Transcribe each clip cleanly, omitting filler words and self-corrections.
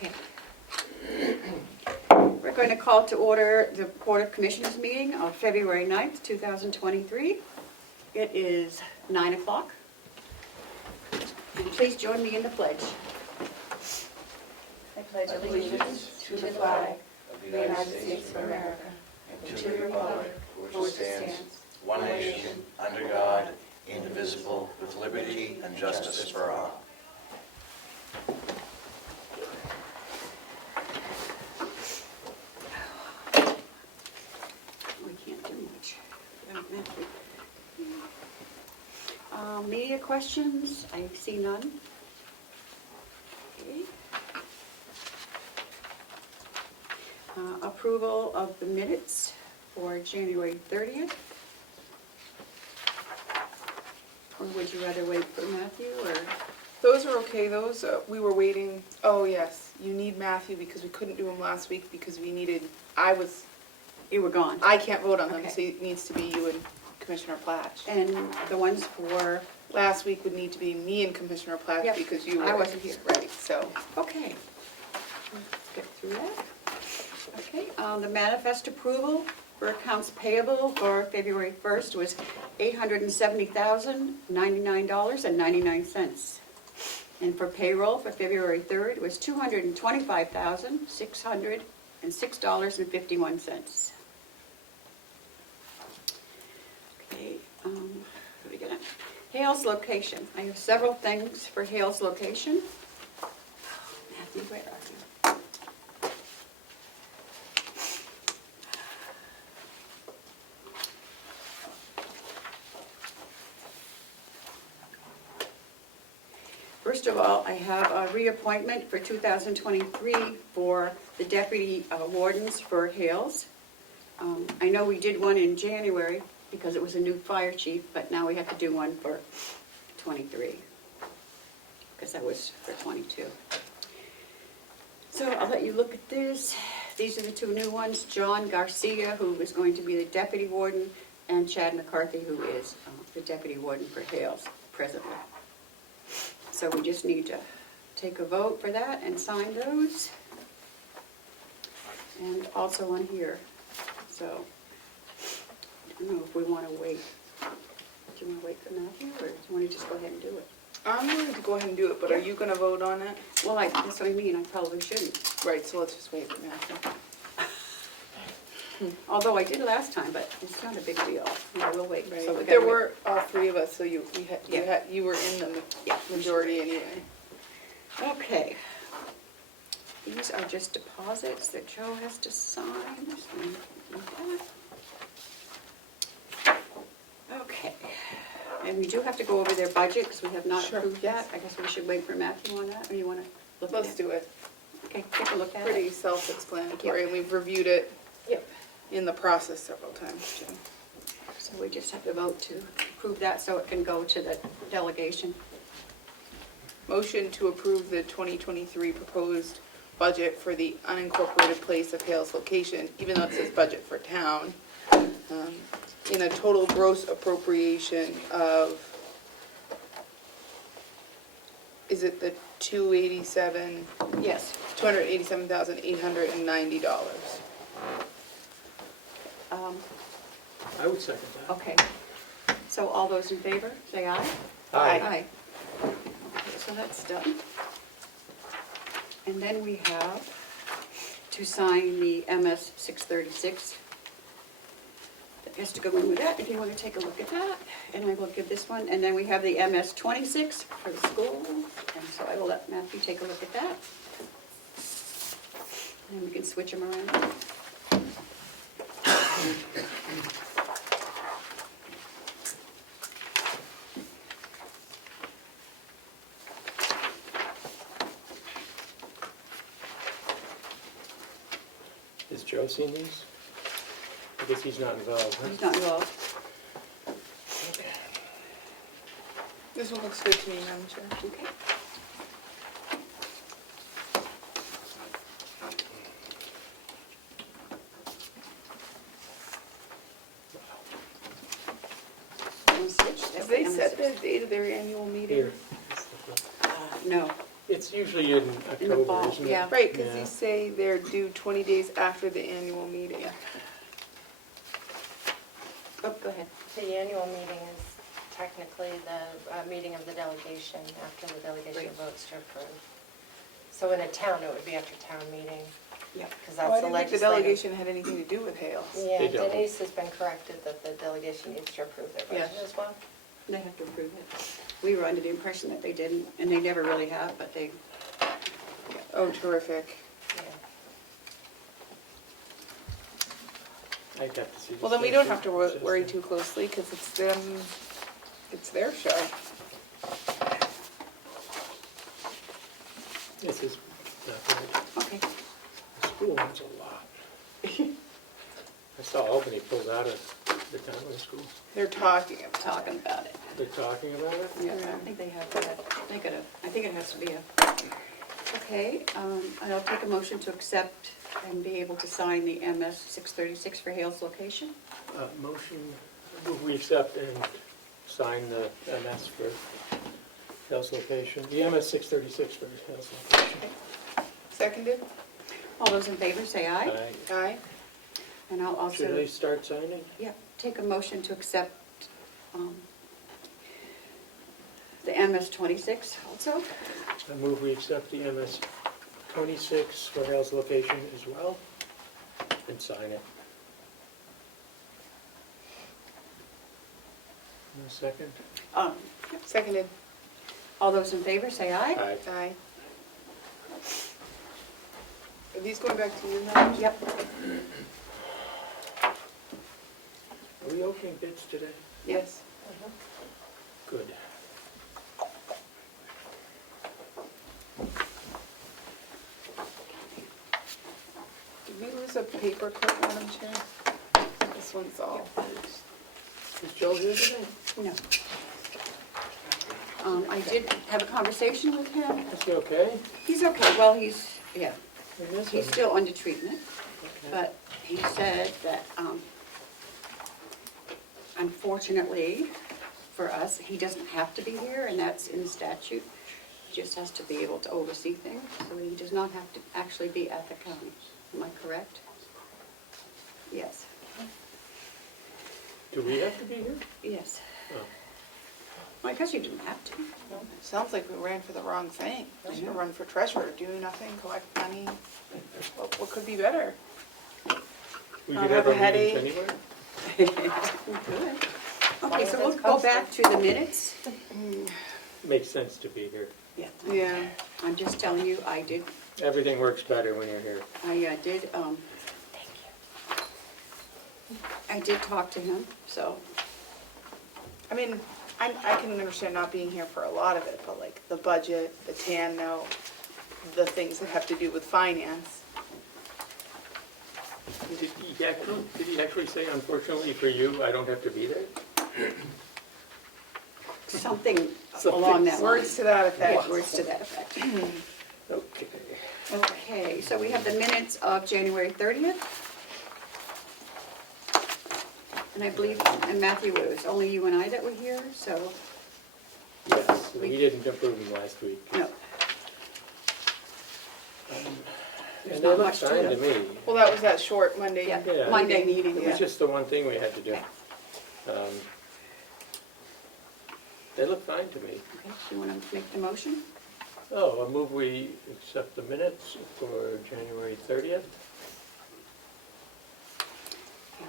Okay. We're going to call to order the Board of Commissioners meeting of February 9th, 2023. It is 9 o'clock. And please join me in the pledge. I pledge allegiance to the flag of the United States of America and to the republic for which it stands, one nation, under God, indivisible, with liberty and justice for all. We can't do much. Media questions? I see none. Okay. Approval of the minutes for January 30th. Or would you rather wait for Matthew, or? Those are okay, those, we were waiting, oh yes, you need Matthew because we couldn't do him last week because we needed, You were gone. I can't vote on them, Okay. so it needs to be you and Commissioner Platch. And the ones for, Last week would need to be me and Commissioner Platch Yep, because you were. I wasn't here. Right, so. okay. Let's get through that. Okay, the manifest approval for accounts payable for February 1st was $870,099.99. And for payroll for February 3rd, it was $225,606.51. Okay, what are we gonna? Hale's location. I have several things for Hale's location. Matthew, where are you? First of all, I have a reappointment for 2023 for the deputy wardens for Hales. I know we did one in January because it was a new fire chief, but now we have to do one for 23 because that was for 22. So I'll let you look at this. These are the two new ones, John Garcia, who is going to be the deputy warden, and Chad McCarthy, who is the deputy warden for Hales presently. So we just need to take a vote for that and sign those. And also on here. So I don't know if we want to wait. Do you want to wait for Matthew, or do you want to just go ahead and do it? I'm willing to go ahead and do it, but are you gonna vote on it? Well, that's what I mean. I probably shouldn't. Right, so let's just wait for Matthew. Although I did last time, but it's not a big deal. Yeah, we'll wait. Right. So we There gotta were all three of us, so you Yeah. were in the Yeah. majority anyway. wait. Okay. These are just deposits that Joe has to sign. Just like that. Okay. And we do have to go over their budget because we have not Sure. approved that. I guess we should wait for Matthew on that, or you want to look at it? Let's do it. Okay, take a look at Pretty it. self-explanatory, Yep. and we've reviewed it Yep. in the process several times, Jim. So we just have to vote to approve that so it can go to the delegation. Motion to approve the 2023 proposed budget for the unincorporated place of Hale's location, even though it says budget for town, in a total gross appropriation of, is it the Yes. $287,890? I would second that. Okay. So all those in favor, say aye. Aye. Okay, so that's done. And then we have to sign the MS 636. That has to go in with that, if you want to take a look at that. And I will give this one. And then we have the MS 26 for the school. And so I will let Matthew take a look at that. And we can switch them around. Has Joe seen these? I guess he's not involved, huh? He's not involved. Okay. This one looks good to me, Madam Chair. Okay. Have they set the date of their annual meeting? Here. No. It's usually in In the fall, October, isn't it? yeah. Right, because Yeah. you say they're due 20 days after the annual meeting. Oh, go ahead. The annual meeting is technically the meeting of the delegation after the delegation Right. votes to approve. So in a town, it would be after town meeting, Yep. because Well, I that's the didn't think the legislative. delegation had anything to do with Hales. Yeah, They don't. Denise has been corrected that the delegation needs to approve their budget Yes. as well. They have to approve it. We were under the impression that they didn't, and they never really have, but they, Oh, terrific. Yeah. I'd have to see. the Well, then we don't statute. have to worry too closely, because it's them, it's their show. This is not right. okay. The school wants a lot. I saw Albany pulled out of the town of the school. They're talking about Talking about it. They're talking about it? Yeah, I don't think they have that. I think it has to be a, okay, I'll take a motion to accept and be able to sign the MS 636 for Hales location. Motion, move we accept and sign the MS for Hales location, the MS 636 for Hales location. Seconded? All those in favor say aye. Aye. Aye. And I'll Should I also, start signing? yeah, take a motion to accept the MS 26 also. I move we accept the MS 26 for Hales location as well and sign it. In a second. Seconded. All those in favor say aye. Aye. Aye. Are these going back to you now? Yep. Are we opening bids today? Yes. Good. Did we lose a paper clip, Madam Chair? This one's all. Is Joe here today? No. I did have a conversation with him. Is he okay? He's okay, well, yeah, I miss he's him. still under treatment, Okay. but he said that, unfortunately for us, he doesn't have to be here, and that's in the statute. He just has to be able to oversee things, so he does not have to actually be at the county. Am I correct? Yes, Do we have to be here? yes. Oh. Well, I guess you didn't have to. Sounds like we ran for the wrong thing. We should have run for treasurer, do nothing, collect money. What could be better? We Not could have have a our meetings headache. anywhere. Good. Okay, so we'll go back to the minutes. Makes sense to be here. Yeah. Yeah. I'm just telling you, I did, Everything works better when you're here. I did talk to him, so, I mean, I can understand not being here for a lot of it, but like the budget, the TAN note, the things that have to do with finance. Did he actually say, unfortunately for you, I don't have to be there? something along that line. Words to that effect. Yeah, words to that effect. Okay. Okay, so we have the minutes of January 30th. And I believe, and Matthew, it was only you and I that were here, so, Yes, we didn't approve them last week. no. There's And they not look much to fine to it. me. Well, that was that short Monday. Yeah, Yeah. Monday meeting, It yeah. was just the one thing we had to do. Okay. They look fine to me. Okay, do you want to make the motion? Oh, I move we accept the minutes for January 30th.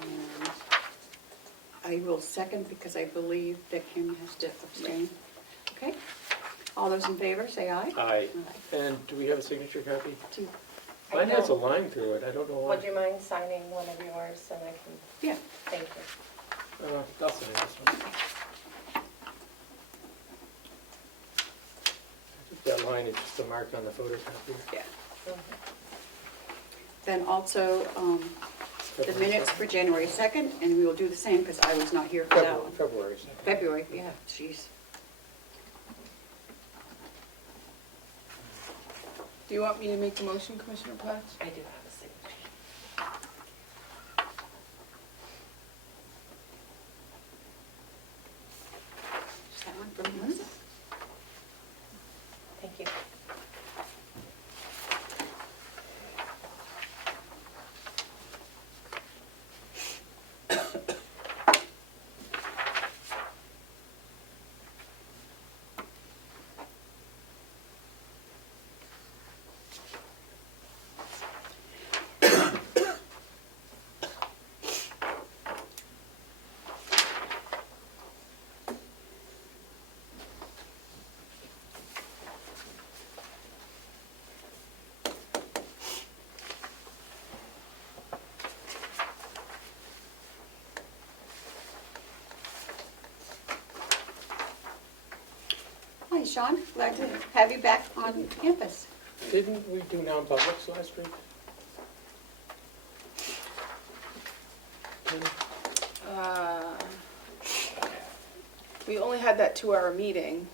And I will second because I believe that Kim has to abstain. Okay? All those in favor, say aye. Aye. Aye. And do we have a signature copy? I Mine has a don't. line through it, I don't know why. Would you mind signing one of yours, and I can, Yeah. thank you. I'll sign this one. I think that line is just a mark on the photocopy. Yeah. Then also, the minutes for January 2nd, and we will do the same because I was not here for that one. February 2nd. February, yeah, jeez. Do you want me to make the motion, Commissioner Platts? I do have a signature. Is that one from Melissa? Thank you. Sean, glad to have you back on campus. Didn't we do non-publics last week? Didn't- We only had that 2-hour meeting,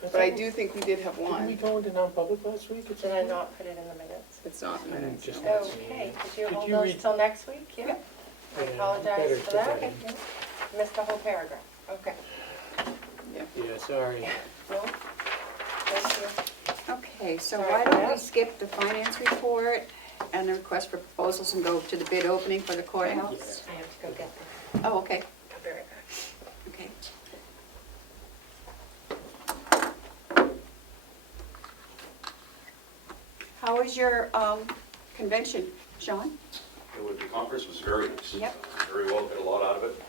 but I do think we did have Didn't we one. go into non-public last week? Did I not put it in the minutes? It's not in minutes. Just- no. Okay, could you Could hold you those read- till next week? Yeah. I Yeah, better apologize for put that. that in. Yeah. Missed the whole paragraph. Okay. Yeah, sorry. No? Thank you. Okay, so Sorry why for don't we that. skip the finance report and the request for proposals and go to the bid opening for the courthouse? I have to go get this. Oh, okay, I'll be right back. okay. How was your convention, Sean? The conference was very nice. Yep. Very well, got a lot out of it.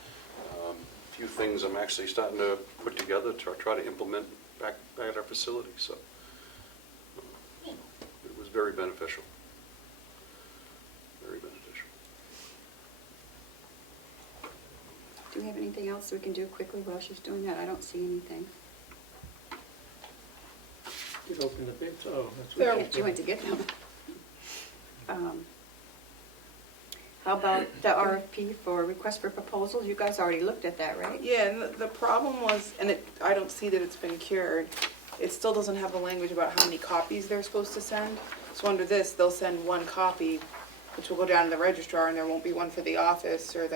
A few things I'm actually starting to put together to try to implement back at our facility, so it was very beneficial. Very beneficial. Do we have anything else we can do quickly while she's doing that? I don't see anything. Did open the bids, oh, that's There- what. You went to get them. How about the RFP for request for proposals? You guys already looked at that, right? Yeah, and the problem was, and I don't see that it's been cured, it still doesn't have the language about how many copies they're supposed to send. So under this, they'll send one copy, which will go down to the registrar, and there won't be one for the office or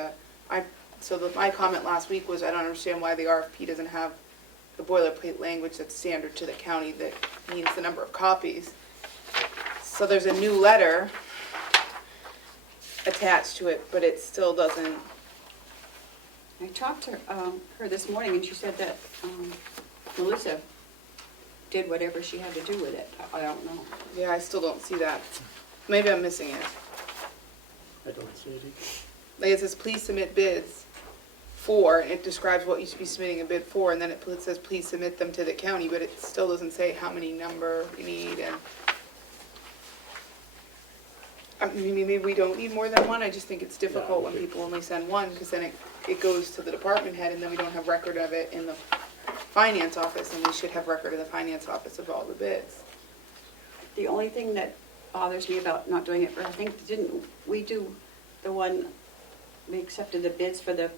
my comment last week was, I don't understand why the RFP doesn't have the boilerplate language that's standard to the county that means the number of copies. So there's a new letter attached to it, but it still doesn't. I talked to her this morning, and she said that Melissa did whatever she had to do with it. I don't know. Yeah, I still don't see that. Maybe I'm missing it. I don't see it either. Like it says, please submit bids for, and it describes what you should be submitting a bid for, and then it says, please submit them to the county, but it still doesn't say how many number you need, and I mean, maybe we don't need more than one, I just think it's difficult when people only send one, because then it goes to the department head, and then we don't have record of it in the finance office, and we should have record in the finance office of all the bids. The only thing that bothers me about not doing it, I think, didn't we do the one, we accepted the bids for the,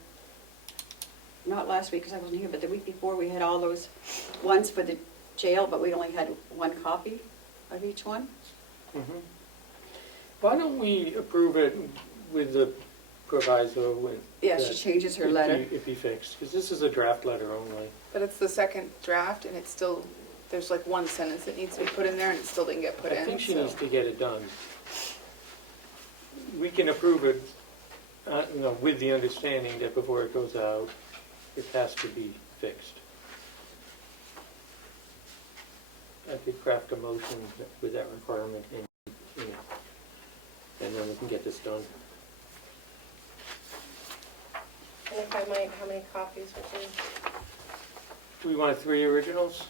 not last week because I wasn't here, but the week before, we had all those ones for the jail, but we only had one copy of each one? Mhm. Why don't we approve it with the proviso with? Yeah, she that changes her it letter. If he fixed, because this is a draft letter only. But it's the second draft, and it's still, there's like one sentence that needs to be put in there, and it still didn't get put in, I think she so. needs to get it done. We can approve it, with the understanding that before it goes out, it has to be fixed. I could craft a motion with that requirement in, and then we can get this done. And if I might, how many copies would you? Do we want 3 originals?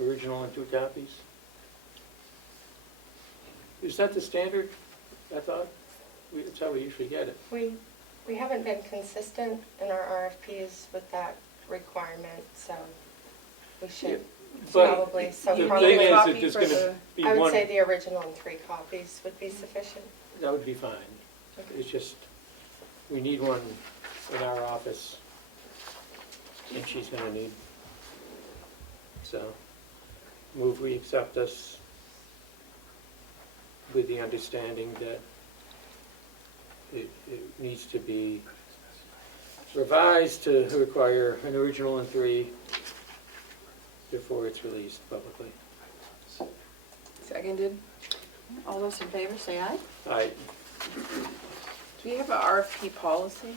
Original and 2 copies? Is that the standard, I thought? That's how we usually get it. We haven't been consistent in our RFPs with that requirement, so we should But probably, so the probably, thing is copy that there's for going to the- be I would one, say the original and 3 copies would be sufficient. that would be fine. It's just, we need one in our office, and she's going to need. So, move we accept this with the understanding that it needs to be revised to require an original and 3 before it's released publicly. Seconded. All those in favor, say aye. Do we have an RFP policy?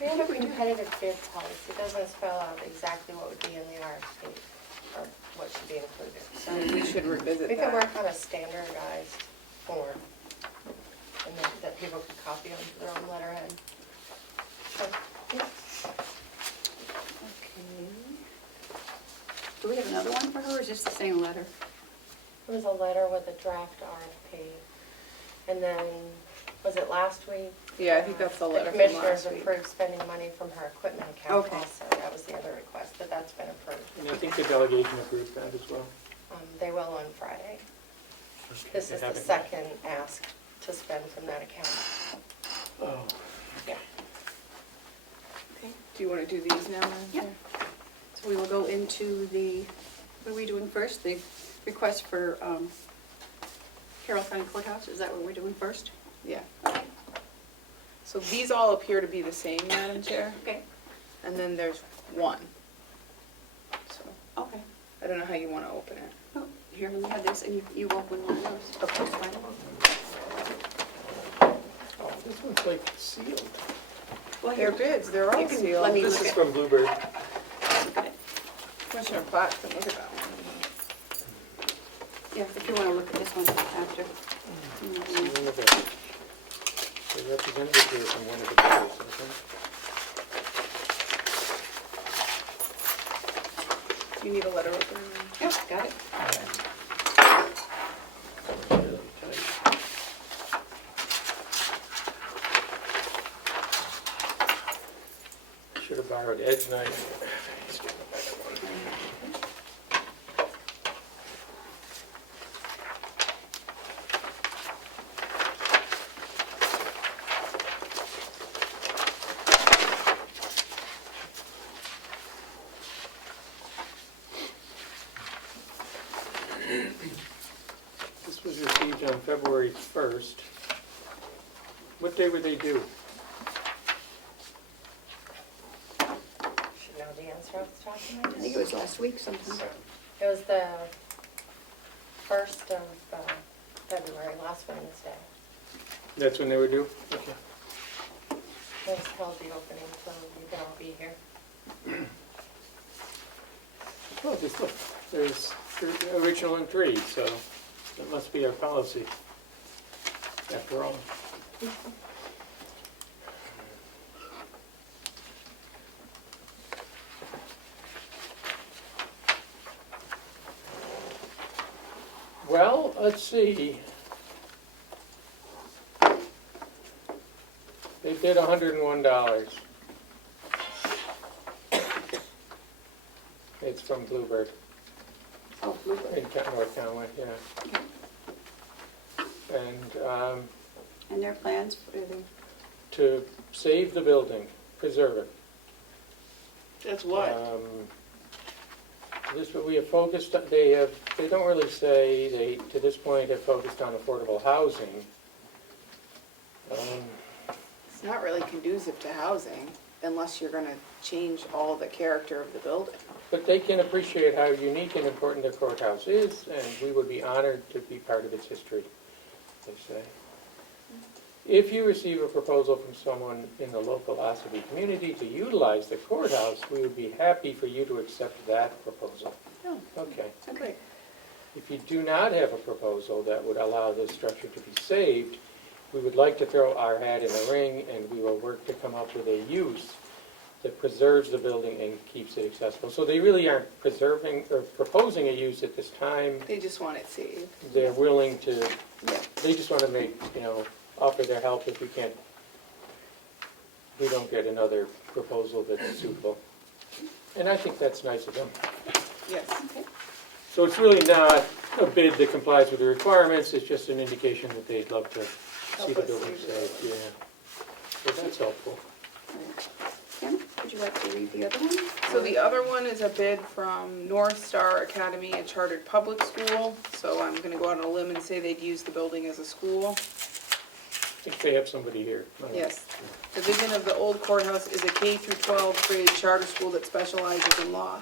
We have a competitive bid policy, it doesn't spell out exactly what would be in the RFP or what should be included. So We should revisit we can that. work on a standardized form and that people can copy onto their own letterhead. So, yeah. Okay. Do we have another one for her, or is this the same letter? It was a letter with a draft RFP, and then Was it last week? Yeah, I think that's the letter from The last commissioners week. approved spending money from her equipment account Okay. also. That was the other request, but that's been approved. And I think the delegation approved that as well. They will on Friday. Okay, This they is the haven't- second ask to spend from that account. Oh, Yeah. Do you want to do these now, Madam Yeah. Chair? So we will go into the, what are we doing first? The request for Carroll County Courthouse, is that what we're doing first? Yeah. So these all appear to be the same, Madam Chair, Okay. and then there's one. So Okay. I don't know how you want to open it. Oh, here, let me have this, and you open one of those. Okay. That's fine. oh, this one's like sealed. Well, They're here, bids, they're all You can- sealed. let me- This look is at- from Bluebird. look at it. Commissioner Platt can look at that one. Yeah, if you want to look at this one after. One of the representatives here from one of the bidders, I think. Do you need a letter opener? Yep, got it. Really tight. Should have borrowed Ed's knife. Let's get the better one. This was received on February 1st. What day would they due? Should know the answer off the top of my I think head. it was last week sometime. It was the 1st of February, last Wednesday. That's when they were due? Okay. They just held the opening so you can all be here. Oh, just look, there's the original and 3, so that must be our policy, after all. Well, let's see. They did $101. It's from Bluebird Oh, Bluebird. in North Conway, yeah. Okay. And And their plans for the, to save the building, preserve it. That's what? This, we have focused, they don't really say, they, to this point, have focused on affordable housing. It's not really conducive to housing unless you're going to change all the character of the building. But they can appreciate how unique and important the courthouse is, and we would be honored to be part of its history, they say. If you receive a proposal from someone in the local Ossipee community to utilize the courthouse, we would be happy for you to accept that proposal. Oh, Okay. okay. If you do not have a proposal that would allow this structure to be saved, we would like to throw our hat in the ring, and we will work to come up with a use that preserves the building and keeps it accessible. So they really aren't preserving or proposing a use at this time. They just want it saved. They're willing to, Yeah. they just want to make, offer their help if we don't get another proposal that's suitable. And I think that's nice of them. Yes. okay. So it's really not a bid that complies with the requirements, it's just an indication that they'd love to see Help the us building save the saved, building. yeah. So that's helpful. Kim, would you like to read the other one? So the other one is a bid from North Star Academy, a chartered public school. So I'm going to go out on a limb and say they'd use the building as a school. I think they have somebody here. Yes. The vision of the old courthouse is a K through 12 grade charter school that specializes in law.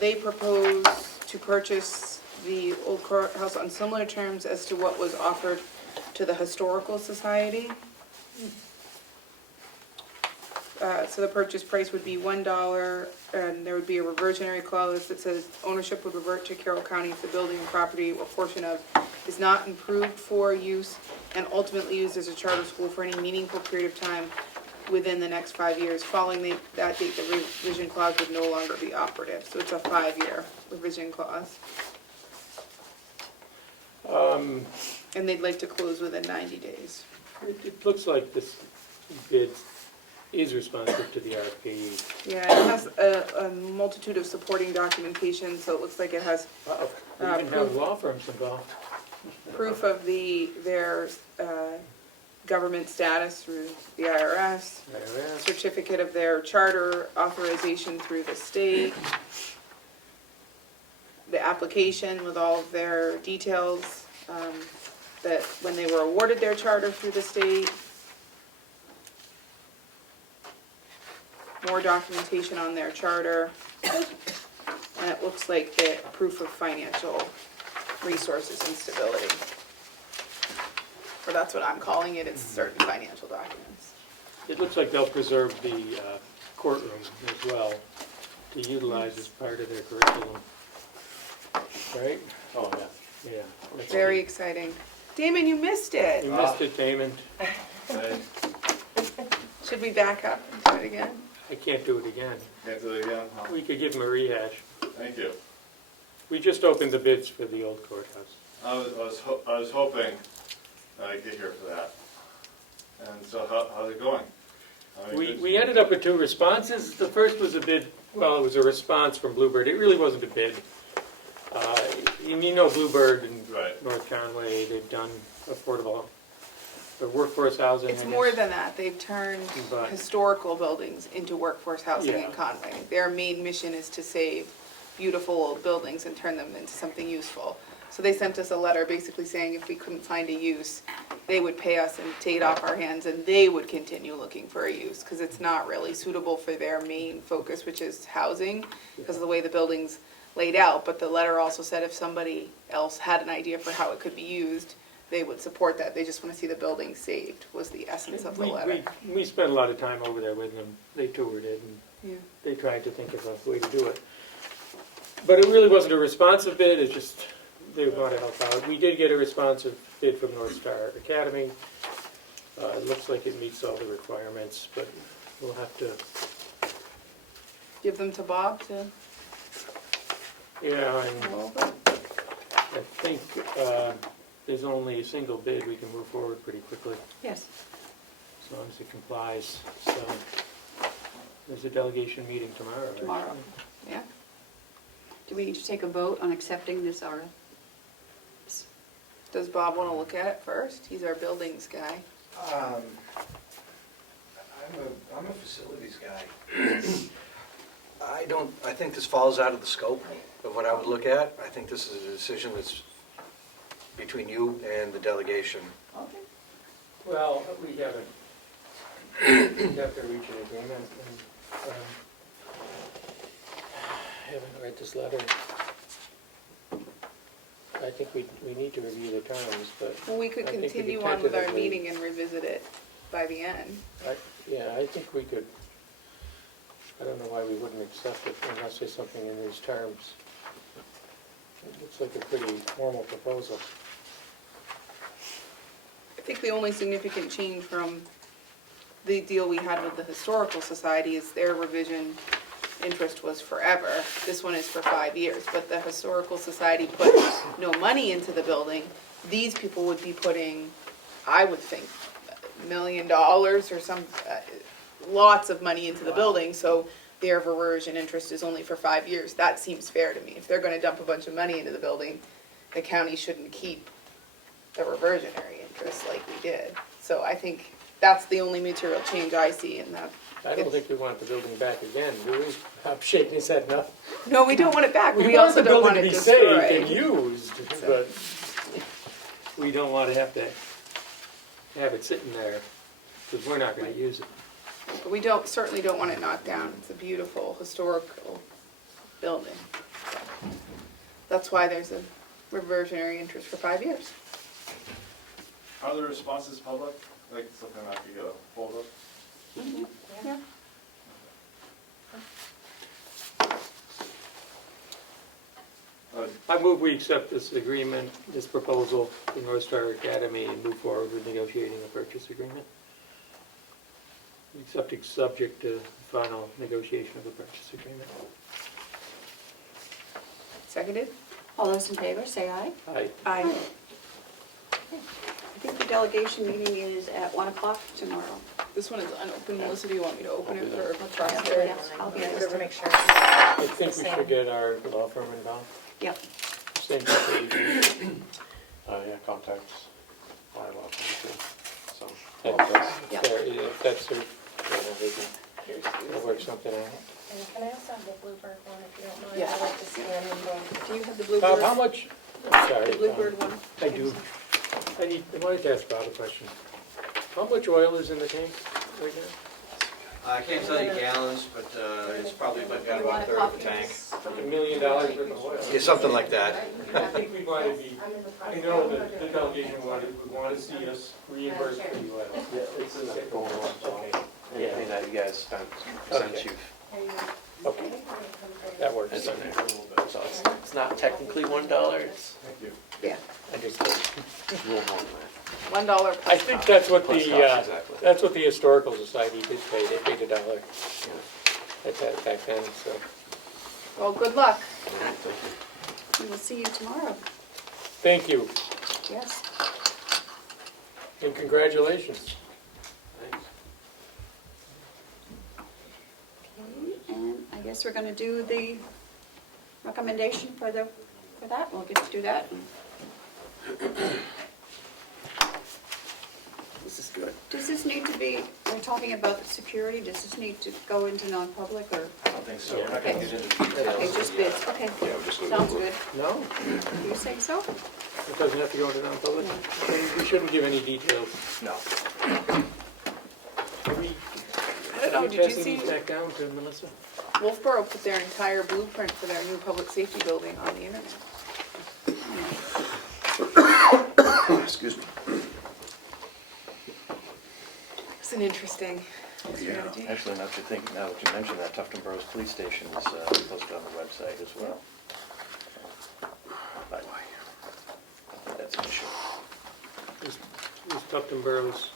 They propose to purchase the old courthouse on similar terms as to what was offered to the Historical Society. So the purchase price would be $1, and there would be a reversionary clause that says ownership would revert to Carroll County if the building and property or portion of is not improved for use and ultimately used as a charter school for any meaningful period of time within the next 5 years. Following that date, the revision clause would no longer be operative. So it's a 5-year revision clause. And they'd like to close within 90 days. It looks like this bid is responsive to the RFP. Yeah, it has a multitude of supporting documentation, so it looks like it has Wow, we even have law firms involved. proof of their government status through the IRS, IRS. certificate of their charter authorization through the state, the application with all of their details, that when they were awarded their charter through the state, more documentation on their charter, and it looks like the proof of financial resources and stability. Or that's what I'm calling it, it's certain financial documents. It looks like they'll preserve the courtroom as well to utilize as part of their curriculum. Right? Oh, yeah. Yeah. that's Very good. exciting. Damon, you missed it. You missed it, Damon. Should we back up and do it again? I can't do it again. Can't do it again? We could give him a rehash. Thank you. We just opened the bids for the old courthouse. I was hoping I'd get here for that. And so how's it going? We ended up with 2 responses. The first was a bid, well, it was a response from Bluebird. It really wasn't a bid. You know Bluebird in Right. North Conway, they've done affordable, the workforce housing. It's I more guess. than that. They've turned But- historical buildings into workforce housing in Yeah. Conway. Their main mission is to save beautiful old buildings and turn them into something useful. So they sent us a letter basically saying if we couldn't find a use, they would pay us and take it off our hands, and they would continue looking for a use, because it's not really suitable for their main focus, which is housing, because of the way the building's laid out. But the letter also said if somebody else had an idea for how it could be used, they would support that. They just want to see the building saved, was the essence of the letter. We spent a lot of time over there with them. They toured it, and Yeah. they tried to think of a way to do it. But it really wasn't a responsive bid, it's just, they want to help out. We did get a responsive bid from North Star Academy. It looks like it meets all the requirements, but we'll have to, Give them to Bob to yeah, and go over. I think there's only a single bid, we can move forward pretty quickly, Yes. as long as it complies. So, there's a delegation meeting tomorrow, right? Tomorrow. Yeah. Do we need to take a vote on accepting this RFP? Does Bob want to look at it first? He's our buildings guy. I'm a facilities guy. I think this falls out of the scope of what I would look at. I think this is a decision that's between you and the delegation. Okay. Well, we haven't, we have to reach an agreement, and haven't read this letter. I think we need to review the terms, but, Well, we could I think it'd be continue on with our tentatively- meeting and revisit it by the end. yeah, I think we could, I don't know why we wouldn't accept it unless there's something in these terms. It looks like a pretty formal proposal. I think the only significant change from the deal we had with the Historical Society is their revision interest was forever. This one is for 5 years, but the Historical Society put no money into the building. These people would be putting, I would think, $1 million or some, lots of money into the building, so their reversion interest is only for 5 years. That seems fair to me. If they're gonna dump a bunch of money into the building, the county shouldn't keep the reversionary interest like we did. So I think that's the only material change I see in that. I don't think we want the building back again, do we? I'm shaking his head no. No, we don't want it back, but we want also the don't want building it to be saved and destroyed. used, but we don't want to have it sitting there, because we're not going to use it. But we certainly don't want it knocked down. It's a beautiful historical building. That's why there's a reversionary interest for 5 years. Are the responses public? Like something I could get a hold of? Yeah. I move we accept this agreement, this proposal from North Star Academy and move forward with negotiating a purchase agreement. Accepting subject to final negotiation of the purchase agreement. Seconded? All those in favor, say aye. Aye. Aye. I think the delegation meeting is at 1 o'clock tomorrow. This one is unopened. Melissa, do you want me to open it or trust Yeah, her? yeah, I'll be Better interested. make sure. I think we should get our law firm involved. Yep. Same procedure. Yeah, contacts my law firm too, so. Yeah. If that's it, we'll work something out. And can I also have the Bluebird one if you don't mind? Yeah. I'd like to scan them both. Do you have the Bob, Bluebird? how much, I'm sorry. The Bluebird one? I do. I wanted to ask Bob a question. How much oil is in the tank right now? I can't tell you gallons, but it's probably got You about want a a third of copy the of tank. this? $1 million worth of oil. Yeah, something like that. I think we want to be, I know that the delegation would want to see us reimburse for the oil. Yeah, it's in the going on, so anything that you guys spent since Okay. you've, Okay, that works. it's in there a little bit, so it's not technically $1, it's Yeah. Understood. a little more than that. $1 plus. I think that's what Plus the, cost, exactly. that's what the Historical Society did pay. They paid $1 at that back then, so. Well, good luck. All right, thank you. We will see you tomorrow. Thank you, Yes. and congratulations. Thanks. Okay, and I guess we're gonna do the recommendation for that. We'll get to do that. This is good. Does this need to be, we're talking about the security, does this need to go into non-public or? I don't think so. We're not gonna get into details. Okay, just bids, okay. Yeah, we're just gonna Sounds go good. No, You say so? it doesn't have to go into non-public. We shouldn't give any details. No. Are we I don't know, did you passing see these back down to Melissa? Wolfboro put their entire blueprint for their new public safety building on the internet? Excuse me. It's an interesting strategy. Actually, now that you mention that, Tufton Boroughs Police Station is posted on the website as well. But that's an issue. Is Tufton Boroughs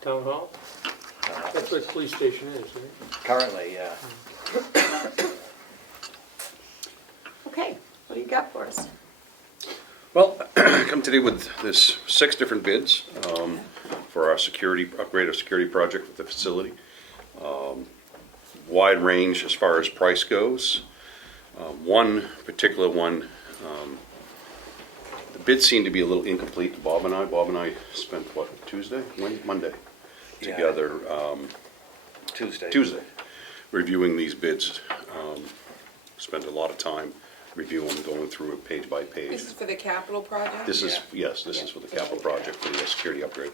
Town Hall? That's what the police station is, right? Currently, yeah. Okay, what do you got for us? Well, I come today with this 6 different bids for our security, upgrade of security project with the facility. Wide range as far as price goes. One particular one, the bids seem to be a little incomplete to Bob and I. Bob and I spent, what, Monday? Yeah. Together, Tuesday. reviewing these bids. Spent a lot of time reviewing, going through it page by page. This is for the capital project? This is, Yeah. yes, this is for the capital project, for the security upgrade.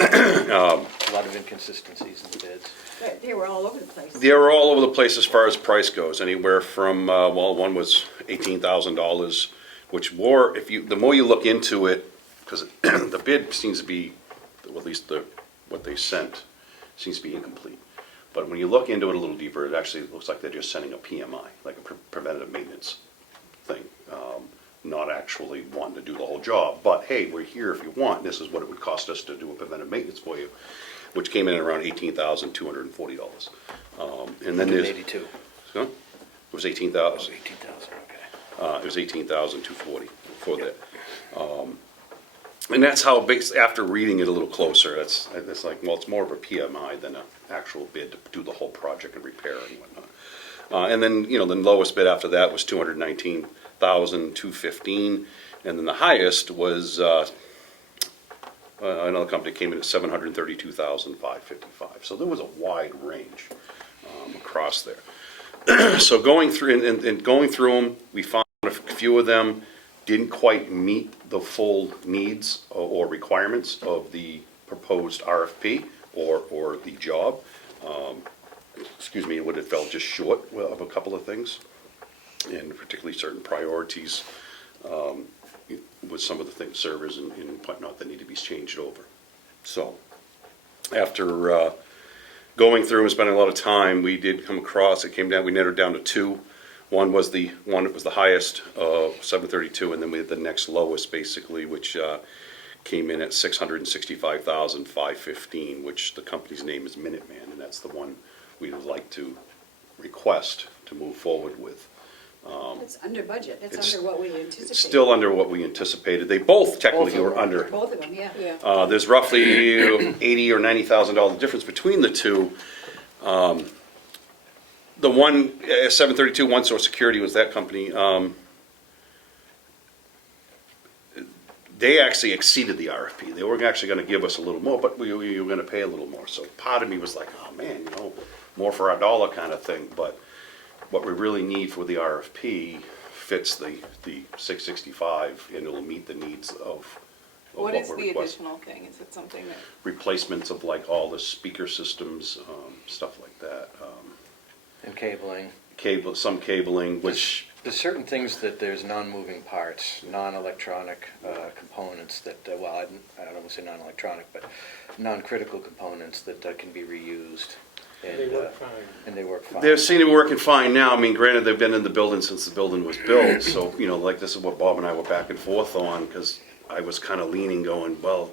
A lot of inconsistencies in the bids. They were all over the place. They were all over the place as far as price goes, anywhere from, well, one was $18,000, which more, the more you look into it, because the bid seems to be, well, at least what they sent, seems to be incomplete. But when you look into it a little deeper, it actually looks like they're just sending a PMI, like a preventative maintenance thing, not actually wanting to do the whole job. But hey, we're here if you want. This is what it would cost us to do a preventive maintenance for you, which came in at around $18,240. And then there's, 82. huh? It was $18,000. 18,000, okay. It was $18,240 for that. And that's how, after reading it a little closer, it's like, well, it's more of a PMI than an actual bid to do the whole project and repair and whatnot. And then, the lowest bid after that was $219,215, and then the highest was another company came in at $732,555. So there was a wide range across there. So going through and going through them, we found a few of them didn't quite meet the full needs or requirements of the proposed RFP or the job. Would have fell just short of a couple of things, and particularly certain priorities with some of the things, servers and whatnot, that need to be changed over. So after going through and spending a lot of time, we did come across, we narrowed down to 2. One was the highest, 732, and then we had the next lowest, basically, which came in at $665,515, which the company's name is Minuteman, and that's the one we would like to request to move forward with. It's under budget, it's It's- under what we anticipated. It's still under what we anticipated. They both technically were under. Both of them, yeah. Yeah. There's roughly $80,000 or $90,000 difference between the two. The one, 732 One Source Security was that company. They actually exceeded the RFP. They were actually going to give us a little more, but we were going to pay a little more. So part of me was like, oh man, more for our dollar kind of thing. But what we really need for the RFP fits the 665, and it'll meet the needs of What is we're the requesting. additional thing? Is it something that, Replacements of like all the speaker systems, stuff like that. And cabling. Some cabling, which, There's certain things that there's non-moving parts, non-electronic components that, well, I don't want to say non-electronic, but non-critical components that can be reused. And, They work fine. And they work fine. they're seeing it working fine now. I mean, granted, they've been in the building since the building was built, so, like this is what Bob and I were back and forth on, because I was kind of leaning, going, well,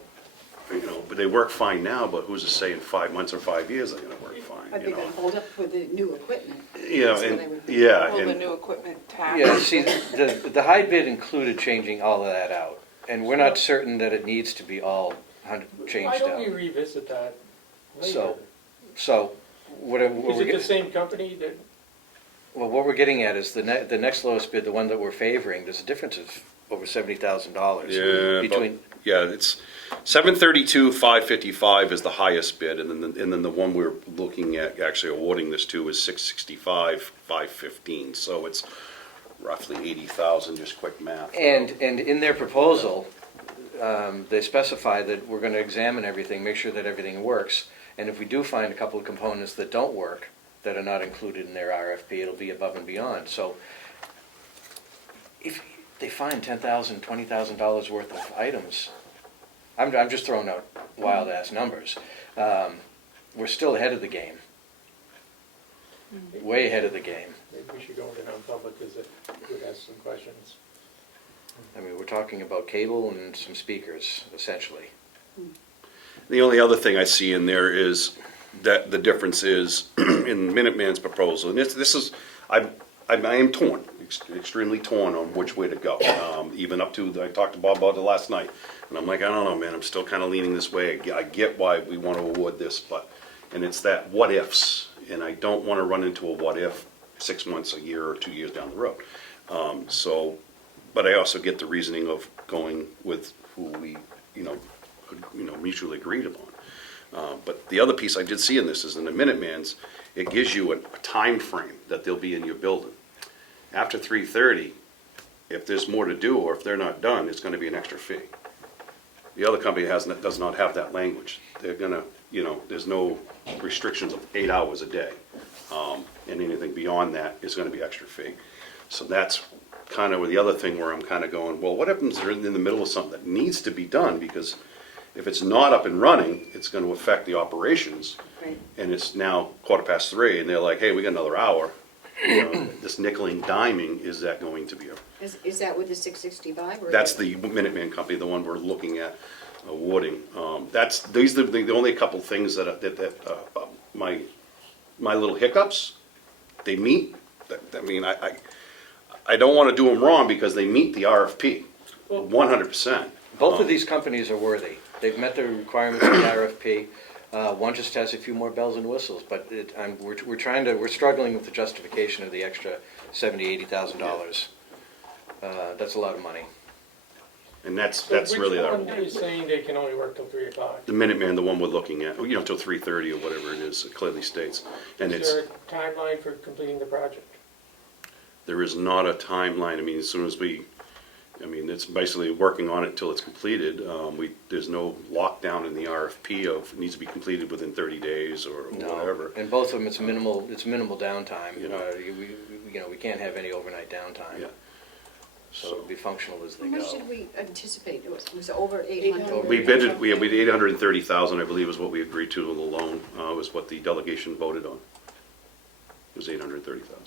but they work fine now, but who's to say in 5 months or 5 years they're gonna work fine, But they're gonna hold up with the new equipment. That's what I would- Yeah, will the and new equipment tax? Yeah, see, the high bid included changing all of that out, and we're not certain that it needs to be all changed Why don't we out. revisit that later? So, what Is we're it the getting, same company that, well, what we're getting at is the next lowest bid, the one that we're favoring, there's a difference of over $70,000 Yeah, between. yeah, it's 732,555 is the highest bid, and then the one we're looking at actually awarding this to is 665,515. So it's roughly 80,000. Just quick math. And in their proposal, they specify that we're going to examine everything, make sure that everything works, and if we do find a couple of components that don't work, that are not included in their RFP, it'll be above and beyond. So if they find $10,000, $20,000 worth of items, I'm just throwing out wild-ass numbers, we're still ahead of the game, way ahead of the game. maybe we should go into non-public, because it would ask some questions. I mean, we're talking about cable and some speakers, essentially. The only other thing I see in there is that the difference is in Minuteman's proposal, and this is, I am torn, extremely torn on which way to go. Even up to, I talked to Bob about it last night, and I'm like, I don't know, man, I'm still kind of leaning this way. I get why we want to award this, and it's that what ifs, and I don't want to run into a what if 6 months, a year, or 2 years down the road. But I also get the reasoning of going with who we, mutually agreed upon. But the other piece I did see in this is in the Minuteman's, it gives you a time frame that they'll be in your building. After 3:30, if there's more to do or if they're not done, it's going to be an extra fee. The other company does not have that language. They're going to, there's no restrictions of 8 hours a day. And anything beyond that is going to be extra fee. So that's kind of the other thing where I'm kind of going, well, what happens if they're in the middle of something that needs to be done? Because if it's not up and running, it's going to affect the operations. Right. And it's now 3:15, and they're like, hey, we got another hour. This nickel and diming, is that going to be Is that with the 665? Or that's the Minuteman company, the one we're looking at awarding. These are the only couple things that my little hiccups, they meet. I mean, I don't want to do them wrong because they meet the RFP, 100%. Both of these companies are worthy. They've met the requirements of the RFP. One just has a few more bells and whistles, but we're struggling with the justification of the extra $70,000, $80,000. That's a lot of money. And that's So really which one is saying they can only work till 3 o'clock? the Minuteman, the one we're looking at, till 3:30 or whatever it is, it clearly states. And Is there a timeline for completing the project? there is not a timeline. I mean, as soon as it's basically working on it until it's completed. There's no lockdown in the RFP of it needs to be completed within 30 days or whatever. And both of them, it's minimal downtime. Yeah. We can't have any overnight downtime. Yeah. So it'll be functional as they How much go. did we anticipate? It was over 800? We bid 830,000, I believe, is what we agreed to on the loan, was what the delegation voted on. It was 830,000.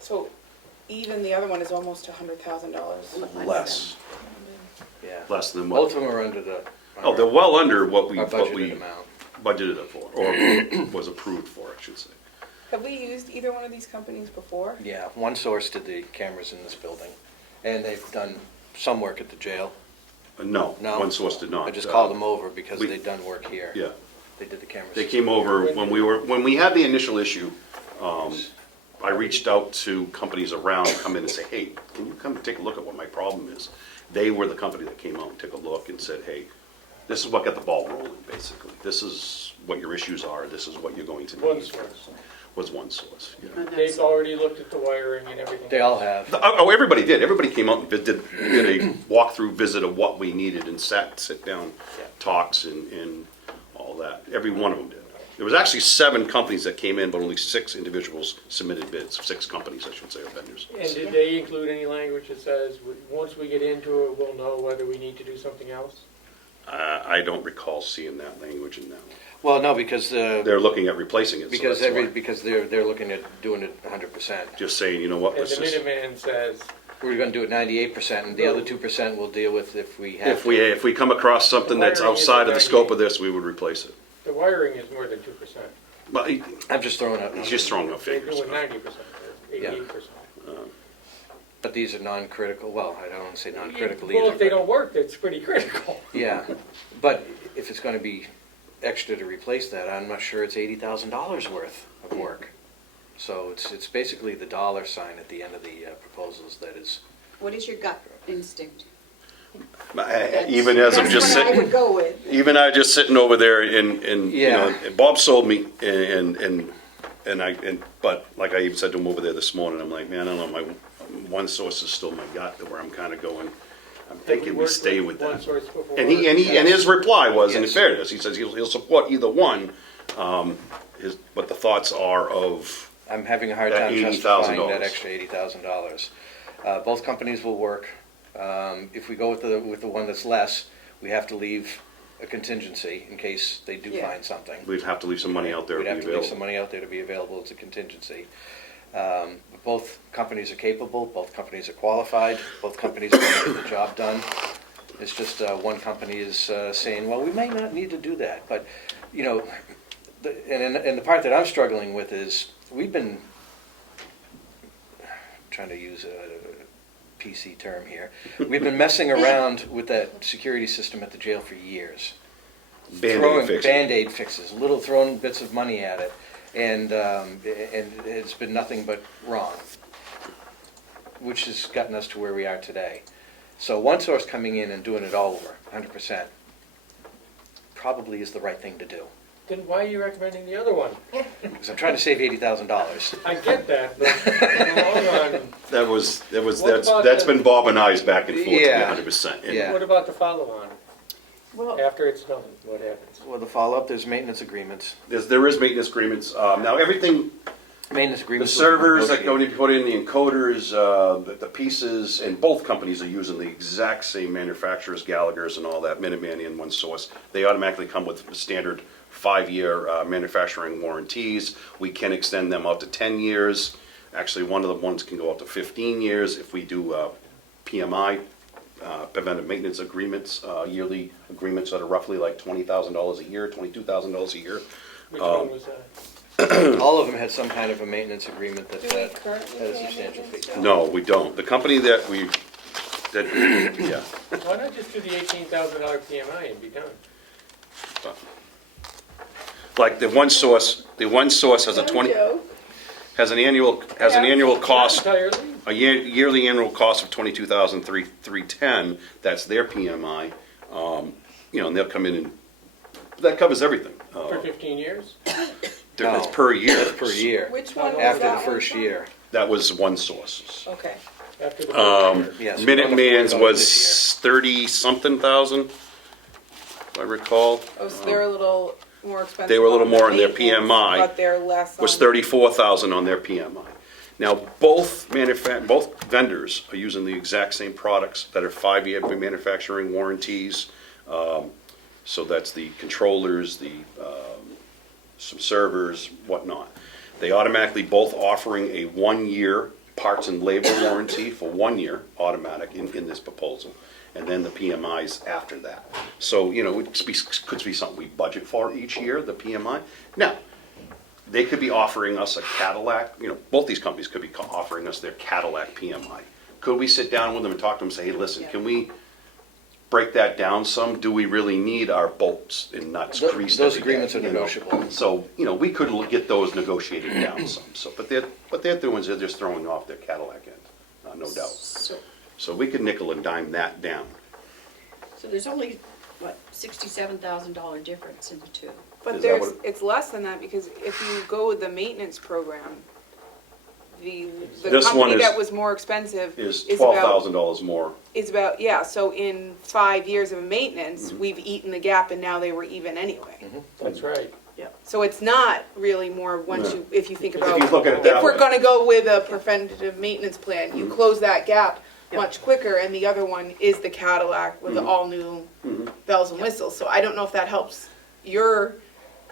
So even the other one is almost $100,000. Less Yeah. than Both what, of them are under the. oh, they're well under what we Our budgeted amount. budgeted it for, or was approved for, I should say. Have we used either one of these companies before? Yeah, One Source did the cameras in this building, and they've done some work at the jail. No, No? One Source did not. I just called them over because we- they'd done work here. Yeah, They did the cameras. they came over when we had the initial issue. I reached out to companies around, come in and say, hey, can you come take a look at what my problem is? They were the company that came out and took a look and said, hey, this is what got the ball rolling, basically. This is what your issues are, this is what you're going to need. One Source. Was One Source, yeah. And that's- They've already looked at the wiring and everything. They all have. Oh, everybody did. Everybody came out and did a walkthrough visit of what we needed and sit down talks and all that. Every one of them did. There was actually 7 companies that came in, but only 6 individuals submitted bids. 6 companies, I should say, or vendors. And did they include any language that says, once we get into it, we'll know whether we need to do something else? I don't recall seeing that language in that one. Well, no, because They're looking at replacing it, so because that's why. because they're looking at doing it 100%. Just saying, you know what, And let's the just, Minuteman says, We're going to do it 98%, and the other 2% we'll deal with if we have to. if we come across something that's The wiring is outside of the scope 98. of this, we would replace it. the wiring is more than 2%. Well, I'm just throwing out. he's just throwing out They're figures. doing 90% or 88%. But these are non-critical. Well, I don't want to say non-critical Well, either. if they but- don't work, that's pretty critical. Yeah, but if it's going to be extra to replace that, I'm not sure it's $80,000 worth of work. So it's basically the dollar sign at the end of the proposals that is. What is your gut instinct? Even as I'm just That's what I sitting, would go with. even I just sitting over there and you know, Yeah. and Bob sold me but like I even said to him over there this morning, I'm like, man, I don't know, my One Source is still my gut, where I'm kind of going, I'm thinking we stay with One that. Source before. And his reply was, in Yes. fairness, he says he'll support either one, but the thoughts are of, I'm having a hard That time $80,000. justifying that extra $80,000. Both companies will work. If we go with the one that's less, we have to leave a contingency in case they do Yeah. find something. we'd have to leave some money out there to We'd be have to leave some available. money out there to be available as a contingency. Both companies are capable, both companies are qualified, both companies are going to get the job done. It's just one company is saying, well, we may not need to do that. But, you know, and the part that I'm struggling with is we've been, trying to use a PC term here, we've been messing around with that security system at the jail for years. Band-Aid Throwing fix. Band-Aid fixes, throwing bits of money at it, and it's been nothing but wrong, which has gotten us to where we are today. So One Source coming in and doing it all over, 100%, probably is the right thing to do. Then why are you recommending the other one? Because I'm trying to save $80,000. I get that, but in the long run, What about that's the- been Bob and I's back and forth to be Yeah. 100%. And Yeah. what about the follow-on? Well, After it's done, what happens? Well, the follow-up, there's maintenance agreements. there is maintenance agreements. Now, everything, Maintenance the agreements. servers that go to be put in, the encoders, the pieces, and both companies are using the exact same manufacturers, Gallagher's and all that, Minuteman and One Source. They automatically come with standard 5-year manufacturing warranties. We can extend them out to 10 years. Actually, one of the ones can go up to 15 years if we do PMI, preventive maintenance agreements, yearly agreements that are roughly like $20,000 a year, $22,000 a year. Which one was that? All of them had some kind of a maintenance agreement that Do we had currently a pay substantial fee. maintenance? No, we don't. The company that yeah. Why not just do the $18,000 PMI and be done? Like the One Source has a 20, has an annual cost, Not entirely. a yearly annual cost of $22,310. That's their PMI. You know, and they'll come in and, that covers everything. For 15 years? It's per year. That's per year. Which one was After that the one first from? year. That was One Source. Okay. After the first year? Yes. Minuteman's $40 was this 30-something thousand, if I recall. Oh, so they're a little more expensive. They were a little on the more in their maintenance, PMI, But they're less on. Was 34,000 on their PMI. Now, both vendors are using the exact same products that are 5-year manufacturing warranties. So that's the controllers, some servers, whatnot. They automatically both offering a 1-year parts and labor warranty for 1 year, automatic in this proposal. And then the PMIs after that. So, you know, it could be something we budget for each year, the PMI. Now, they could be offering us a Cadillac, both these companies could be offering us their Cadillac PMI. Could we sit down with them and talk to them and say, hey, listen, can we break that down some? Do we really need our bolts and nuts greased Those every day, agreements are negotiable. So, we could get those negotiated down some, so, but what they're doing is they're just throwing off their Cadillac end, no doubt. So we could nickel and dime that down. So there's only, what, $67,000 difference in the two? But Is that what it's less than that, because if you go with the maintenance program, the This one company is- that was more expensive Is is about, $12,000 more. yeah, so in 5 years of maintenance, Mm-hmm. we've eaten the gap and now they were even anyway. That's right. So it's not really more once No. if you think If about, you look at it that if we're way. gonna go with a preventative maintenance plan, you Mhm. close that gap Yep. much quicker, and the other one is the Cadillac with the Mhm. all-new Mhm. bells and whistles. So I don't know if that helps your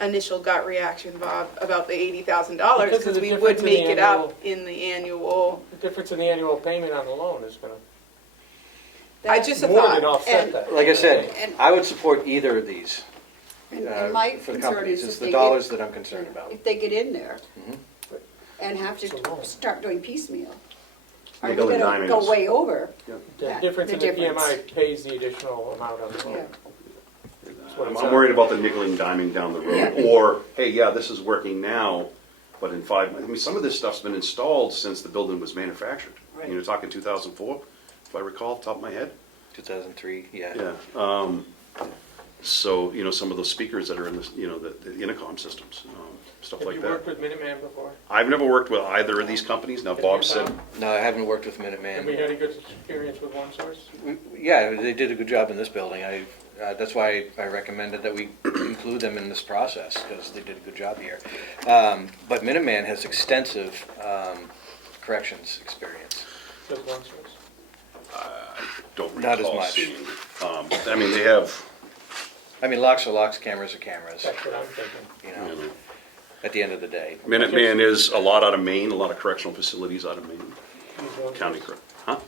initial gut reaction, Bob, about the $80,000, Because of because the we would difference in the make it annual- up in the annual. The difference in the annual payment on the loan is gonna I just a more than thought. offset and- that. Like I said, And- I would support either of these And my for the concern companies. is It's if the they dollars get, that I'm concerned about. if they get in there Mhm. and have It's a loan. to start doing piecemeal, are we Nickel and gonna diming go us. way over? The that- difference the in the difference. PMI pays the additional amount on the Yeah. loan. what I'm it's I'm at. worried about the nickel and diming down the road, or, hey, yeah, this is working now, but in 5 months, I mean, some of this stuff's been installed since the building was manufactured. Right. You're talking 2004, if I recall, off the top of my head. 2003, yeah. Yeah. So, some of those speakers that are in this, the intercom systems, stuff Have like you that. worked with Minuteman before? I've never worked with either of these companies. Now, Have Bob you, said, Tom? No, I haven't worked with Have we Minuteman. had a good experience with OneSource? Yeah, they did a good job in this building. That's why I recommended that we include them in this process, because they did a good job here. But Minuteman has extensive corrections experience. Just OneSource? don't Not as recall much. seeing. I mean, they have, I mean, locks are locks, cameras are cameras, That's what I'm thinking. you know, at the end of the day. Minuteman is a lot out of Maine, a lot of correctional facilities out of Maine, Use OneSource. county, huh?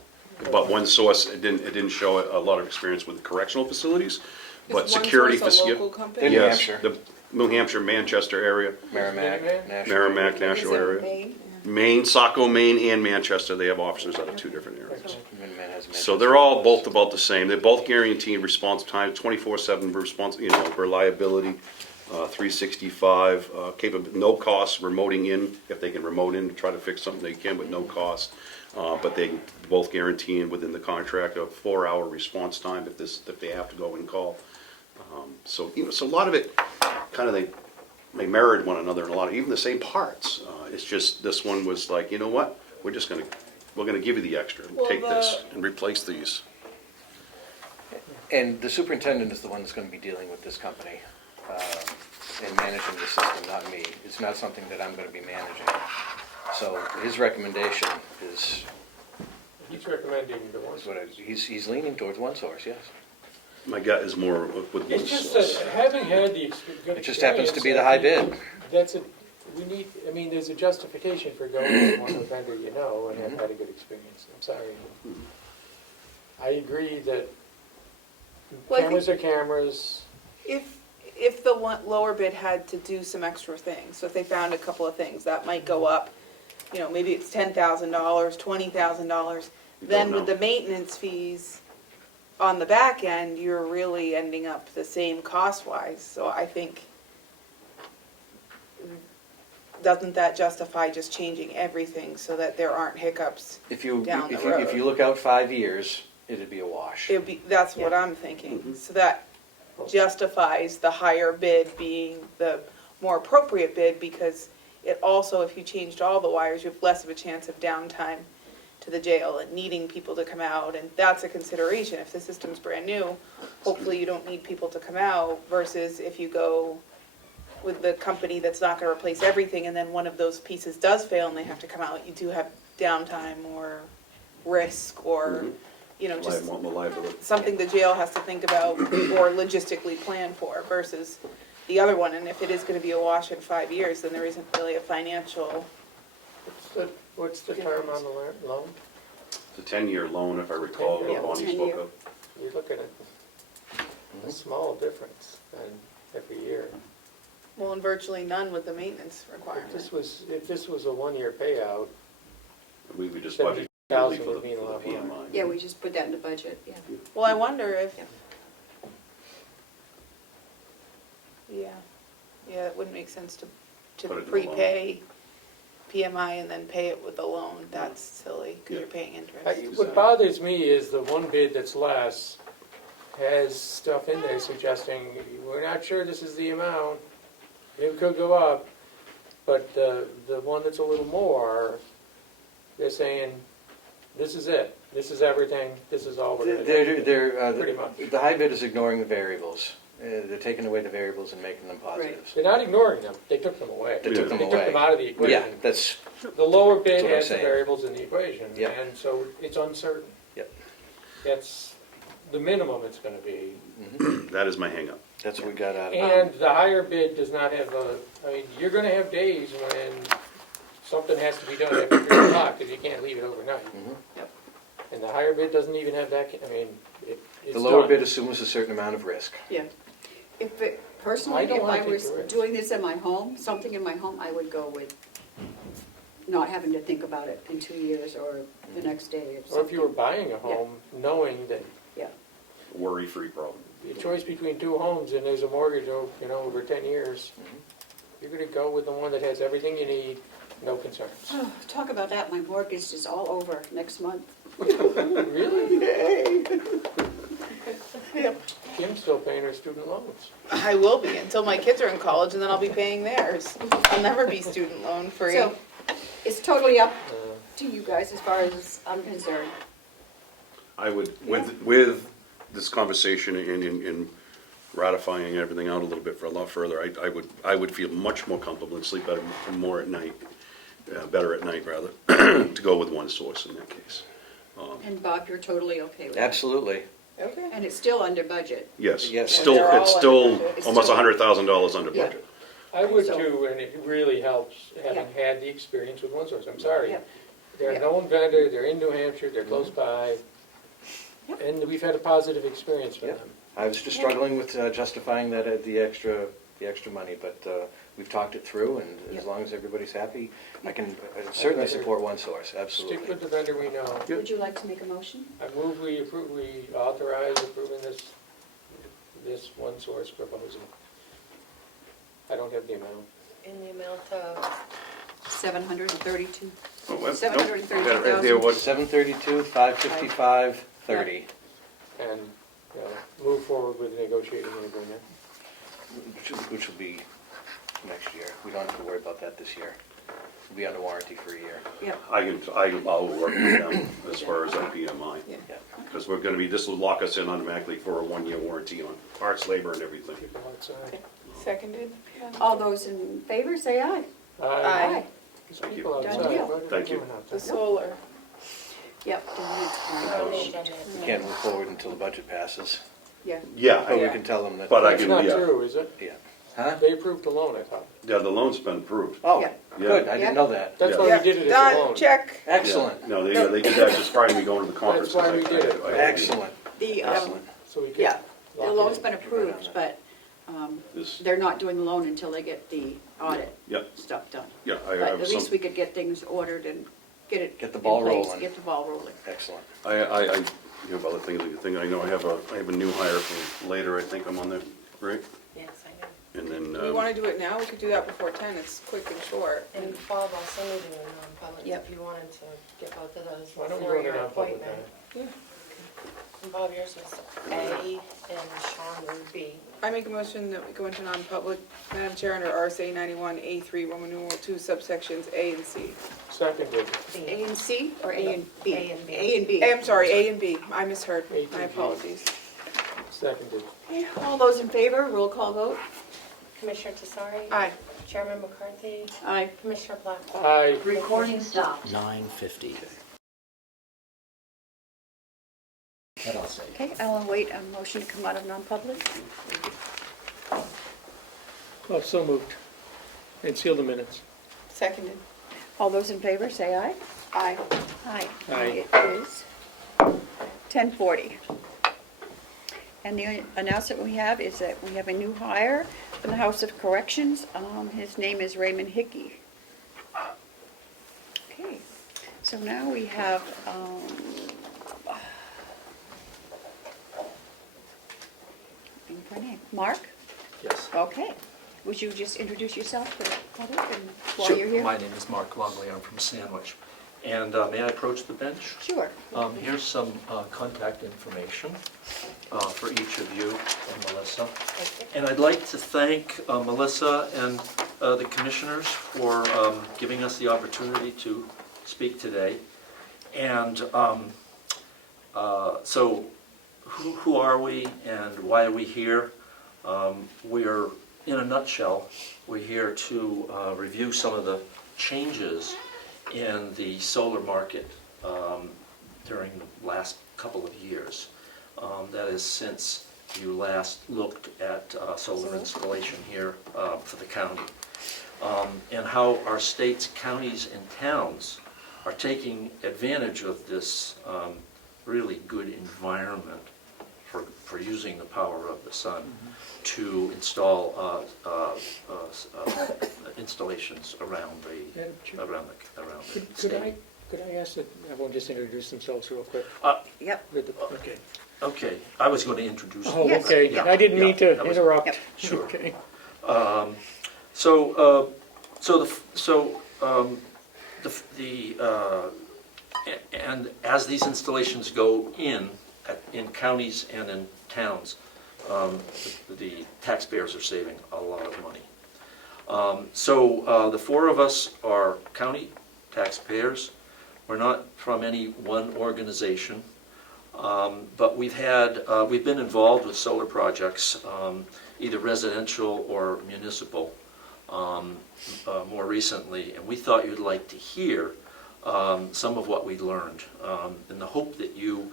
But OneSource, it didn't show a lot of experience with correctional facilities, but Is security. OneSource a local They're company? New Yes, Hampshire. the New Hampshire, Manchester area, Merrimack, Minuteman? Nashua. Merrimack, Is Nashua it area. Maine? Maine, Saco, Maine, and Manchester, they have officers out of 2 different areas. Minuteman has So they're all both about the same. They're both guaranteed response time, 24/7 response, reliability, 365, no cost, remoting in, if they can remote in to try to fix something, they can with no cost. But they both guarantee within the contract a 4-hour response time if they have to go and call. So a lot of it, kind of they mirrored one another in a lot of, even the same parts. It's just, this one was like, you know what? We're gonna give you the extra, Well, take this and replace these. And the superintendent is the one that's going to be dealing with this company and managing the system, not me. It's not something that I'm going to be managing. So his recommendation is He's recommending the what OneSource. he's leaning towards OneSource, yes. My gut is more with It's just OneSource. that having had the good It just happens to experience, be the high I think bid. That's it. We need, there's a justification for going with one vendor you know and have Mhm. had a good experience. I'm sorry. I agree that Well, I cameras are cameras. If the lower bid had to do some extra things, so if they found a couple of things, that might go up, maybe it's $10,000, $20,000. Then know. with the maintenance fees on the back end, you're really ending up the same cost-wise. So I think, doesn't that justify just changing everything so that there aren't hiccups? If you Down the if you road. look out 5 years, it'd be a wash. That's what I'm thinking. So that justifies the higher bid being the more appropriate bid, because it also, if you changed all the wires, you have less of a chance of downtime to the jail and needing people to come out, and that's a consideration. If the system's brand new, hopefully you don't need people to come out, versus if you go with the company that's not gonna replace everything, and then one of those pieces does fail and they have to come out, you do have downtime or risk, or, just Liability. something the jail has to think about or logistically plan for, versus the other one. And if it is gonna be a wash in 5 years, then there isn't really a financial. What's the term on the loan? It's a 10-year loan, if I recall, Yeah, what Bonnie 10 spoke year. of. You're looking at a small difference and every year. Well, and virtually none with the maintenance If requirement. this was a one-year payout, We just 70,000 budgeted yearly for the would mean a lot more. PMI. Yeah, we just put that in the budget, yeah. Well, I wonder if, Yeah. yeah, it wouldn't make sense to Put it in the prepay PMI and then pay it with a loan. That's silly, because Yeah. you're paying interest. What bothers me is the one bid that's less has stuff in there suggesting, we're not sure this is the amount, it could go up, but the one that's a little more, they're saying, this is it, this is everything, this is all we're gonna do. Pretty much. The high bid is ignoring the variables. They're taking away the variables and making them positives. They're not ignoring them, they took them away. They took them They took away. them out of the Yeah, equation. that's, The lower bid That's what I'm has the saying. variables in the equation, Yep. and so it's uncertain. Yep. That's the minimum it's gonna be. That is my hangup. that's what we got out of it. And the higher bid does not have you're gonna have days when something has to be done after 3 o'clock, because you can't leave it overnight. Mhm. And the higher bid doesn't even have that, it's The lower done. bid assumes a certain amount of risk. Yeah. Personally, I don't if wanna I take was the risk. doing this in my home, something in my home, I would go with not having to think about it in 2 years or the next day or Or if you were something. buying a home, knowing that Yeah, Worry-free problem. the choice between 2 homes and there's a mortgage over 10 years, you're gonna go with the one that has everything you need, no concerns. Oh, talk about that, my mortgage is all over next month. Really? Kim's still paying her student loans. I will be until my kids are in college, and then I'll be paying theirs. I'll never be student loan free. So, it's totally up Uh, to you guys as far as I'm concerned. I would, with this conversation and ratifying everything out a little bit for a lot further, I would feel much more comfortable and sleep better, more at night, better at night rather, to go with one source in that case. And Bob, you're totally okay with that? Absolutely. Okay. And it's still under budget. Yes, Yes. still, They're all it's still under budget. almost $100,000 under Yeah. budget. I would So- too, and it really helps having Yeah. had the experience with one source. I'm sorry. Yep. They're a Yep. known vendor, they're in New Hampshire, they're close by, Yep. and we've had a positive experience with Yep. them. I was just struggling with justifying that the extra money, but we've talked it through, and as Yep. long as everybody's happy, I can certainly support one source, Stick absolutely. with the vendor we know. Would you like to make a motion? I move we authorize approving this one source proposal. I don't have the amount. In the amount of, 732. Oh, well, nope, 732,000. I got it right there, what- 732, 555, 30, And move forward with negotiating an agreement. which will be next year. We don't have to worry about that this year. We'll be under warranty for a year. Yep. I'll work with them as far as our PMI. Yeah. Yeah. Because we're gonna be, this will lock us in automatically for a 1-year warranty on parts, labor, and everything. Keep them outside. Seconded? All those in favor, say aye. Aye. There's Thank you. people Done outside. deal. What are they Thank you. doing out The there? solar. Yep. on the agenda. We can't move forward until the budget passes, Yeah. Yeah, but we Yeah. can tell them that. But I That's can- not yeah. true, is it? Yeah. Huh? They approved the loan, I thought. yeah, the loan's been approved. Oh, Yeah. good, I Yeah. didn't know that. That's Yeah. why we did it as a Done, loan. check. Excellent, Yeah. No, they did that just prior to me going to the conference. That's why we did it. excellent, The, excellent. So we could yeah, the lock it loan's in. been approved, but This, they're not doing the loan until they get the audit yeah, stuff done. yeah, But I at have least some, we could get things ordered and get it Get the in ball place, rolling. Get the ball rolling. Excellent. you have other things, like the thing, I know I have a new hire for later, I think I'm on there, right? Yes, I know. And then, Do we want to do it now? We could do that before 10. It's quick and short. And Bob also needed a non-public, Yep. if you wanted to get both of those Why don't we before go to your non-public appointment. then? And Bob, yours was A, and Sean was B. I make a motion that we go into non-public, Madam Chair, under RSA 91A3, Roman numeral 2, subsections A and C. Seconded. B. A and C or A and B? A and B. A and B. I'm sorry, A and B. I misheard. A to My B. apologies. Seconded. All those in favor, roll call vote? Commissioner Tesari. Aye. Chairman McCarthy. Aye. Commissioner Black. Aye. Recording stopped. 9:50. That I'll say. Okay, I'll wait a motion to come out of non-public. Oh, so moved. And seal the minutes. Seconded. All those in favor, say aye. Aye. Aye. Aye. It is 10:40. And the announcement we have is that we have a new hire in the House of Corrections. His name is Raymond Hickey. Okay, so now we have, looking for a name. Mark? Yes. Okay. Would you just introduce yourself to the public and while Sure. you're here? My name is Mark Longley. I'm from Sandwich. And may I approach the bench? Sure. Here's some contact information for each of you and Melissa. And I'd like to thank Melissa and the commissioners for giving us the opportunity to speak today. And so who are we and why are we here? We're, in a nutshell, we're here to review some of the changes in the solar market during the last couple of years. That is since you last looked at solar installation here for the county. And how our states, counties, and towns are taking advantage of this really good environment for using the power of the sun to install installations around Madam Chair, the state. could I ask that everyone just introduce themselves real quick? Yep. Okay. Okay, I was going to introduce Oh, Yes. okay, Yeah, I didn't mean yeah, to that was- interrupt. Yep. Sure. Okay. And as these installations go in counties and in towns, the taxpayers are saving a lot of money. The four of us are county taxpayers. We're not from any one organization, but we've been involved with solar projects, either residential or municipal, more recently, and we thought you'd like to hear some of what we learned, in the hope that you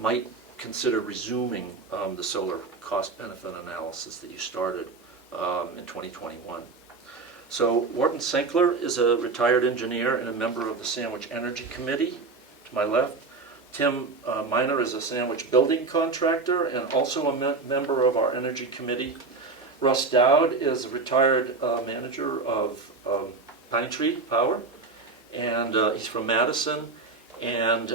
might consider resuming the solar cost-benefit analysis that you started in 2021. So Wharton Sinkler is a retired engineer and a member of the Sandwich Energy Committee, to my left. Tim Miner is a Sandwich building contractor and also a member of our Energy Committee. Russ Dowd is a retired manager of Pine Tree Power, and he's from Madison, and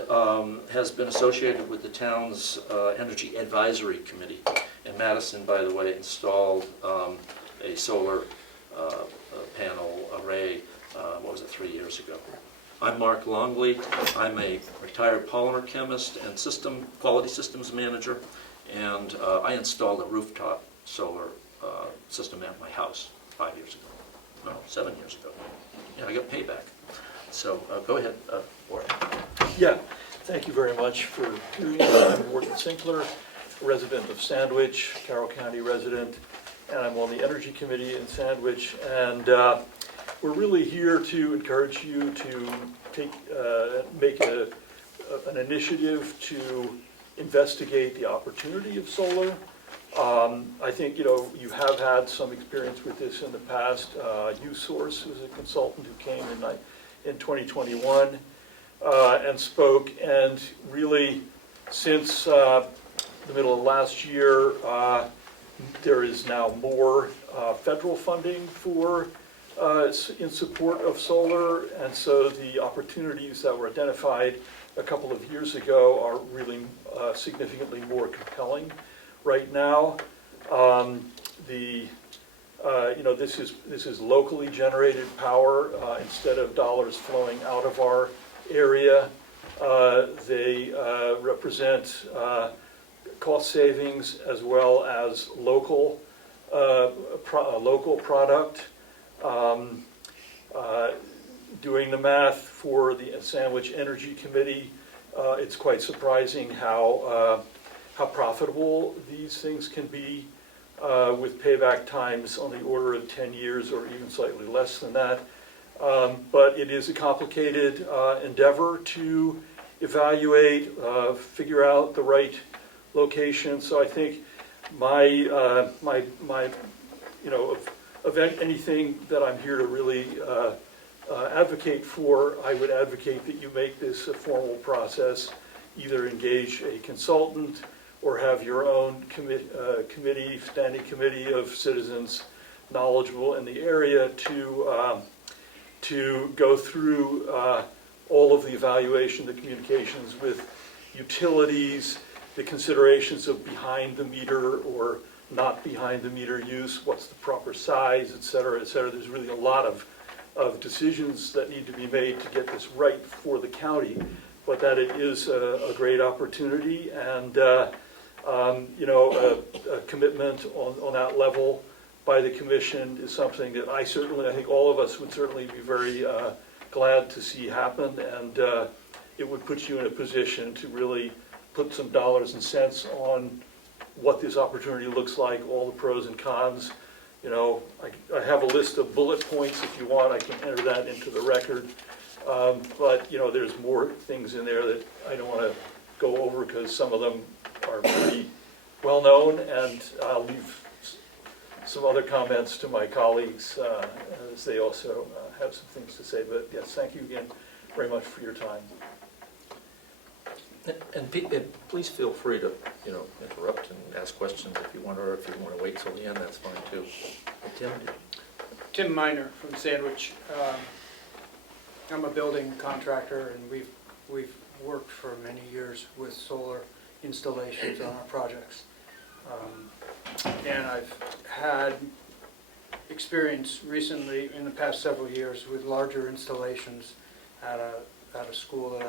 has been associated with the town's Energy Advisory Committee. And Madison, by the way, installed a solar panel array, 3 years ago. I'm Mark Longley. I'm a retired polymer chemist and quality systems manager, and I installed a rooftop solar system at my house 5 years ago. No, 7 years ago. Yeah, I got payback. So go ahead, Ward. Yeah, thank you very much for doing this. I'm Wharton Sinkler, resident of Sandwich, Carroll County resident, and I'm on the Energy Committee in Sandwich. And we're really here to encourage you to make an initiative to investigate the opportunity of solar. I think, you have had some experience with this in the past. USource was a consultant who came in 2021 and spoke, and really since the middle of last year, there is now more federal funding in support of solar, and so the opportunities that were identified a couple of years ago are really significantly more compelling right now. This is locally generated power instead of dollars flowing out of our area. They represent cost savings as well as local product. Doing the math for the Sandwich Energy Committee, it's quite surprising how profitable these things can be, with payback times on the order of 10 years or even slightly less than that. But it is a complicated endeavor to evaluate, figure out the right location. So I think of anything that I'm here to really advocate for, I would advocate that you make this a formal process, either engage a consultant or have your own committee, standing committee of citizens knowledgeable in the area to go through all of the evaluation, the communications with utilities, the considerations of behind the meter or not behind the meter use, what's the proper size, et cetera, et cetera. There's really a lot of decisions that need to be made to get this right for the county, but that it is a great opportunity, and you know, a commitment on that level by the commission is something that I think all of us would certainly be very glad to see happen, and it would put you in a position to really put some dollars and cents on what this opportunity looks like, all the pros and cons. You know, I have a list of bullet points. If you want, I can enter that into the record. But, you know, there's more things in there that I don't want to go over because some of them are pretty well-known, and I'll leave some other comments to my colleagues as they also have some things to say. But yes, thank you again very much for your time. And please feel free to, you know, interrupt and ask questions if you want, or if you want to wait till the end, that's fine too. Tim? Tim Miner from Sandwich. I'm a building contractor, and we've worked for many years with solar installations on our projects. And I've had experience recently in the past several years with larger installations at a school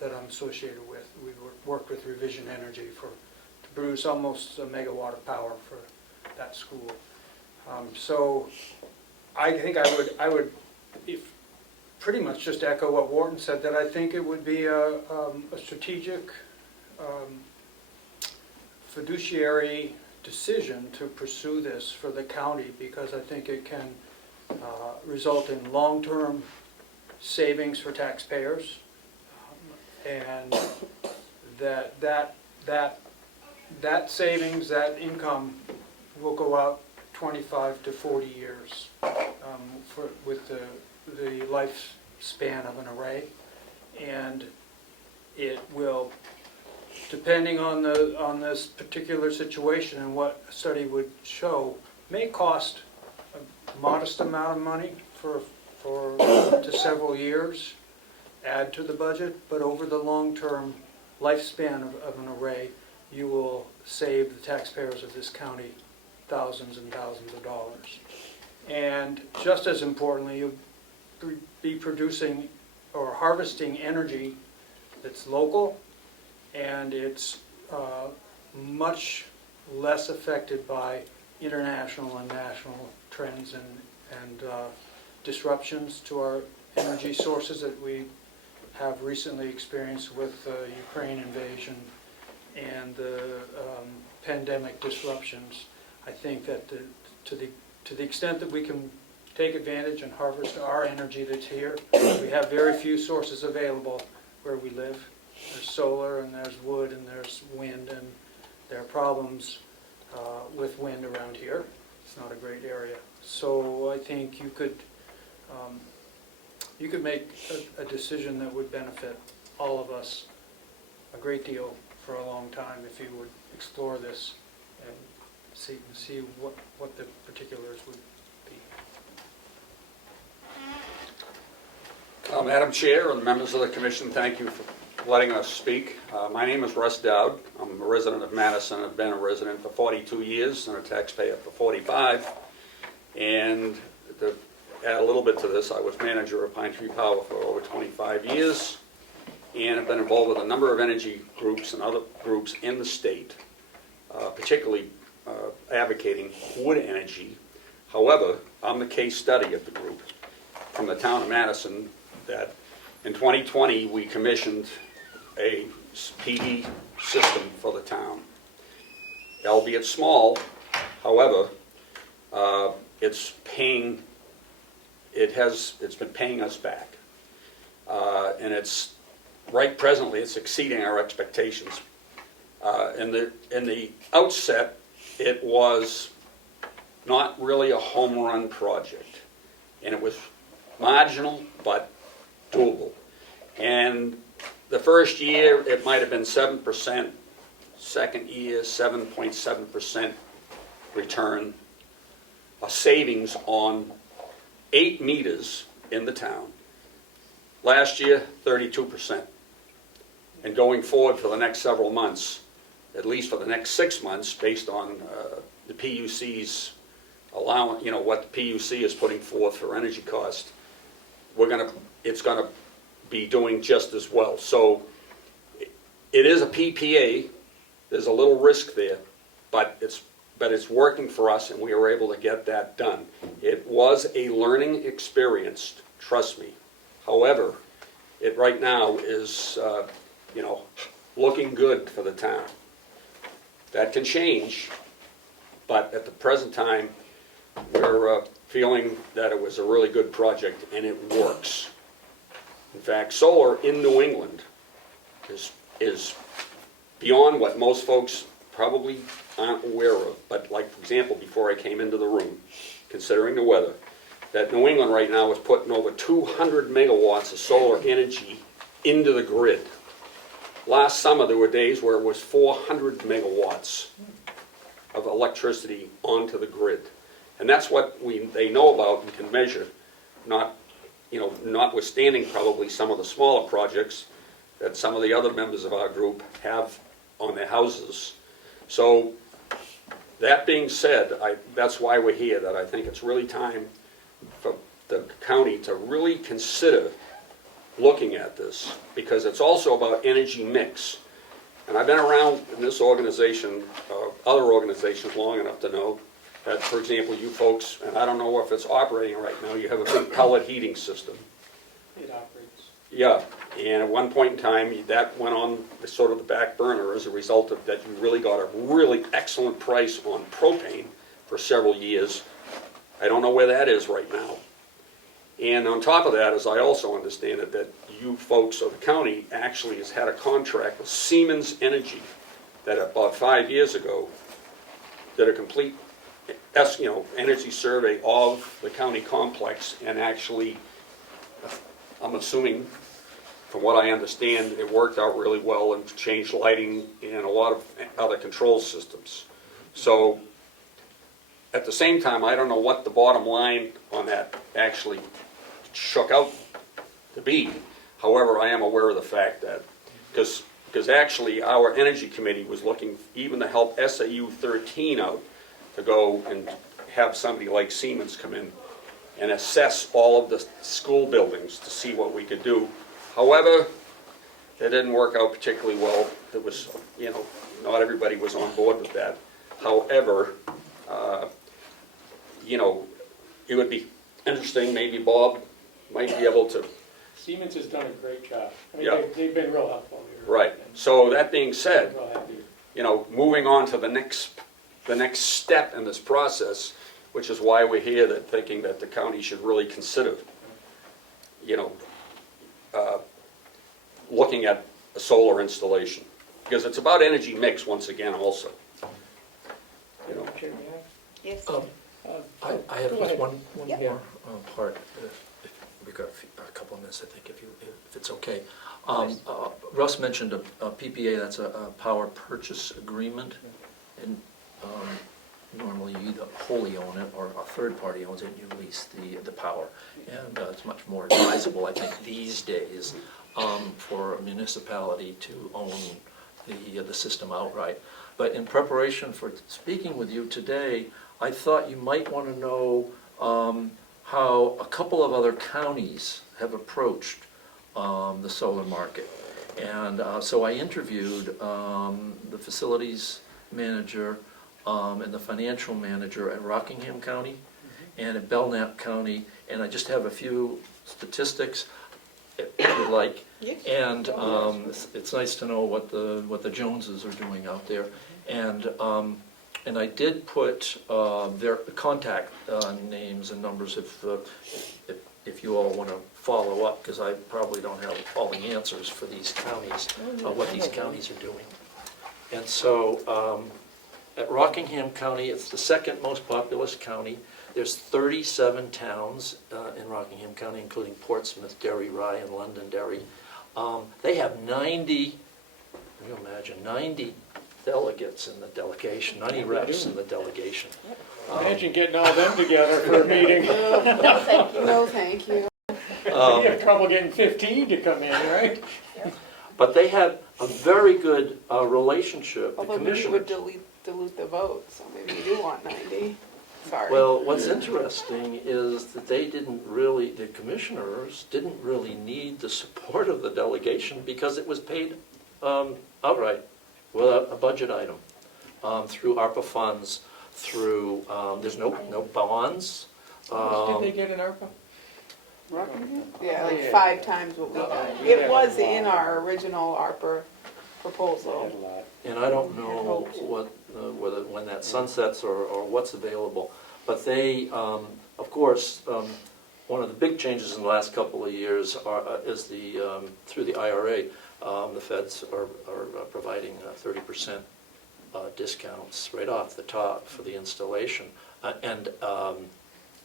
that I'm associated with. We've worked with Revision Energy to produce almost a megawatt of power for that school. So I think I would pretty much just echo what Wharton said, that I think it would be a strategic fiduciary decision to pursue this for the county, because I think it can result in long-term savings for taxpayers, and that savings, that income will go out 25 to 40 years with the lifespan of an array, and it will, depending on this particular situation and what a study would show, may cost a modest amount of money for up to several years, add to the budget, but over the long-term lifespan of an array, you will save the taxpayers of this county thousands and thousands of dollars. And just as importantly, you'll be producing or harvesting energy that's local, and it's much less affected by international and national trends and disruptions to our energy sources that we have recently experienced with the Ukraine invasion and the pandemic disruptions. I think that to the extent that we can take advantage and harvest our energy that's here, we have very few sources available where we live. There's solar, and there's wood, and there's wind, and there are problems with wind around here. It's not a great area. So I think you could make a decision that would benefit all of us a great deal for a long time if you would explore this and see what the particulars would be. Madam Chair and members of the Commission, thank you for letting us speak. My name is Russ Dowd. I'm a resident of Madison. I've been a resident for 42 years and a taxpayer for 45. And to add a little bit to this, I was manager of Pine Tree Power for over 25 years, and have been involved with a number of energy groups and other groups in the state, particularly advocating wood energy. However, I'm the case study of the group from the town of Madison that in 2020 we commissioned a PD system for the town, albeit small. However, it's been paying us back, and it's presently it's exceeding our expectations. In the outset, it was not really a home run project, and it was marginal but doable. And the first year it might have been 7%, second year 7.7% return, a savings on 8 meters in the town. Last year, 32%. And going forward for the next several months, at least for the next 6 months, based on the PUC's allowance, what the PUC is putting forth for energy cost, it's gonna be doing just as well. So it is a PPA. There's a little risk there, but it's working for us, and we were able to get that done. It was a learning experience, trust me. However, it right now is, looking good for the town. That can change, but at the present time, we're feeling that it was a really good project, and it works. In fact, solar in New England is beyond what most folks probably aren't aware of. But like, for example, before I came into the room, considering the weather, that New England right now is putting over 200 megawatts of solar energy into the grid. Last summer, there were days where it was 400 megawatts of electricity onto the grid. And that's what they know about and can measure, notwithstanding probably some of the smaller projects that some of the other members of our group have on their houses. So that being said, that's why we're here, that I think it's really time for the county to really consider looking at this, because it's also about energy mix. And I've been around in this organization, other organizations, long enough to know that, for example, you folks, and I don't know if it's operating right now, you have a big pellet heating system. It operates. Yeah, and at one point in time, that went on sort of the back burner as a result of that you really got a really excellent price on propane for several years. I don't know where that is right now. And on top of that, as I also understand it, that you folks of the county actually has had a contract with Siemens Energy that about 5 years ago did a complete energy survey of the county complex, and actually, I'm assuming, from what I understand, it worked out really well and changed lighting and a lot of other control systems. So at the same time, I don't know what the bottom line on that actually shook out to be. However, I am aware of the fact that, because actually our energy committee was looking even to help SAU 13 out, to go and have somebody like Siemens come in and assess all of the school buildings to see what we could do. However, that didn't work out particularly well. It was, not everybody was on board with that. However, it would be interesting, maybe Bob might be able to. Siemens has done a great job. Yeah. They've been real helpful here. Right. So that being said, Real happy. moving on to the next step in this process, which is why we're here, that thinking that the county should really consider, looking at a solar installation, because it's about energy mix once again also. Yes. I have just one Yeah. more part. If we've got a couple of minutes, I think, if it's okay. Russ mentioned a PPA, that's a power purchase agreement, and normally you either wholly own it or a third party owns it and you lease the power. And it's much more advisable, I think, these days for a municipality to own the system outright. But in preparation for speaking with you today, I thought you might want to know how a couple of other counties have approached the solar market. And so I interviewed the facilities manager and the financial manager at Rockingham County and at Belknap County, and I just have a few statistics if you'd like. Yes. And it's nice to know what the Joneses are doing out there. And I did put their contact names and numbers if you all want to follow up, because I probably don't have all the answers for these counties, what these counties are doing. And so at Rockingham County, it's the second most populous county. There's 37 towns in Rockingham County, including Portsmouth, Derry, Rye, and Londonderry. They have 90, can you imagine, 90 delegates in the delegation, 90 reps in the delegation. Imagine getting all them together for a meeting. No, thank you. No, thank you. You have trouble getting 15 to come in, right? But they had a very good relationship, the Although maybe it would commissioners. dilute the vote, so maybe you do want 90. Sorry. Well, what's interesting is that the commissioners didn't really need the support of the delegation because it was paid outright with a budget item, through ARPA funds, through, there's no bonds. Did they get an ARPA? Yeah, like 5 times what we got. It was in our original ARPA proposal. And I don't know whether, when that sunsets or what's available. But they, of course, one of the big changes in the last couple of years is through the IRA, the feds are providing 30% discounts right off the top for the installation.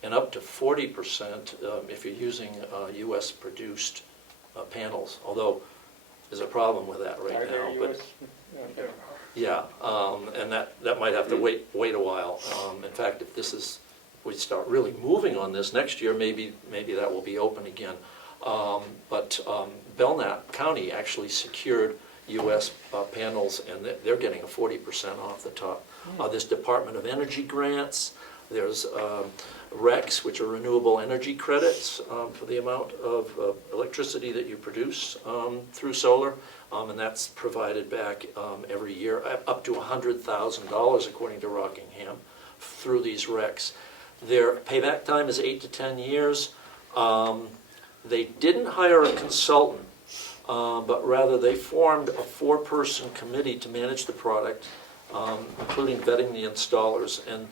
And up to 40% if you're using US produced panels, although there's a problem with that right now. But yeah, and that might have to wait a while. In fact, if we start really moving on this next year, maybe that will be open again. But Belknap County actually secured US panels, and they're getting a 40% off the top. There's Department of Energy grants. There's RECs, which are renewable energy credits for the amount of electricity that you produce through solar, and that's provided back every year, up to $100,000 according to Rockingham, through these RECs. Their payback time is 8 to 10 years. They didn't hire a consultant, but rather they formed a 4-person committee to manage the product, including vetting the installers. And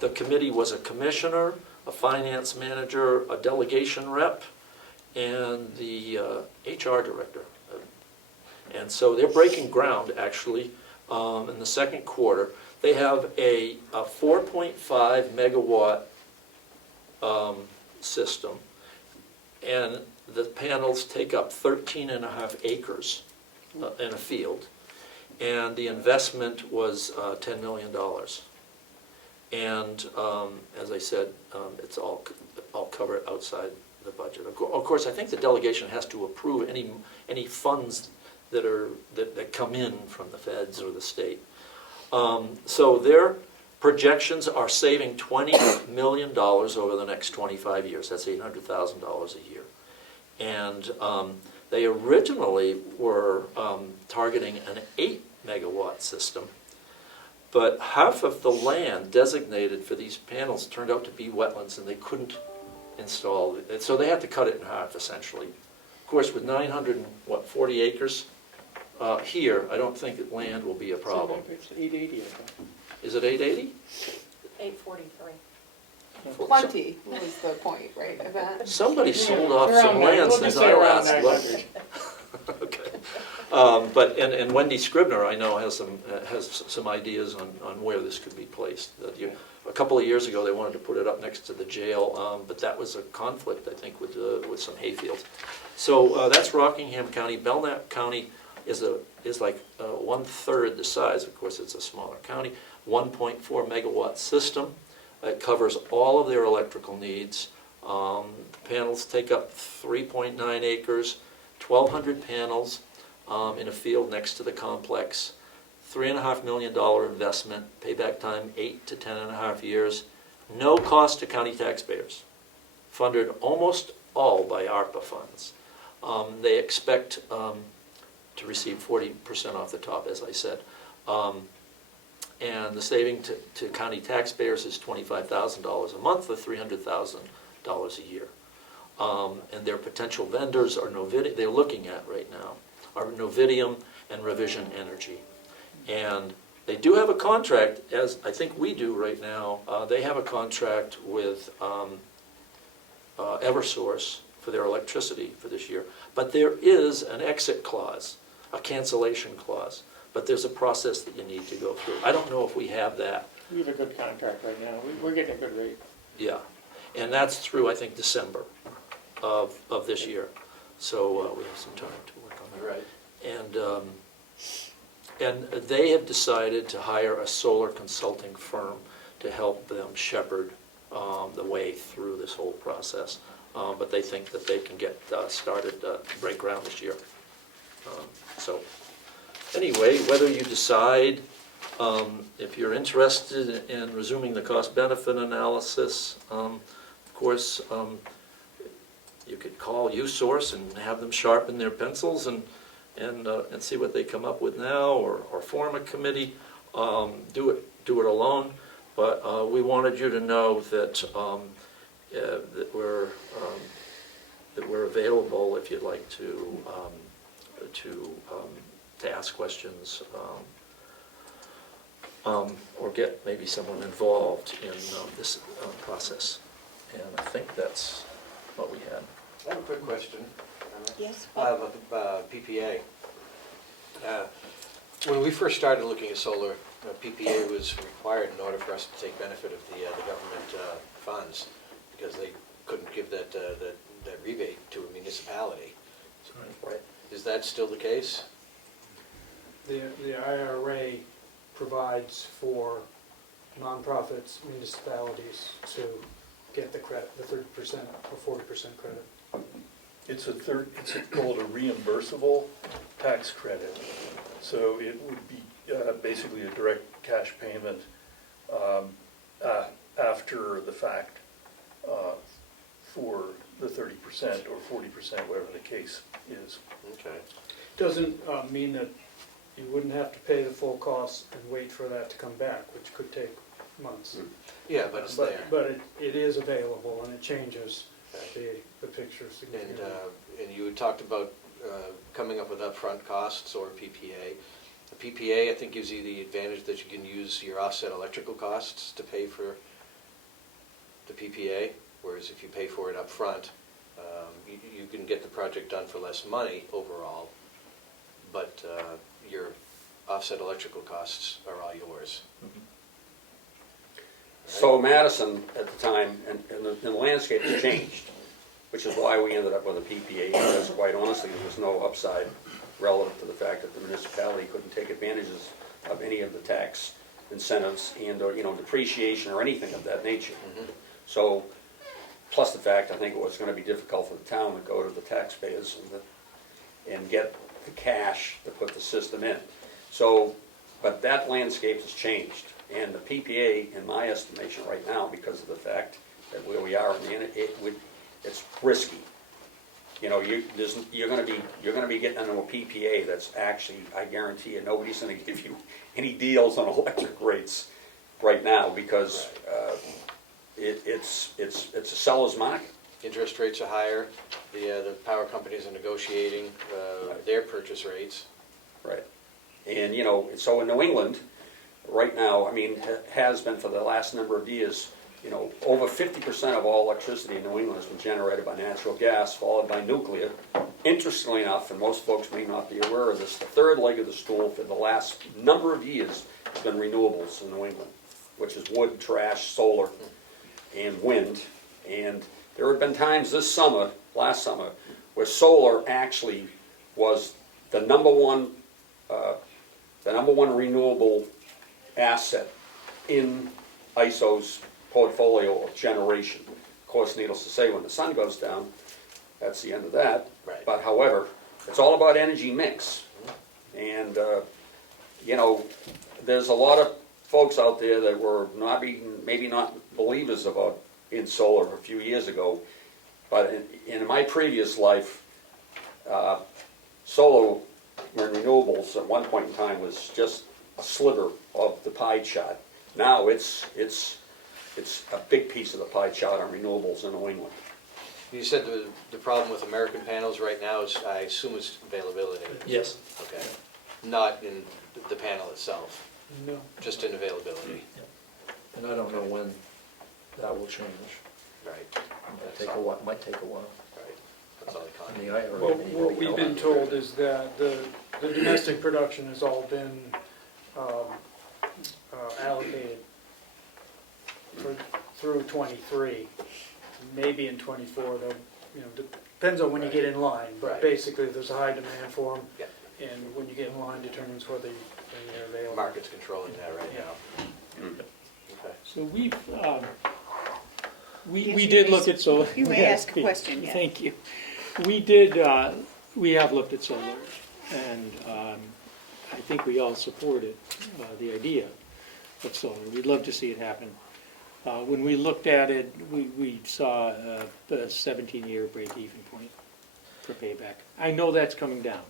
the committee was a commissioner, a finance manager, a delegation rep, and the HR director. And so they're breaking ground, actually, in the second quarter. They have a 4.5 megawatt system, and the panels take up 13.5 acres in a field, and the investment was $10 million. And as I said, it's all covered outside the budget. Of course, I think the delegation has to approve any funds that come in from the feds or the state. So their projections are saving $20 million over the next 25 years. That's $800,000 a year. And they originally were targeting an 8 megawatt system, but half of the land designated for these panels turned out to be wetlands, and they couldn't install it. So they had to cut it in half, essentially. Of course, with 940 acres here, I don't think that land will be a problem. It's 880, I think. Is it 880? 843. Plenty was the point, right, of that? Somebody sold off Around some nine- land we'll since just say I around last 900. looked. Okay. But and Wendy Scribner, I know, has some ideas on where this could be placed. A couple of years ago, they wanted to put it up next to the jail, but that was a conflict, I think, with some hayfields. So that's Rockingham County. Belknap County is like 1/3 the size. Of course, it's a smaller county. 1.4 megawatt system. It covers all of their electrical needs. Panels take up 3.9 acres, 1,200 panels in a field next to the complex. $3.5 million investment, payback time 8 to 10.5 years. No cost to county taxpayers. Funded almost all by ARPA funds. They expect to receive 40% off the top, as I said. And the saving to county taxpayers is $25,000 a month, or $300,000 a year. And their potential vendors are Novidium, they're looking at right now, are Novidium and Revision Energy. And they do have a contract, as I think we do right now. They have a contract with Eversource for their electricity for this year. But there is an exit clause, a cancellation clause. But there's a process that you need to go through. I don't know if we have that. We have a good contract right now. We're getting a good rate. Yeah, and that's through, I think, December of this year. So we have some time to work on that. Right. And they have decided to hire a solar consulting firm to help them shepherd the way through this whole process. But they think that they can get started, break ground this year. So anyway, whether you decide if you're interested in resuming the cost-benefit analysis, of course, you could call USource and have them sharpen their pencils and see what they come up with now, or form a committee, do it alone. But we wanted you to know that that we're available if you'd like to ask questions, or get maybe someone involved in this process. And I think that's what we had. I have a quick question. Yes. About PPA. When we first started looking at solar, PPA was required in order for us to take benefit of the government funds, because they couldn't give that rebate to a municipality. Right. Is that still the case? The IRA provides for nonprofits, municipalities to get the credit, the 30% or 40% credit. It's called a reimbursable tax credit. So it would be basically a direct cash payment after the fact for the 30% or 40%, whatever the case is. Okay. Doesn't mean that you wouldn't have to pay the full cost and wait for that to come back, which could take months. Yeah, but it's there. But it is available, and it changes the picture significantly. And you had talked about coming up with upfront costs or PPA. The PPA, I think, gives you the advantage that you can use your offset electrical costs to pay for the PPA, whereas if you pay for it up front, you can get the project done for less money overall, but your offset electrical costs are all yours. Mm-hmm. So Madison, at the time, and the landscape has changed, which is why we ended up with a PPA, because quite honestly, there was no upside relative to the fact that the municipality couldn't take advantages of any of the tax incentives and, or, depreciation or anything of that nature. Mm-hmm. So, plus the fact, I think it was gonna be difficult for the town to go to the taxpayers and get the cash to put the system in. So, but that landscape has changed. And the PPA, in my estimation right now, because of the fact that where we are in the end, it's risky. You're going to be getting into a PPA that's actually, I guarantee you, nobody's going to give you any deals on electric rates right now, because it's a seller's market. Interest rates are higher. The power companies are negotiating their purchase rates. Right. And, so in New England, right now, has been for the last number of years, over 50% of all electricity in New England has been generated by natural gas, followed by nuclear. Interestingly enough, and most folks may not be aware of this, the third leg of the stool for the last number of years has been renewables in New England, which is wood, trash, solar, and wind. And there have been times last summer, where solar actually was the number one renewable asset in ISO's portfolio of generation. Of course, needless to say, when the sun goes down, that's the end of that. Right. But however, it's all about energy mix. And, there's a lot of folks out there that were maybe not believers in solar a few years ago. But in my previous life, solar and renewables at one point in time was just a sliver of the pie chart. Now it's a big piece of the pie chart on renewables in New England. You said the problem with American panels right now is, I assume, is availability. Yes. Okay. Not in the panel itself, No. just in availability. And I don't know when that will change. Right. Might take a while. Right. That's all I And can. the IRA Well, may what be we've been helping. told is that the domestic production has all been allocated through 23. Maybe in 24, though, depends on when you get in line. But Right. basically, there's a high demand for them. Yeah. and when you get in line determines whether they're available. Market's controlling that right now. Okay. So we Yes, did you look may- at solar. you may Yes, ask a question, yeah. Thank you. We did, we have looked at solar, and I think we all supported the idea of solar. We'd love to see it happen. When we looked at it, we saw a 17-year break-even point for payback. I know that's coming down.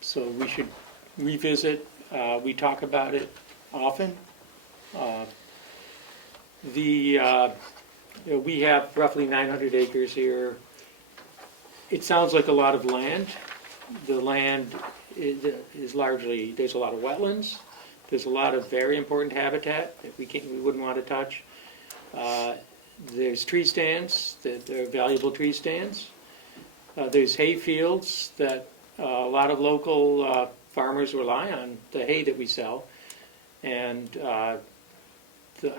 So we should revisit, we talk about it often. We have roughly 900 acres here. It sounds like a lot of land. The land is largely, there's a lot of wetlands. There's a lot of very important habitat that we wouldn't want to touch. There's tree stands, that are valuable tree stands. There's hay fields that a lot of local farmers rely on, the hay that we sell. And I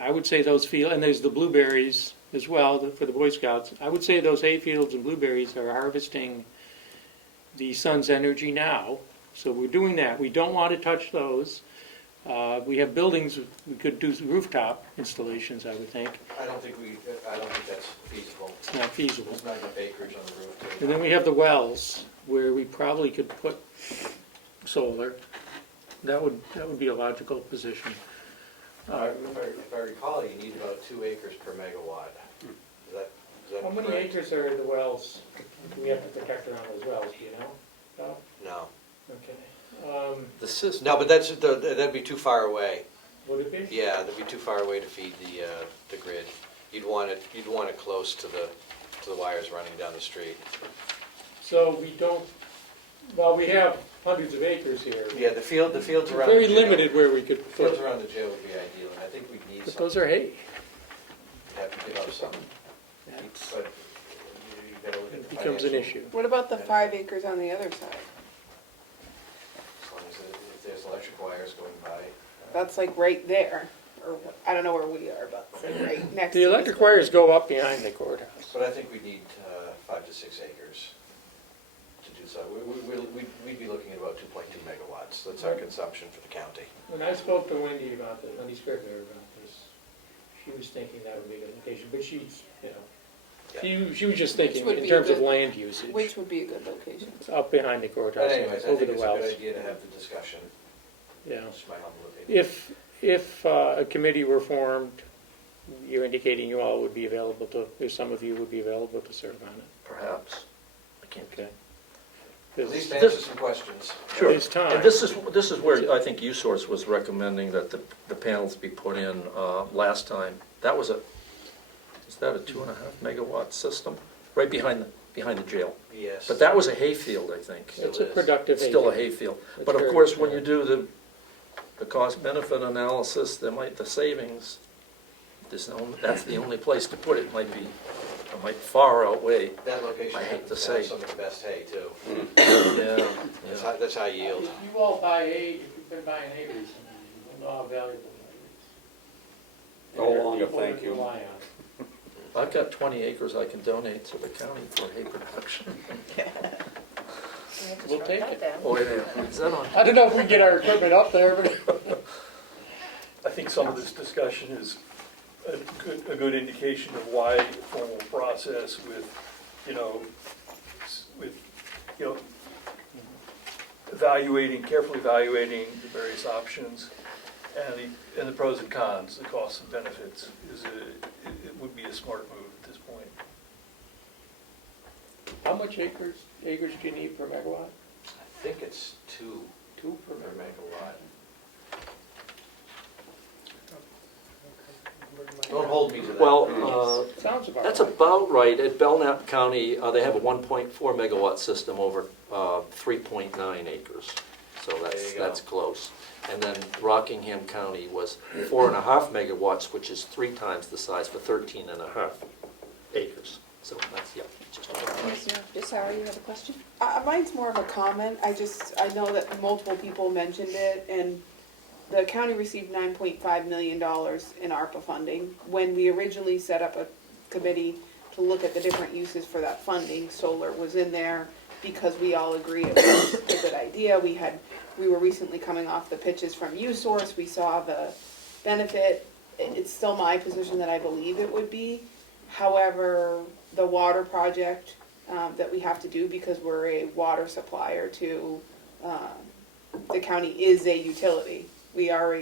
would say those fields, and there's the blueberries as well for the Boy Scouts. I would say those hay fields and blueberries are harvesting the sun's energy now. So we're doing that. We don't want to touch those. We have buildings, we could do rooftop installations, I would think. I don't think that's feasible. It's not feasible. There's not enough acreage on the roof to. And then we have the wells, where we probably could put solar. That would be a logical position. If I recall, you need about 2 acres per megawatt. Is that How many correct? acres are the wells? Do we have to protect around those wells, do you know? No. Okay. The system, No, but that'd be too far away. Would it be? Yeah, that'd be too far away to feed the grid. You'd want it close to the wires running down the street. So we don't, well, we have hundreds of acres here. Yeah, the fields around. Very the jail- limited where we could The fields put, around the jail would be ideal, and I think we'd need but some. those are hay. You'd have to give up some, That's- but you gotta look at It the becomes an financial- issue. What about the 5 acres on the other side? As long as if there's electric wires going by. That's like right there, or I don't know where we are, but it's like right next to The this electric wires go up behind the courthouse. But I think we need 5 to 6 acres to do so. We'd be looking at about 2.2 megawatts. That's our consumption for the county. When I spoke to Wendy about this, Wendy Scrivener about this, she was thinking that would be a good location, but she's, you know, she was just thinking Which would in be terms of good- land usage. Which would be a good location. It's up behind the But courthouse, anyways, I over think the it's a wells. good idea to have the discussion. Yeah. That's my humble opinion. If a committee were formed, you're indicating you all would be available to, if some of you would be available to serve on it. perhaps. I can't. Okay. At least There's answer some questions. Sure. There's time. And this is where I think USource was recommending that the panels be put in last time. That was is that a 2.5 megawatt system? Right behind the jail. Yes. But that was a hayfield, I think. It's a productive Still a acre. hayfield. It's But of very course, when you productive. do the cost-benefit analysis, the savings, that's the only place to put it. It might far outweigh. That location I hate happens to to say. have some of the best hay, too. Yeah. That's high yield. If you all buy hay, if you've been buying hay recently, you know how valuable that is. No And there are longer, people that thank you. rely on it. I've got 20 acres I can donate to the county for hay production. We'll take it. Oh, yeah. Is that on? I don't know if we can get our equipment up there, but I think some of this discussion is a good indication of why formal process with carefully evaluating the various options and the pros and cons, the costs and benefits, it would be a smart move at this point. how much acres do you need per megawatt? I think it's 2 2 per per megawatt. megawatt. Don't hold me to that. Well, Sounds about right. that's about right. At Belknap County, they have a 1.4 megawatt system over 3.9 acres. So There you go. that's close. And then Rockingham County was 4.5 megawatts, which is 3 times the size for 13.5 acres. So that's, yeah, just Just Sarah, you have a question? Mine's more of a comment. I know that multiple people mentioned it, and the county received $9.5 million in ARPA funding. When we originally set up a committee to look at the different uses for that funding, solar was in there, because we all agree it was a good idea. We were recently coming off the pitches from U-Source, we saw the benefit. It's still my position that I believe it would be. However, the water project that we have to do, because we're a water supplier to the county, is a utility. We are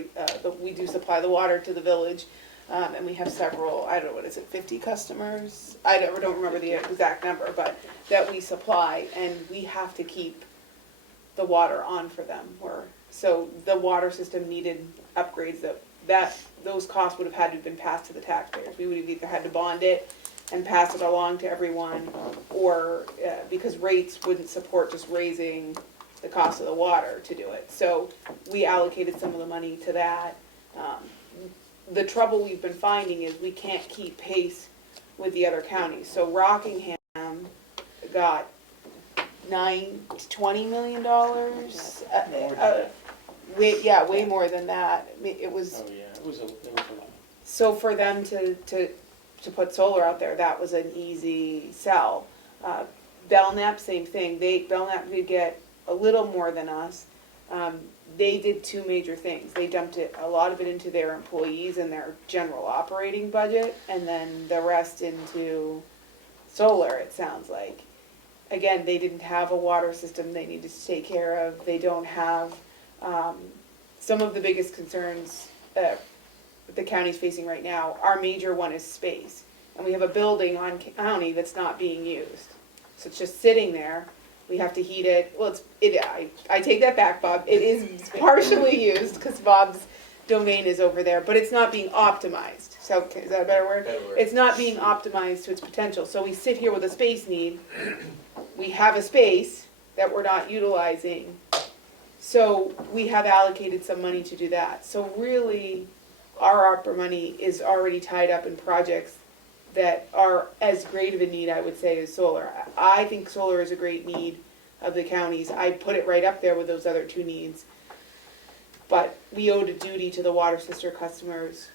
we do supply the water to the village, and we have several, I don't know, what is it, 50 customers? I don't remember the exact number, but that we supply, and we have to keep the water on for them. So the water system needed upgrades that those costs would have had to have been passed to the taxpayers. We would have either had to bond it and pass it along to everyone, or because rates wouldn't support just raising the cost of the water to do it. So we allocated some of the money to that. The trouble we've been finding is we can't keep pace with the other counties. So Rockingham got $20 million. Way more than that. I mean, it was. Oh, yeah, it was a lot. So for them to put solar out there, that was an easy sell. Belknap, same thing. Belknap did get a little more than us. They did two major things. They dumped a lot of it into their employees and their general operating budget, and then the rest into solar, it sounds like. Again, they didn't have a water system they needed to take care of. They don't have some of the biggest concerns the county's facing right now. Our major one is space, and we have a building on county that's not being used, so it's just sitting there. We have to heat it. Well, I take that back, Bob. It is partially used because Bob's domain is over there, but it's not being optimized. So is that a better word? Better word. It's not being optimized to its potential. So we sit here with a space need. We have a space that we're not utilizing. So we have allocated some money to do that. So really, our ARPA money is already tied up in projects that are as great of a need, I would say, as solar. I think solar is a great need of the counties. I put it right up there with those other two needs. But we owed a duty to the water sister customers.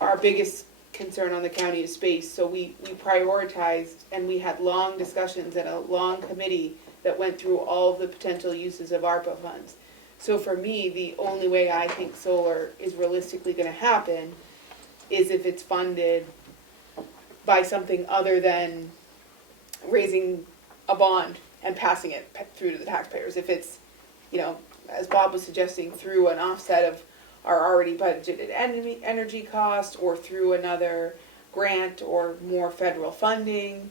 Our biggest concern on the county is space, so we prioritized, and we had long discussions and a long committee that went through all of the potential uses of ARPA funds. So for me, the only way I think solar is realistically going to happen is if it's funded by something other than raising a bond and passing it through to the taxpayers. If it's, as Bob was suggesting, through an offset of our already budgeted energy cost, or through another grant or more federal funding,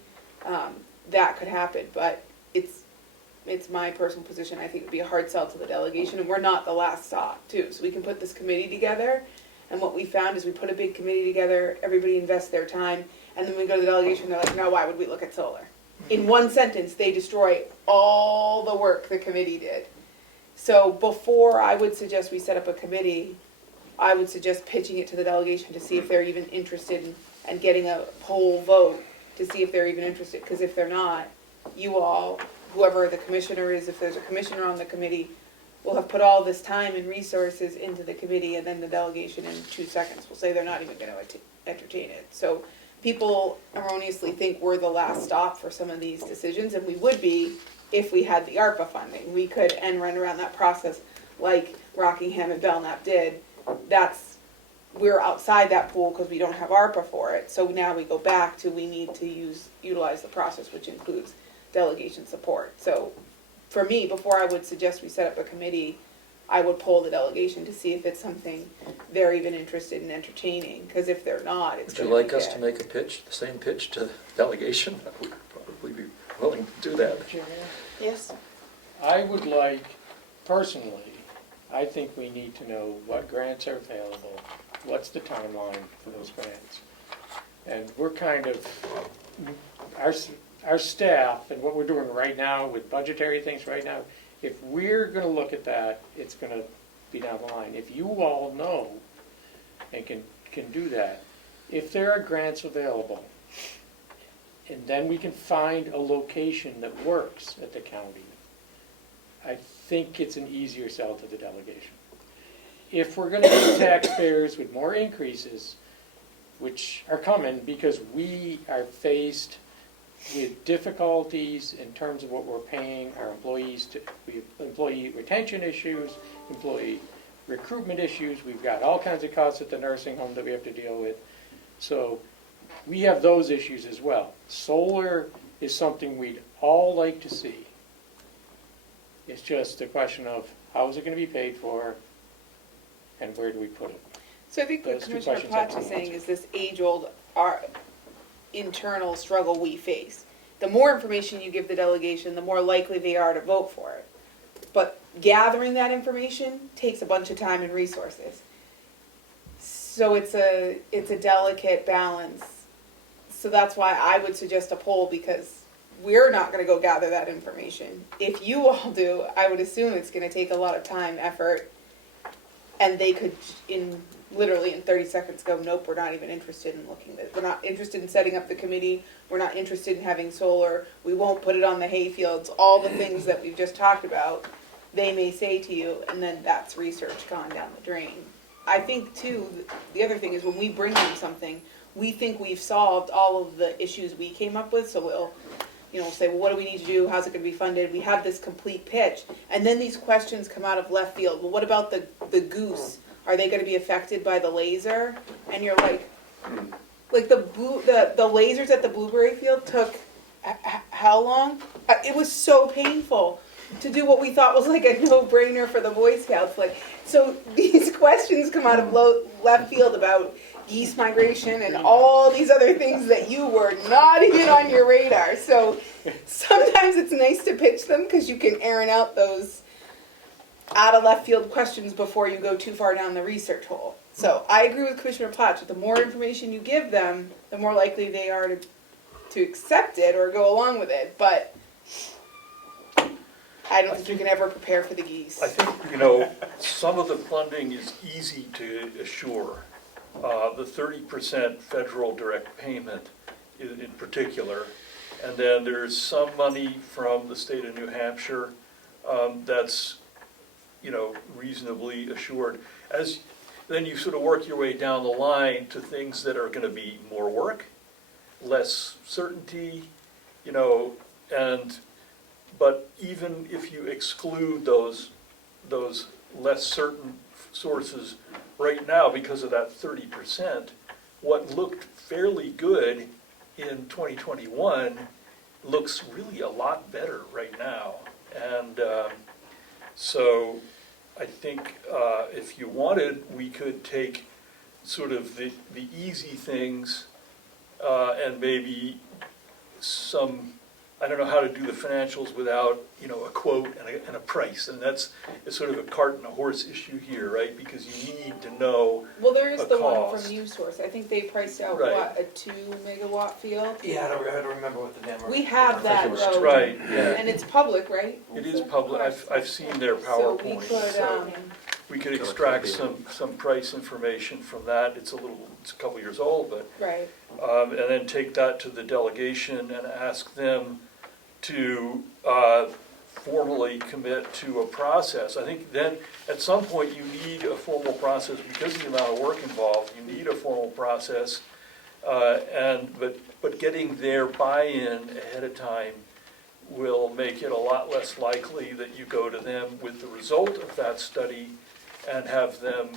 that could happen. But it's my personal position. I think it would be a hard sell to the delegation, and we're not the last stop, too. So we can put this committee together, and what we found is we put a big committee together, everybody invests their time, and then we go to the delegation, and they're like, no, why would we look at solar? In one sentence, they destroy all the work the committee did. So before I would suggest we set up a committee, I would suggest pitching it to the delegation to see if they're even interested in, and getting a poll vote to see if they're even interested. Because if they're not, you all, whoever the commissioner is, if there's a commissioner on the committee, will have put all this time and resources into the committee, and then the delegation in 2 seconds will say they're not even going to entertain it. So people erroneously think we're the last stop for some of these decisions, and we would be if we had the ARPA funding. We could run around that process like Rockingham and Belknap did. We're outside that pool because we don't have ARPA for it. So now we go back to we need to utilize the process, which includes delegation support. So for me, before I would suggest we set up a committee, I would poll the delegation to see if it's something they're even interested in entertaining. Because if they're not, it's Would you going like us to make a pitch, the same pitch to delegation? I would probably be willing to do that. Yes. I would like, personally, I think we need to know what grants are available, what's the timeline for those grants. And we're kind of, our staff and what we're doing right now with budgetary things right now, if we're going to look at that, it's going to be down the line. If you all know and can do that, if there are grants available, and then we can find a location that works at the county, I think it's an easier sell to the delegation. If we're going to get taxpayers with more increases, which are coming because we are faced with difficulties in terms of what we're paying our employees to, we have employee retention issues, employee recruitment issues, we've got all kinds of costs at the nursing home that we have to deal with. So we have those issues as well. Solar is something we'd all like to see. It's just a question of how is it going to be paid for and where do we put it? So I think what Those two Commissioner questions I Potts can is saying answer. is this age-old internal struggle we face. The more information you give the delegation, the more likely they are to vote for it. But gathering that information takes a bunch of time and resources. So it's a delicate balance. So that's why I would suggest a poll, because we're not going to go gather that information. If you all do, I would assume it's going to take a lot of time, effort, and they could literally in 30 seconds go, nope, we're not even interested in looking at it. We're not interested in setting up the committee. We're not interested in having solar. We won't put it on the hayfields. All the things that we've just talked about, they may say to you, and then that's research gone down the drain. I think, too, the other thing is when we bring them something, we think we've solved all of the issues we came up with, so we'll say, well, what do we need to do? How's it going to be funded? We have this complete pitch. And then these questions come out of left field. Well, what about the goose? Are they going to be affected by the laser? And you're like the lasers at the blueberry field took how long? It was so painful to do what we thought was like a no-brainer for the Boy Scouts. So these questions come out of left field about geese migration and all these other things that you were not even on your radar. So sometimes it's nice to pitch them because you can airing out those out of left field questions before you go too far down the research hole. So I agree with Commissioner Potts. The more information you give them, the more likely they are to accept it or go along with it. But I don't think you can ever prepare for the geese. I think, some of the funding is easy to assure. The 30% federal direct payment in particular. And then there's some money from the state of New Hampshire that's, reasonably assured. Then you sort of work your way down the line to things that are going to be more work, less certainty, but even if you exclude those less certain sources right now because of that 30%, what looked fairly good in 2021 looks really a lot better right now. And so I think if you wanted, we could take sort of the easy things and maybe some, I don't know how to do the financials without, a quote and a price. And it's sort of a cart and a horse issue here, right? Because you need to know Well, there is a the one cost. from USource. I think they priced out, Right. what, a 2 megawatt field? Yeah, I don't remember what the number. We have that, though. Right, yeah. And it's public, right? It is public. I've seen their So we PowerPoint. could, So we could extract some price information from that. It's a couple years old, but right. and then take that to the delegation and ask them to formally commit to a process. I think then, at some point, you need a formal process because of the amount of work involved. You need a formal process, but getting their buy-in ahead of time will make it a lot less likely that you go to them with the result of that study and have them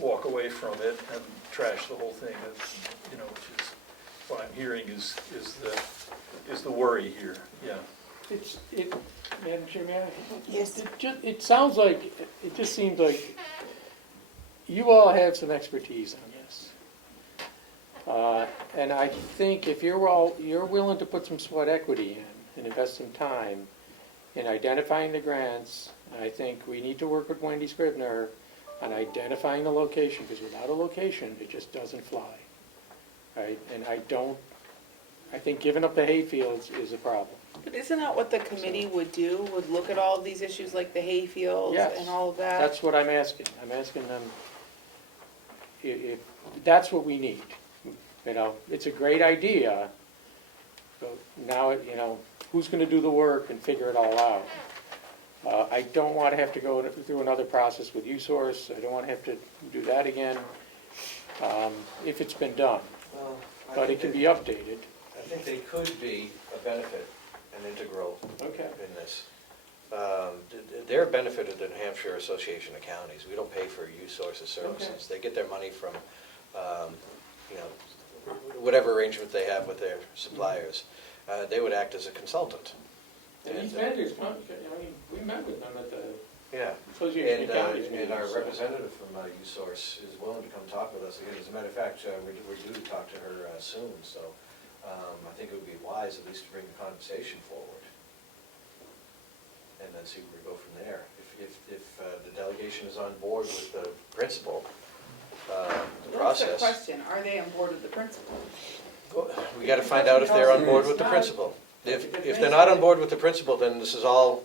walk away from it and trash the whole thing. Which is what I'm hearing is the worry here. Yeah. Madam Chair, may I? Yes. It sounds like, it just seems like you all have some expertise on this. And I think if you're willing to put some sweat equity in and invest some time in identifying the grants, I think we need to work with Wendy Scribner on identifying the location, because without a location, it just doesn't fly. Right? And I think giving up the hayfields is a problem. But isn't that what the committee would do? Would look at all of these issues like the hayfields Yes. and all of that? That's what I'm asking. I'm asking them if that's what we need. It's a great idea, but now, who's going to do the work and figure it all out? I don't want to have to go through another process with USource. I don't want to have to do that again if it's been done. But it can be updated. think they could be a benefit, an integral Okay. in this. They're a benefit of the New Hampshire Association of Counties. We don't pay for U-Sources services. They get their money from, you know, whatever arrangement they have with their suppliers. They would act as a consultant. And these vendors, I mean, we met with them at the Yeah. Association And, of Counties and meeting. our so- representative from U-Source is willing to come talk with us again. As a matter of fact, we're due to talk to her soon, so I think it would be wise at least to bring the conversation forward. And then see where we go from there. If the delegation is on board with the principal, the That's the process. question, are they on board with the principle? We gotta find out if they're on board with the principal. If they're not on board with the principal, then this is all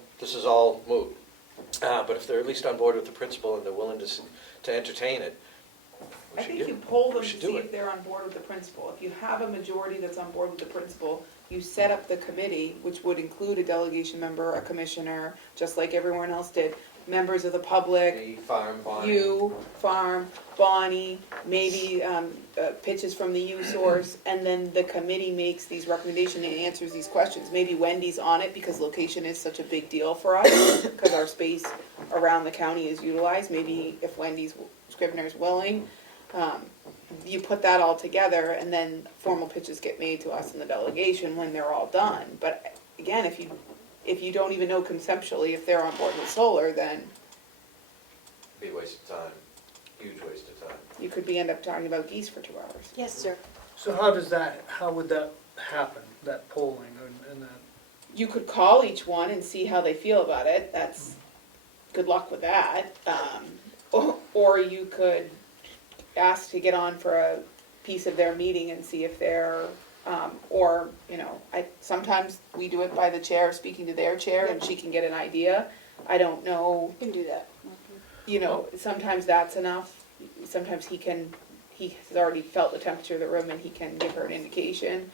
moot. But if they're at least on board with the principal and they're willing to entertain it, I think you poll them to should do see it. if they're on board with the principle. If you have a majority that's on board with the principle, you set up the committee, which would include a delegation member, a commissioner, just like everyone else did, members of the public, The farm bond. you, farm, Bonnie, maybe pitches from the U-Source, and then the committee makes these recommendations and answers these questions. Maybe Wendy's on it because location is such a big deal for us, because our space around the county is utilized. Maybe if Wendy's, Scrivener's willing, you put that all together, and then formal pitches get made to us in the delegation when they're all done. But again, if you don't even know conceptually if they're on board with solar, then Be a waste of time, huge waste of time. you could end up talking about geese for 2 hours. Yes, sir. So how would that happen, that polling and that? You could call each one and see how they feel about it. That's, good luck with that. Or you could ask to get on for a piece of their meeting and see if they're, or, you know, sometimes we do it by the chair speaking to their chair and she can get an idea. I don't know, You can do that. you know, sometimes that's enough. Sometimes he has already felt the temperature of the room and he can give her an indication.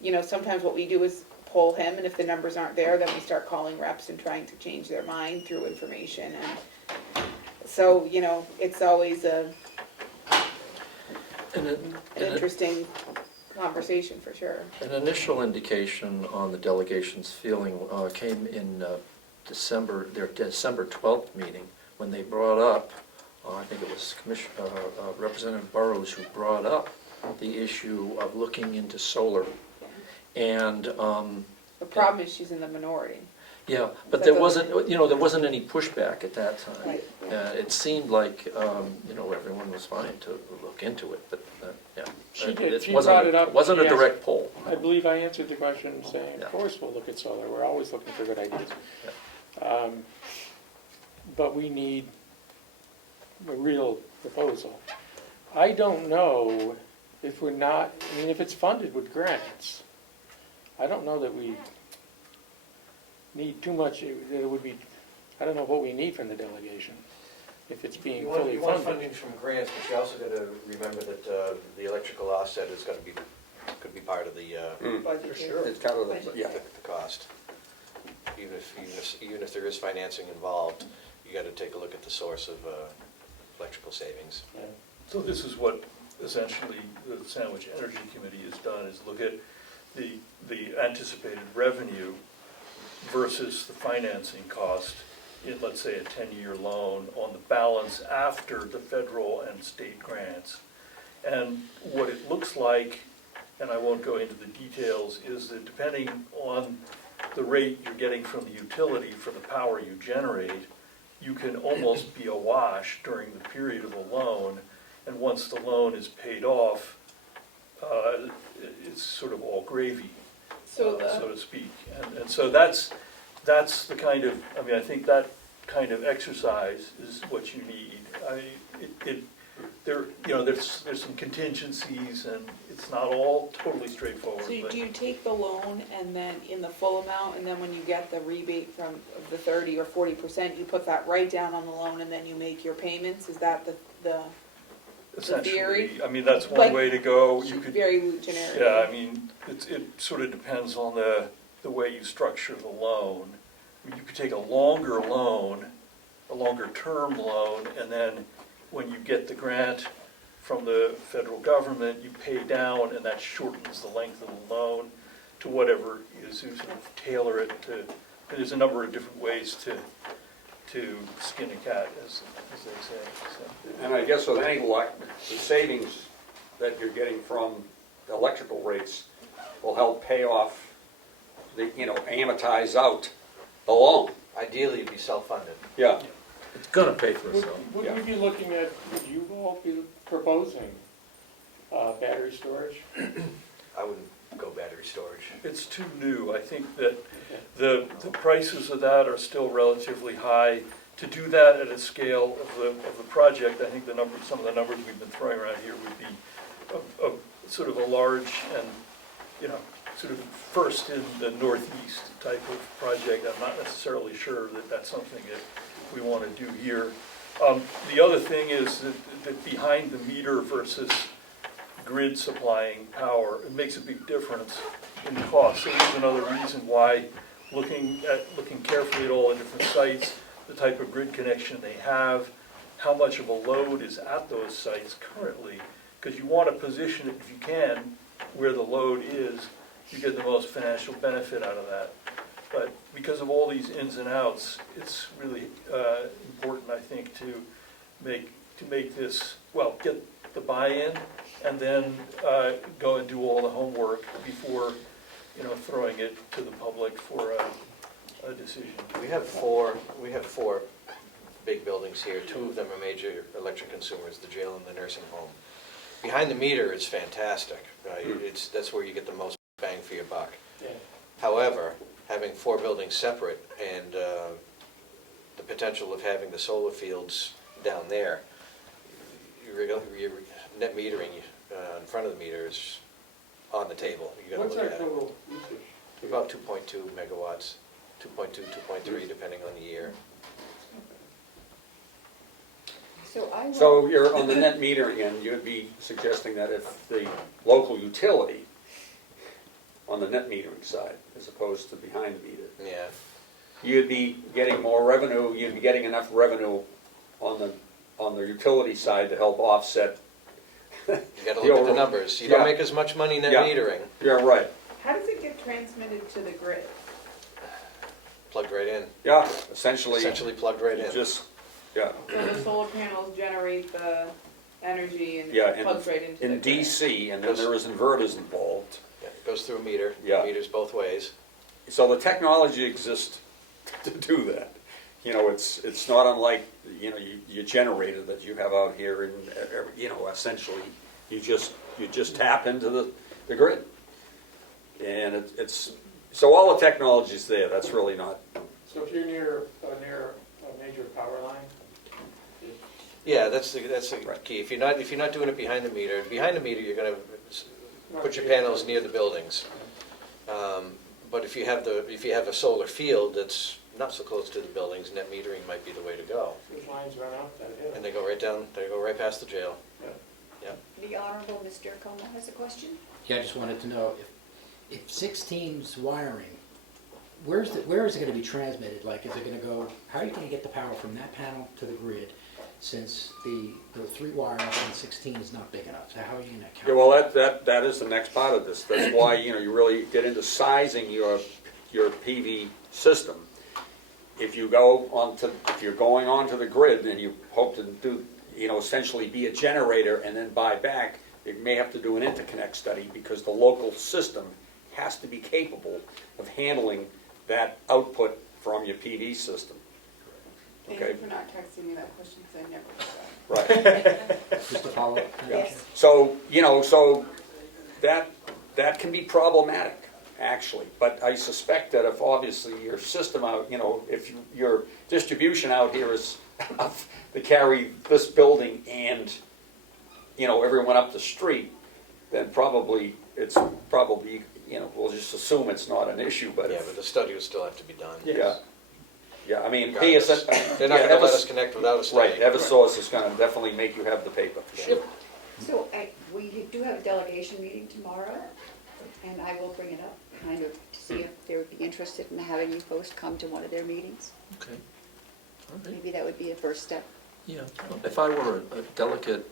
You know, sometimes what we do is poll him, and if the numbers aren't there, then we start calling reps and trying to change their mind through information. And so, you know, it's always an interesting conversation for sure. An initial indication on the delegation's feeling came in their December 12th meeting, when they brought up, I think it was Representative Burrows who brought up the issue of looking into solar. And, The problem is she's in the minority. yeah, but That there doesn't- wasn't, there wasn't any pushback at that time. Right. It seemed like, everyone was fine to look into it, but, yeah. She did. It She wasn't brought it up. It wasn't a She asked- direct poll. I believe I answered the question saying, Yeah. of course we'll look at solar, we're always looking for good ideas. But we need a real proposal. I don't know if we're not, if it's funded with grants, I don't know that we need too much, it would be, I don't know what we need from the delegation, if it's being fully You want funded. funding from grants, but you also gotta remember that the electrical offset is could be part of the For sure. It's kind of, yeah. the cost. Even if there is financing involved, you gotta take a look at the source of electrical savings. So this is what essentially the Sandwich Energy Committee has done, is look at the anticipated revenue versus the financing cost in, let's say, a 10-year loan on the balance after the federal and state grants. And what it looks like, and I won't go into the details, is that depending on the rate you're getting from the utility for the power you generate, you can almost be awash during the period of the loan, and once the loan is paid off, it's sort of all gravy, So so to speak. And so that's the kind of, I think that kind of exercise is what you need. There's some contingencies, and it's not all totally straightforward. So but- do you take the loan and then in the full amount, and then when you get the rebate from the 30 or 40%, you put that right down on the loan and then you make your payments? Is that the Essentially, theory? that's one Like, way to go. You could, very generic? yeah, it sort of depends on the way you structure the loan. You could take a longer loan, a longer term loan, and then when you get the grant from the federal government, you pay down, and that shortens the length of the loan to whatever is, you sort of tailor it to, there's a number of different ways to skin a cat, as they say, so. And I guess with any luck, the savings that you're getting from the electrical rates will help pay off the, amortize out the loan. Ideally, it'd be self-funded. Yeah. It's gonna pay for Would itself. would we be looking at, would you all be proposing battery storage? I wouldn't go battery storage. It's too new. I think that the prices of that are still relatively high. To do that at a scale of the project, I think some of the numbers we've been throwing around here would be a sort of a large and, sort of first in the Northeast type of project. I'm not necessarily sure that that's something that we want to do here. The other thing is that behind the meter versus grid supplying power, it makes a big difference in cost. So there's another reason why looking carefully at all the different sites, the type of grid connection they have, how much of a load is at those sites currently, because you want to position it, if you can, where the load is, you get the most financial benefit out of that. But because of all these ins and outs, it's really important, I think, to make this, well, get the buy-in, and then go and do all the homework before, throwing it to the public for a decision. We have four big buildings here. Two of them are major electric consumers, the jail and the nursing home. Behind the meter is fantastic. That's where you get the most bang for your buck. Yeah. However, having four buildings separate and the potential of having the solar fields down there, your net metering in front of the meter is on the table. You got to What's look our at it. total usage? About 2.2 megawatts, 2.2, 2.3, depending on the year. So you're on the net metering end, you'd be suggesting that if the local utility on the net metering side, as opposed to behind the meter, Yeah. you'd be getting more revenue, you'd be getting enough revenue on the utility side to help offset. You got to look at the numbers. You don't make as much money net metering. You're right. How does it get transmitted to the grid? Plugged right in. Yeah, essentially. Essentially plugged right in. Just, yeah. So the solar panels generate the energy and Yeah, it plugs right into the in grid? DC, and then there is inverters involved. Yeah, it goes through a meter. Yeah. Meters both ways. So the technology exists to do that. It's not unlike, your generator that you have out here, and, essentially, you just tap into the grid. And so all the technology's there, that's really not. So if you're near a major power line? Yeah, that's the Right. key. If you're not doing it behind the meter you're going to put your panels near the buildings. But if you have a solar field that's not so close to the buildings, net metering might be the way to go. Those lines run out that hill. And they go right past the jail. Yeah. The Honorable Mr. Comeau has a question. Yeah, I just wanted to know if 16's wiring, where is it going to be transmitted? Like, is it going to go? How are you going to get the power from that panel to the grid? Since the 3 wires on 16 is not big enough, so how are you going to account? Yeah, well, that is the next part of this. That's why, you really get into sizing your PV system. If you're going onto the grid and you hope to do, essentially be a generator and then buy back, you may have to do an interconnect study because the local system has to be capable of handling that output from your PV system. Thank Okay. you for not texting me that question because I never did that. Right. Just to follow up? Yes. So, so that can be problematic, actually. But I suspect that if obviously your system out, if your distribution out here is enough to carry this building and, everyone up the street, then it's probably, we'll just assume it's not an issue, but Yeah, but the study would still have to be done. Yeah, I mean, Regardless. They're not going to let us connect without a study. Right, Eversource is going to definitely make you have the paper, for sure. So we do have a delegation meeting tomorrow, and I will bring it up, kind of, to see if they would be interested in having you folks come to one of their meetings. Okay. All right. Maybe that would be a first step. Yeah. If I were a delegate,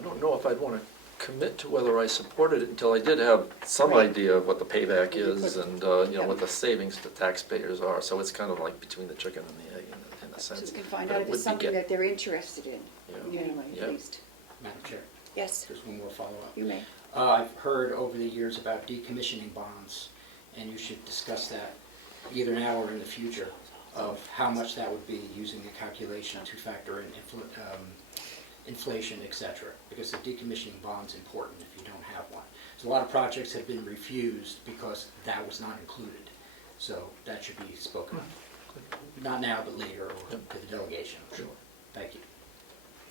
I don't know if I'd want to commit to whether I supported it until I did have some idea of what the payback is and, you know, what the savings to taxpayers are. So it's kind of like between the chicken and the egg in a So sense. we can find But out it if would it's be something get- that they're interested in, Yeah. anyway, Yeah. at least. Madam Chair, Yes, just one more follow-up. you may. I've heard over the years about decommissioning bonds, and you should discuss that either now or in the future, of how much that would be using the calculation to factor in inflation, et cetera, because the decommissioning bond's important if you don't have one. So a lot of projects have been refused because that was not included, so that should be spoken of. Not now, but later, or to the delegation. Sure. Thank you.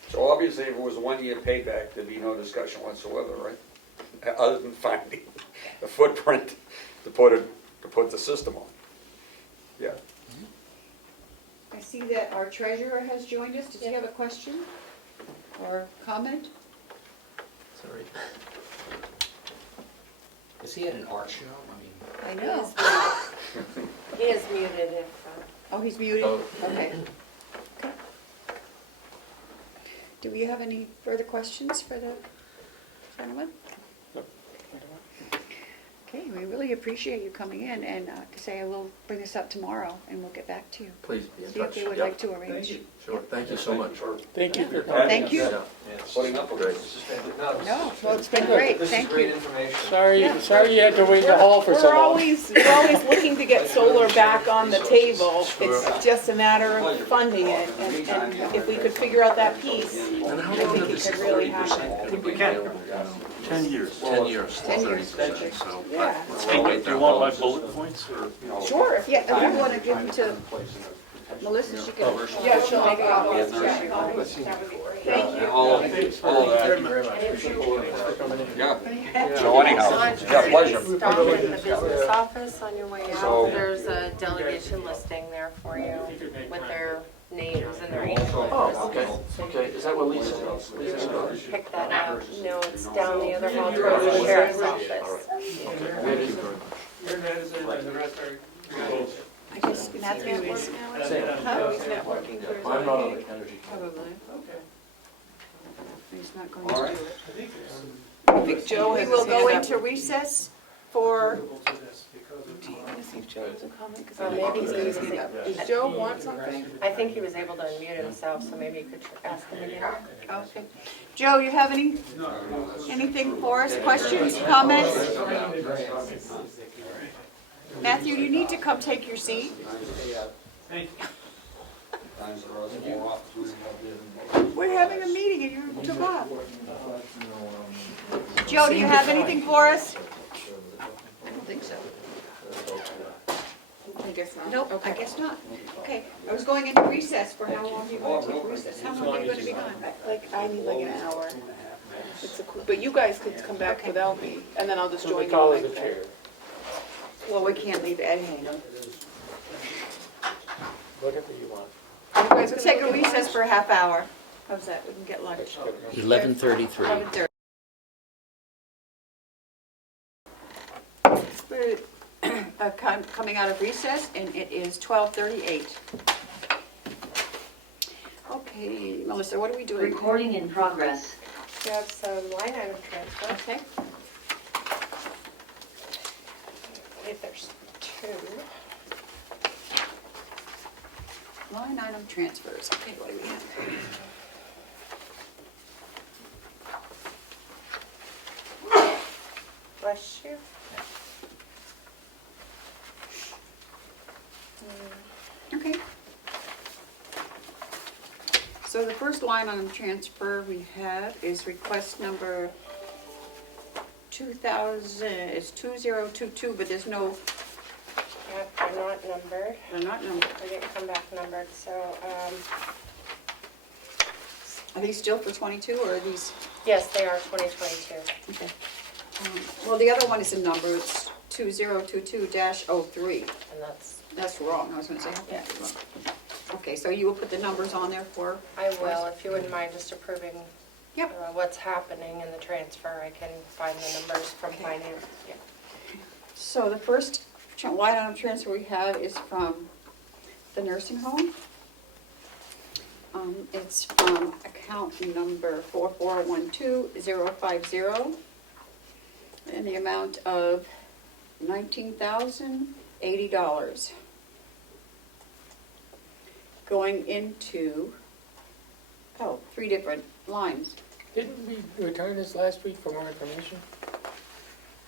So obviously, if it was a 1-year payback, there'd be no discussion whatsoever, right? Other than finding the footprint to put the system on. Yeah. I see that our treasurer has joined us. Does he have a question or comment? Sorry. Is he at an art show? I mean, I know. He is muted if, Oh, he's muted? Oh. Okay. Okay. Do we have any further questions for the gentleman? Okay, we really appreciate you coming in, and to say I will bring this up tomorrow, and we'll get back to you. Please be in See if touch. they would Yep. like to arrange. Sure, thank you so much. Thank you. Thank you. Yeah. Putting up with Great. it. No, well, it's been great, thank you. Sorry Yeah. sorry you had to wait in the hall for so We're long. always looking to get solar back on the table. It's just a matter of funding it, and if we could figure out that piece, And how I long think did it this could really 30% happen. would be available? 10 years. 10 years, 10 years. 30%, so. Yeah. We'll wait Do you that want long. my bullet points, or? Sure, if you want to give them to Melissa, she can. Yeah, she'll make copies. That would be great. Thank you. All of that. Yeah. So anyhow, yeah, pleasure. stop at the business office on your way So- out. There's a delegation listing there for you with their names and their email Oh, addresses. okay. Is that what Lisa does? Lisa's good. Pick that up. No, it's down the other hall towards the sheriff's office. Thank you very much. I guess Matthew is. Oh, he's not working towards I'm not on it. the energy. Probably. He's not going All to right. do it. I think Joe We has will his go hand into up. recess for, Do you want to see if Joe has a comment? 'Cause Oh, I maybe think he's got his he's- hand up. Does Joe want something? I think he was able to unmute himself, so maybe you could ask him again. okay. Joe, you have anything for us? Questions, comments? Matthew, you need to come take your seat. We're having a meeting and you took off. Joe, do you have anything for us? I don't think so. I guess not. Nope, I guess not. Okay, I was going into recess for how long are you going to take recess? How long are you going to be gone? I need like an hour. But you guys could come back without me, and then I'll just So join we you. call like it the that. chair. Well, we can't leave Ed hanging. Whatever you want. You guys Let's gonna take go a get recess lunch? for a half hour. How's that? We can get lunch. 11:33. 11:30. We're coming out of recess, and it is 12:38. Okay, Melissa, what are we doing? Recording in progress. You have some line item transfer. Okay. I believe there's two. Line item transfers. Okay, what do we have? Bless you. Okay. So the first line item transfer we have is request number 2022, but there's no, Yep, they're not numbered. they're not numbered. They didn't come back numbered, so, Are these still for 22, or are these? yes, they are 2022. Okay. Well, the other one is a number, it's 2022-03. And that's, That's wrong, I was gonna say, how can that be wrong? Okay, so you will put the numbers on there for? I will, if you wouldn't mind just approving Yep. what's happening in the transfer. I can find the numbers from finance. Yeah. So the first line item transfer we have is from the nursing home. It's from account number 4412050 in the amount of $19,080. Going into, three different lines. Didn't we return this last week for more information?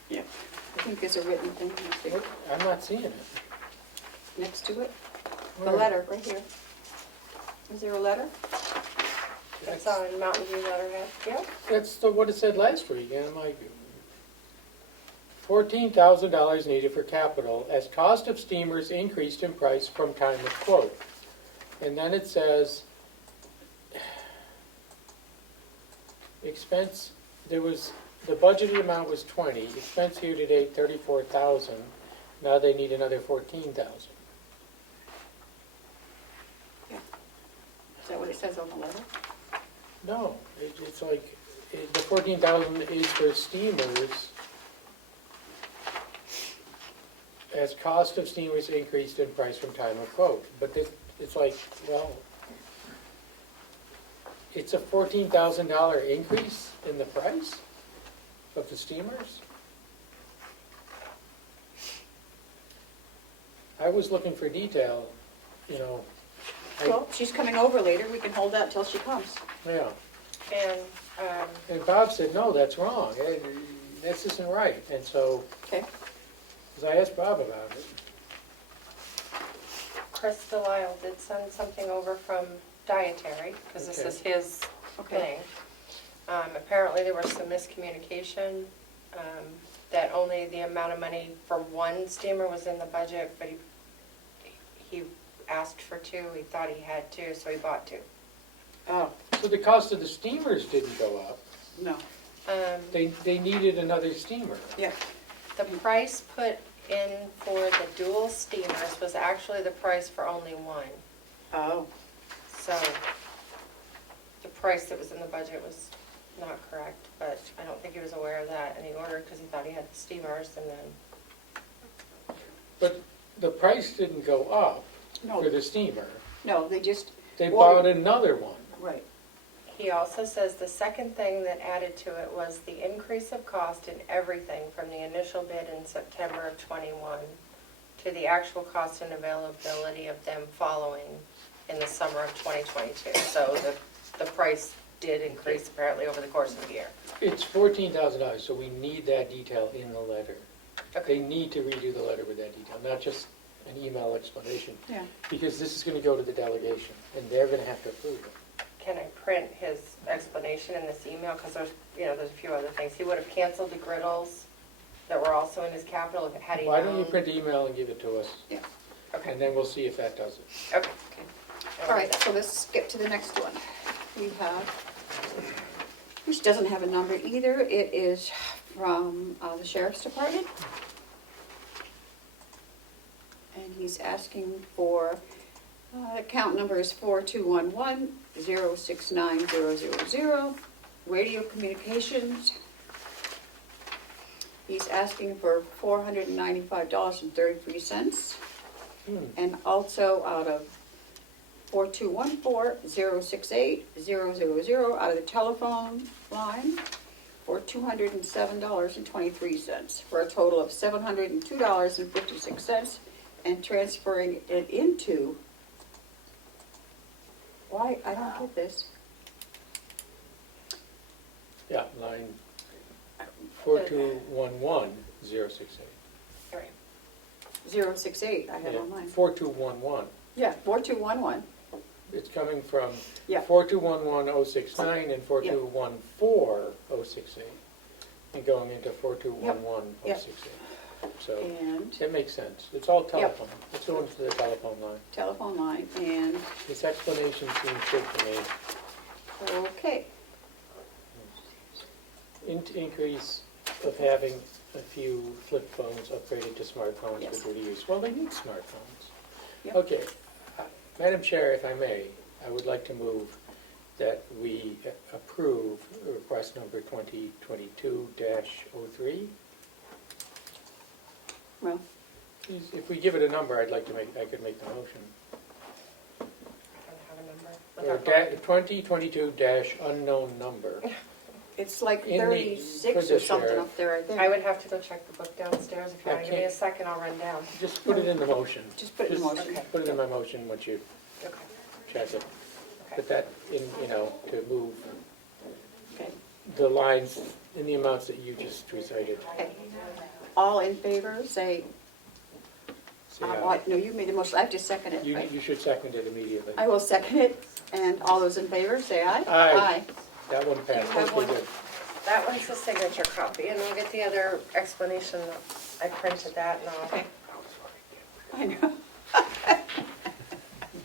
Yeah. I think there's a written thing next to it. I'm not seeing it. Next to it. The Where? letter, right here. Is there a letter? It's on Mountain View letterhead, yeah? That's what it said last week, and I'm like, $14,000 needed for capital as cost of steamers increased in price from time of quote. And then it says, expense, the budgeted amount was 20, expense here today 34,000, now they need another 14,000. Is that what it says on the letter? No, it's like, the 14,000 is for steamers as cost of steamers increased in price from time of quote. But it's like, well, it's a $14,000 increase in the price of the steamers? I was looking for detail, you know. Well, she's coming over later, we can hold out till she comes. Yeah. And, And Bob said, no, that's wrong. This isn't right. And so, Okay. because I asked Bob about it. Chris Delisle did send something over from dietary, because this Okay. is his Okay. thing. Apparently there was some miscommunication, that only the amount of money for one steamer was in the budget, but he asked for two, he thought he had two, so he bought two. Oh, So the cost of the steamers didn't go up. no. They needed another steamer. Yeah. The price put in for the dual steamers was actually the price for only one. Oh, So the price that was in the budget was not correct, but I don't think he was aware of that, and he ordered because he thought he had the steamers, and then, But the price didn't go up no, for the steamer. no, they just, They Ordered. bought another one. right. he also says the second thing that added to it was the increase of cost in everything from the initial bid in September of '21 to the actual cost and availability of them following in the summer of 2022. So the price did increase apparently over the course of the year. It's $14,000, so we need that detail in the letter. They Okay. need to redo the letter with that detail, not just an email explanation. Yeah. Because this is going to go to the delegation, and they're going to have to approve it. Can I print his explanation in this email? Because there's a few other things. He would have canceled the griddles that were also in his capital had he known. Why don't you print the email and give it to us? Yeah. Okay, And then we'll see if that does it. okay. All right, so let's skip to the next one. We have, which doesn't have a number either, it is from the Sheriff's Department. And he's asking for, account number is 4211-069000, radio communications. He's asking for $495.33. And also out of 4214-068000 out of the telephone line for $207.23, for a total of $702.56, and transferring it into, why, I don't get this. Yeah, line 4211068. All right. 068, I have on mine. 4211. Yeah, 4211. It's coming from Yeah. 4211069 and 4214068, and going into 4211068. So And it makes sense. It's all telephone. It's going to the telephone line. telephone line, and, This explanation seems good to me. okay. Increase of having a few flip phones upgraded to smartphones Yes. for 30 years. Well, they need smartphones. Yep. Okay. Madam Chair, if I may, I would like to move that we approve request number 2022-03. Well, If we give it a number, I could make the motion. I don't have a number. without Or going. 2022 dash unknown number. It's like In the- 36 for or the something sheriff. up there, I think. I would have to go check the book downstairs. If you I want to give me a can't- second, I'll run down. Just put it in the motion. Just put it in the motion. Okay. Put it in my motion once you Okay. check it. Okay. Put that in, to move Okay. the lines in the amounts that you just recited. Okay. All in favor, say, Say aye. no, you made a motion, I have to second it, You, right? you should second it immediately. I will second it, and all those in favor, say aye. Aye. That one passed. You have Okay, one? good. That one's the signature copy, and I'll get the other explanation. I printed that, and I'll. Okay. I know.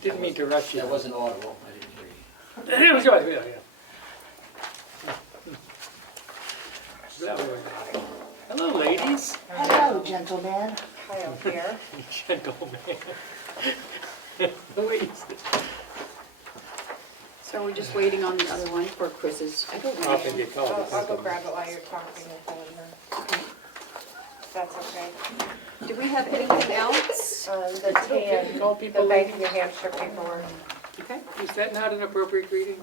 Didn't mean to rush you. That wasn't audible, I didn't hear you. It was good, yeah. Hello, ladies. Hello, gentleman. Kyle here. Gentlemen. The ladies. So we're just waiting on the other one for Chris's. I don't know. Often get called. I'll go grab it while you're talking with them. That's okay. Do we have anything else? The TN, Call people the Bank ladies. of New Hampshire paperwork. Okay. Is that not an appropriate greeting?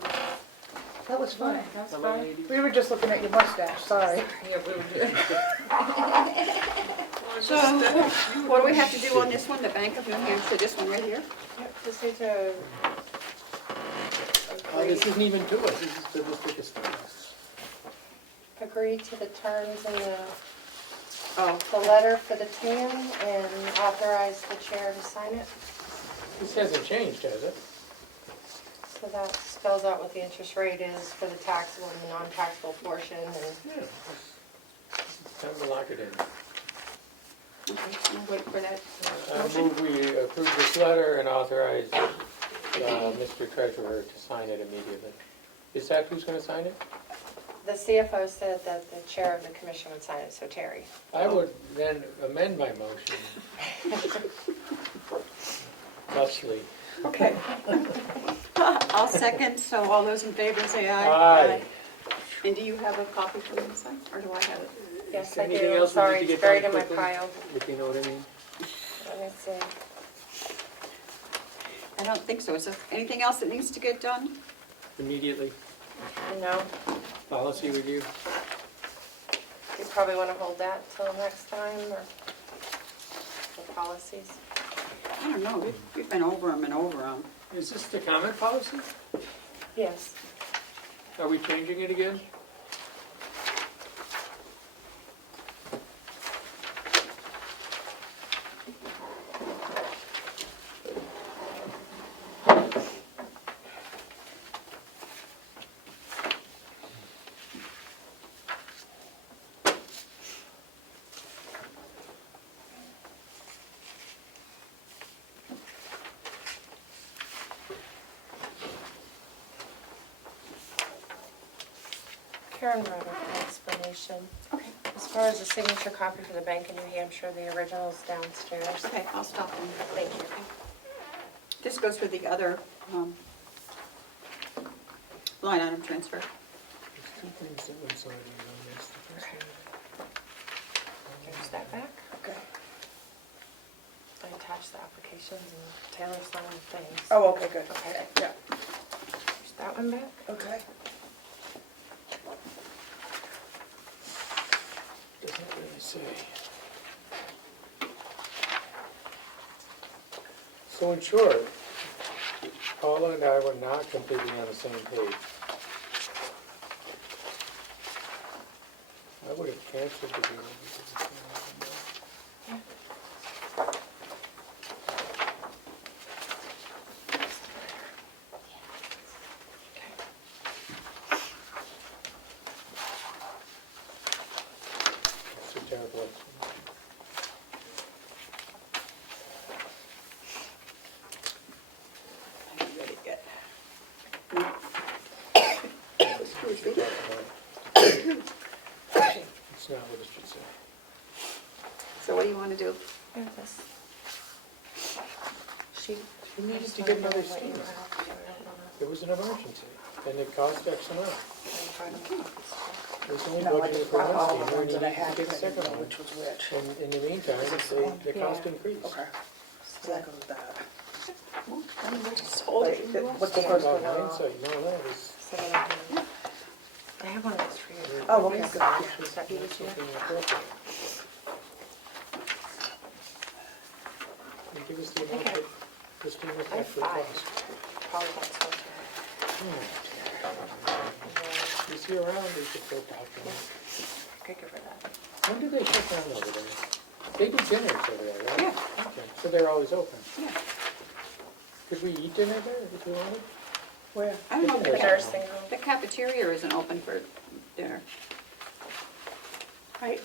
That was fine. Hello, ladies. We were just looking at your mustache, sorry. So, what do we have to do on this one, the Bank of New Hampshire, this one right here? Yep, just need to This isn't even to us, this is to the thickest thing. agree to the terms in Oh, the letter for the TN and authorize the chair to sign it. This hasn't changed, has it? So that spells out what the interest rate is for the taxable and the non-taxable portion, and Yeah. It's time to lock it in. okay, so I'll wait for that I motion. move we approve this letter and authorize Mr. Treasurer to sign it immediately. Is that who's going to sign it? the CFO said that the chair of the commission would sign it, so Terry. I would then amend my motion. Thusly. Okay. I'll second, so all those in favor say aye. Aye. And do you have a copy for me to sign, or do I have it? Yes, Is I anything do, I'm else we need sorry, to it's get buried done in my quickly? pile. If you know what I mean. Let me see. I don't think so. Is there anything else that needs to get done? Immediately. No, Policy review. you probably want to hold that till next time, or the policies. I don't know, we've been over them and over them. Is this the comment policy? Yes. Are we changing it again? Karen wrote an explanation. Okay, As far as the signature copy for the Bank of New Hampshire, the original's downstairs. okay, I'll stop them. Thank you. This goes with the other line item transfer. There's two things that went signed on this. The first There's that back. Okay. I attached the applications and Taylor signed the things. Oh, okay, good. Okay. Yeah, There's that one back. okay. doesn't really say. So in short, Paula and I were not completely on the same page. I would have canceled the deal. It's a terrible explanation. I haven't read it yet. Excuse me. It's not what it should say. So what do you want to do? Here's this. She. You needed to get another steam. There was an emergency, and it cost X amount. There's only No, I budgeted just for brought all one the steamer, and ones you that I need to had, get the second one. which was which. And in the meantime, the cost Yeah. increased. Okay. So that goes with that. What's the first About one? hindsight, no, that is. I have one of those for you. Oh, okay. That's That you just do? something appropriate. Can you give us the amount that Christine was I have actually cost? 5. Probably that's what. Is he around, we could go talk to him. Could give her that. When do they shut down over there? They do dinners over there, right? Yeah. Okay, so they're always open. Yeah. Could we eat dinner there if we wanted? Where? I don't know if The the nursing home. the cafeteria isn't open for dinner.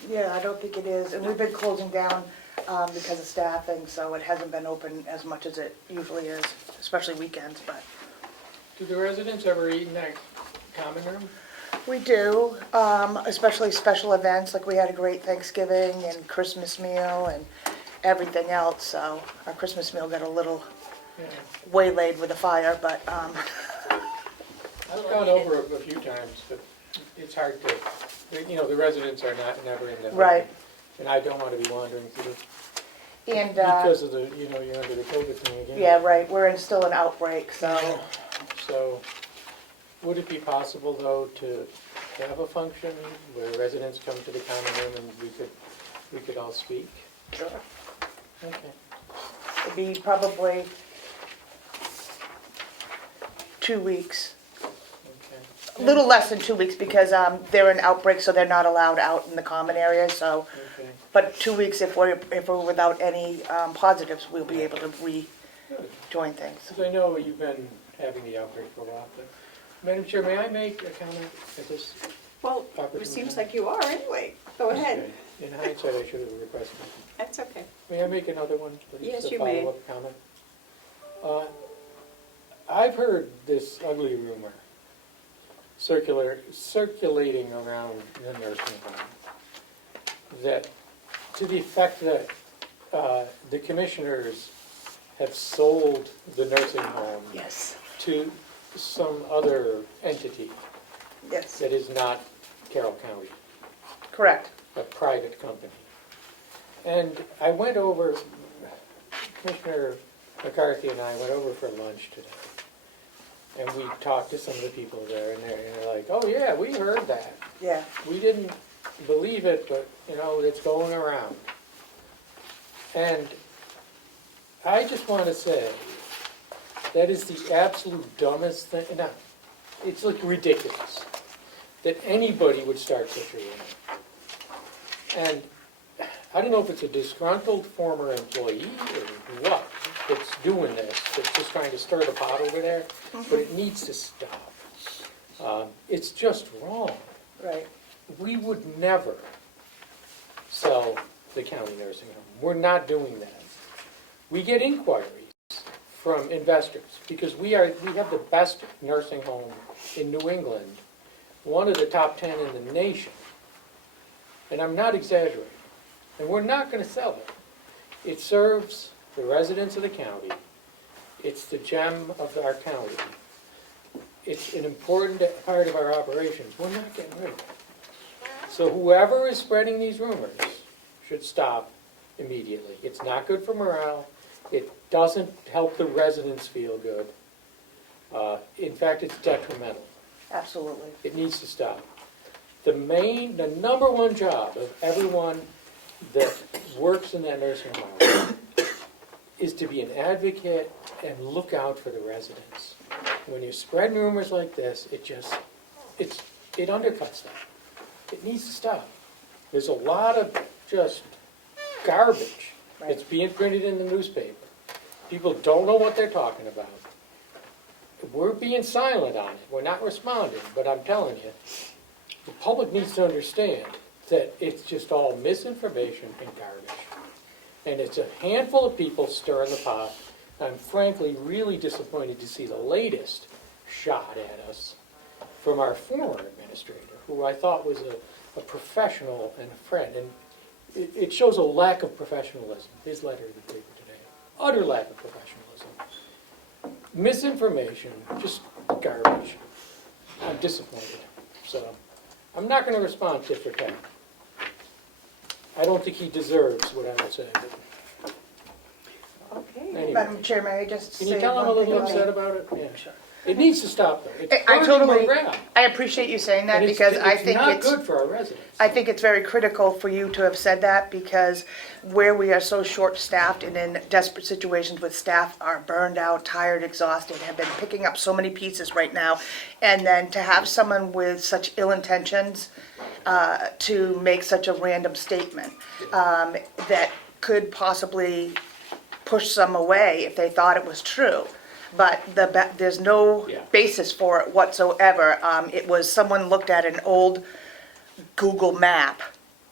Yeah, I don't think it is, and we've been closing down because of staffing, so it hasn't been open as much as it usually is, especially weekends, but. Do the residents ever eat in that common room? We do, especially special events, like we had a great Thanksgiving and Christmas meal and everything else, so our Christmas meal got a little Yeah. waylaid with a fire, but, I've gone over it a few times, but it's hard to, the residents are never in the. Right. And I don't want to be wandering through, and, because of the, you're under the COVID thing again. yeah, right, we're in still an outbreak, so, So, would it be possible, though, to have a function where residents come to the common room and we could all speak? sure. Okay. It'd be probably 2 weeks. Okay. A little less than 2 weeks because they're in outbreak, so they're not allowed out in the common area, so. Okay. But 2 weeks, if we're without any positives, we'll be able to rejoin things. Because I know you've been having the outbreak for a while, but, Madam Chair, may I make a comment at this? Well, it seems like you are anyway. Go ahead. Okay. In hindsight, I should have requested. That's okay. May I make another one, please? Yes, A you may. follow-up comment? I've heard this ugly rumor circulating around the nursing home that, to the effect that the commissioners have sold the nursing home Yes, to some other entity yes, that is not Carroll County, correct. a private company. And I went over, Commissioner McCarthy and I went over for lunch today. And we talked to some of the people there, and they're like, oh yeah, we heard that. Yeah, We didn't believe it, but, it's going around. And I just want to say, that is the absolute dumbest thing, no, it's like ridiculous, that anybody would start such a rumor. And I don't know if it's a disgruntled former employee or what that's doing this, that's just trying to stir the pot over there, but it needs to stop. It's just wrong. right. We would never sell the county nursing home. We're not doing that. We get inquiries from investors because we have the best nursing home in New England, one of the top 10 in the nation. And I'm not exaggerating. And we're not going to sell it. It serves the residents of the county. It's the gem of our county. It's an important part of our operations. We're not getting rid of it. So whoever is spreading these rumors should stop immediately. It's not good for morale. It doesn't help the residents feel good. In fact, it's detrimental. Absolutely. It needs to stop. The number one job of everyone that works in that nursing home is to be an advocate and look out for the residents. When you spread rumors like this, it undercuts that. It needs to stop. There's a lot of just garbage that's being printed in the newspaper. People don't know what they're talking about. We're being silent on it. We're not responding, but I'm telling you, the public needs to understand that it's just all misinformation and garbage. And it's a handful of people stirring the pot. I'm frankly really disappointed to see the latest shot at us from our former administrator, who I thought was a professional and a friend. And it shows a lack of professionalism, his letter to the paper today. Utter lack of professionalism. Misinformation, just garbage. I'm disappointed. So I'm not going to respond tit for tat. I don't think he deserves what I would say. But Okay. Anyway. Madam Chair, may I just say Can you tell I'm a one little thing? upset about it? Yeah. It needs to stop though. It's I hurting totally, morale. I appreciate you saying that And because I think It's not it's, good for our residents. I think it's very critical for you to have said that because where we are so short-staffed and in desperate situations with staff are burned out, tired, exhausted, have been picking up so many pieces right now. And then to have someone with such ill intentions to make such a random statement that could possibly push some away if they thought it was true. But there's no Yeah. basis for it whatsoever. It was someone looked at an old Google map,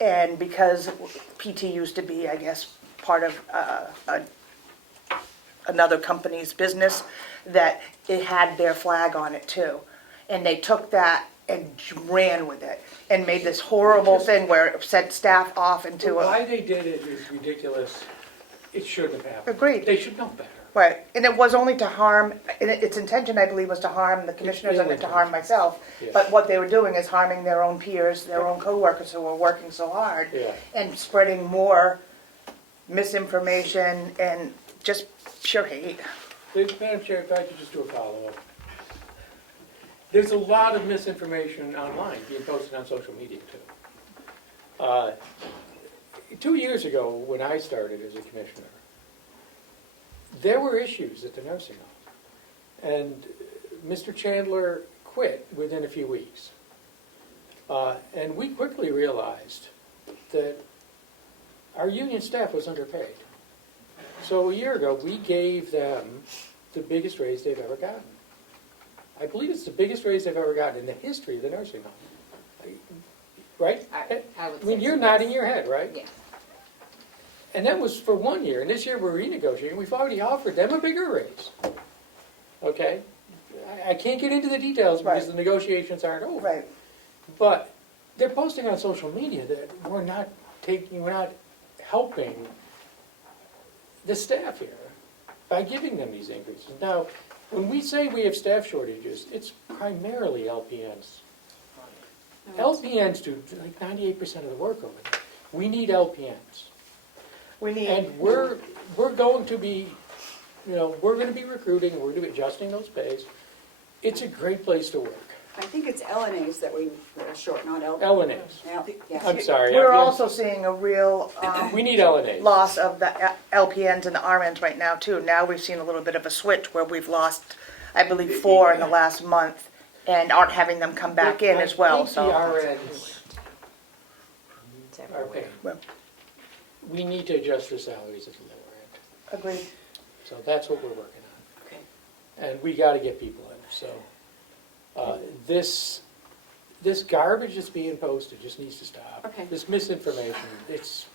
and because PT used to be, I guess, part of another company's business, that it had their flag on it too. And they took that and ran with it and made this horrible thing where it sent staff off into Why a, they did it is ridiculous. It shouldn't have happened. Agreed. They should know better. right, and it was only to harm, and its intention, I believe, was to harm the commissioners and to harm myself. Yeah. But what they were doing is harming their own peers, their own coworkers who were working so hard. Yeah. And spreading more misinformation and just pure hate. Madam Chair, if I could just do a follow-up. There's a lot of misinformation online being posted on social media too. 2 years ago, when I started as a commissioner, there were issues at the nursing home. And Mr. Chandler quit within a few weeks. And we quickly realized that our union staff was underpaid. So a year ago, we gave them the biggest raise they've ever gotten. I believe it's the biggest raise they've ever gotten in the history of the nursing home. Right? I would I mean, say you're so. nodding your head, right? Yes. And that was for 1 year, and this year we're renegotiating. We've already offered them a bigger raise. Okay? I can't get into the details because Right. the negotiations aren't over. Right. But they're posting on social media that we're not helping the staff here by giving them these increases. Now, when we say we have staff shortages, it's primarily LPNs. LPNs do like 98% of the work over there. We need LPNs. We need. And we're going to be, we're going to be recruiting, and we're going to be adjusting those pays. It's a great place to work. I think it's LNAs that we are short, not LPNs. LNAs. Yeah. I'm sorry. We're also seeing a real We need LNAs. loss of the LPNs and the RNs right now too. Now we've seen a little bit of a switch where we've lost, I believe, 4 in the last month and aren't having them come back in as well, I so. think the RNs It's are everywhere. paid. Well, We need to adjust their salaries at the lower end. agreed. So that's what we're working on. Okay. And we got to get people in. So this garbage that's being posted just needs to stop. Okay. This misinformation, it's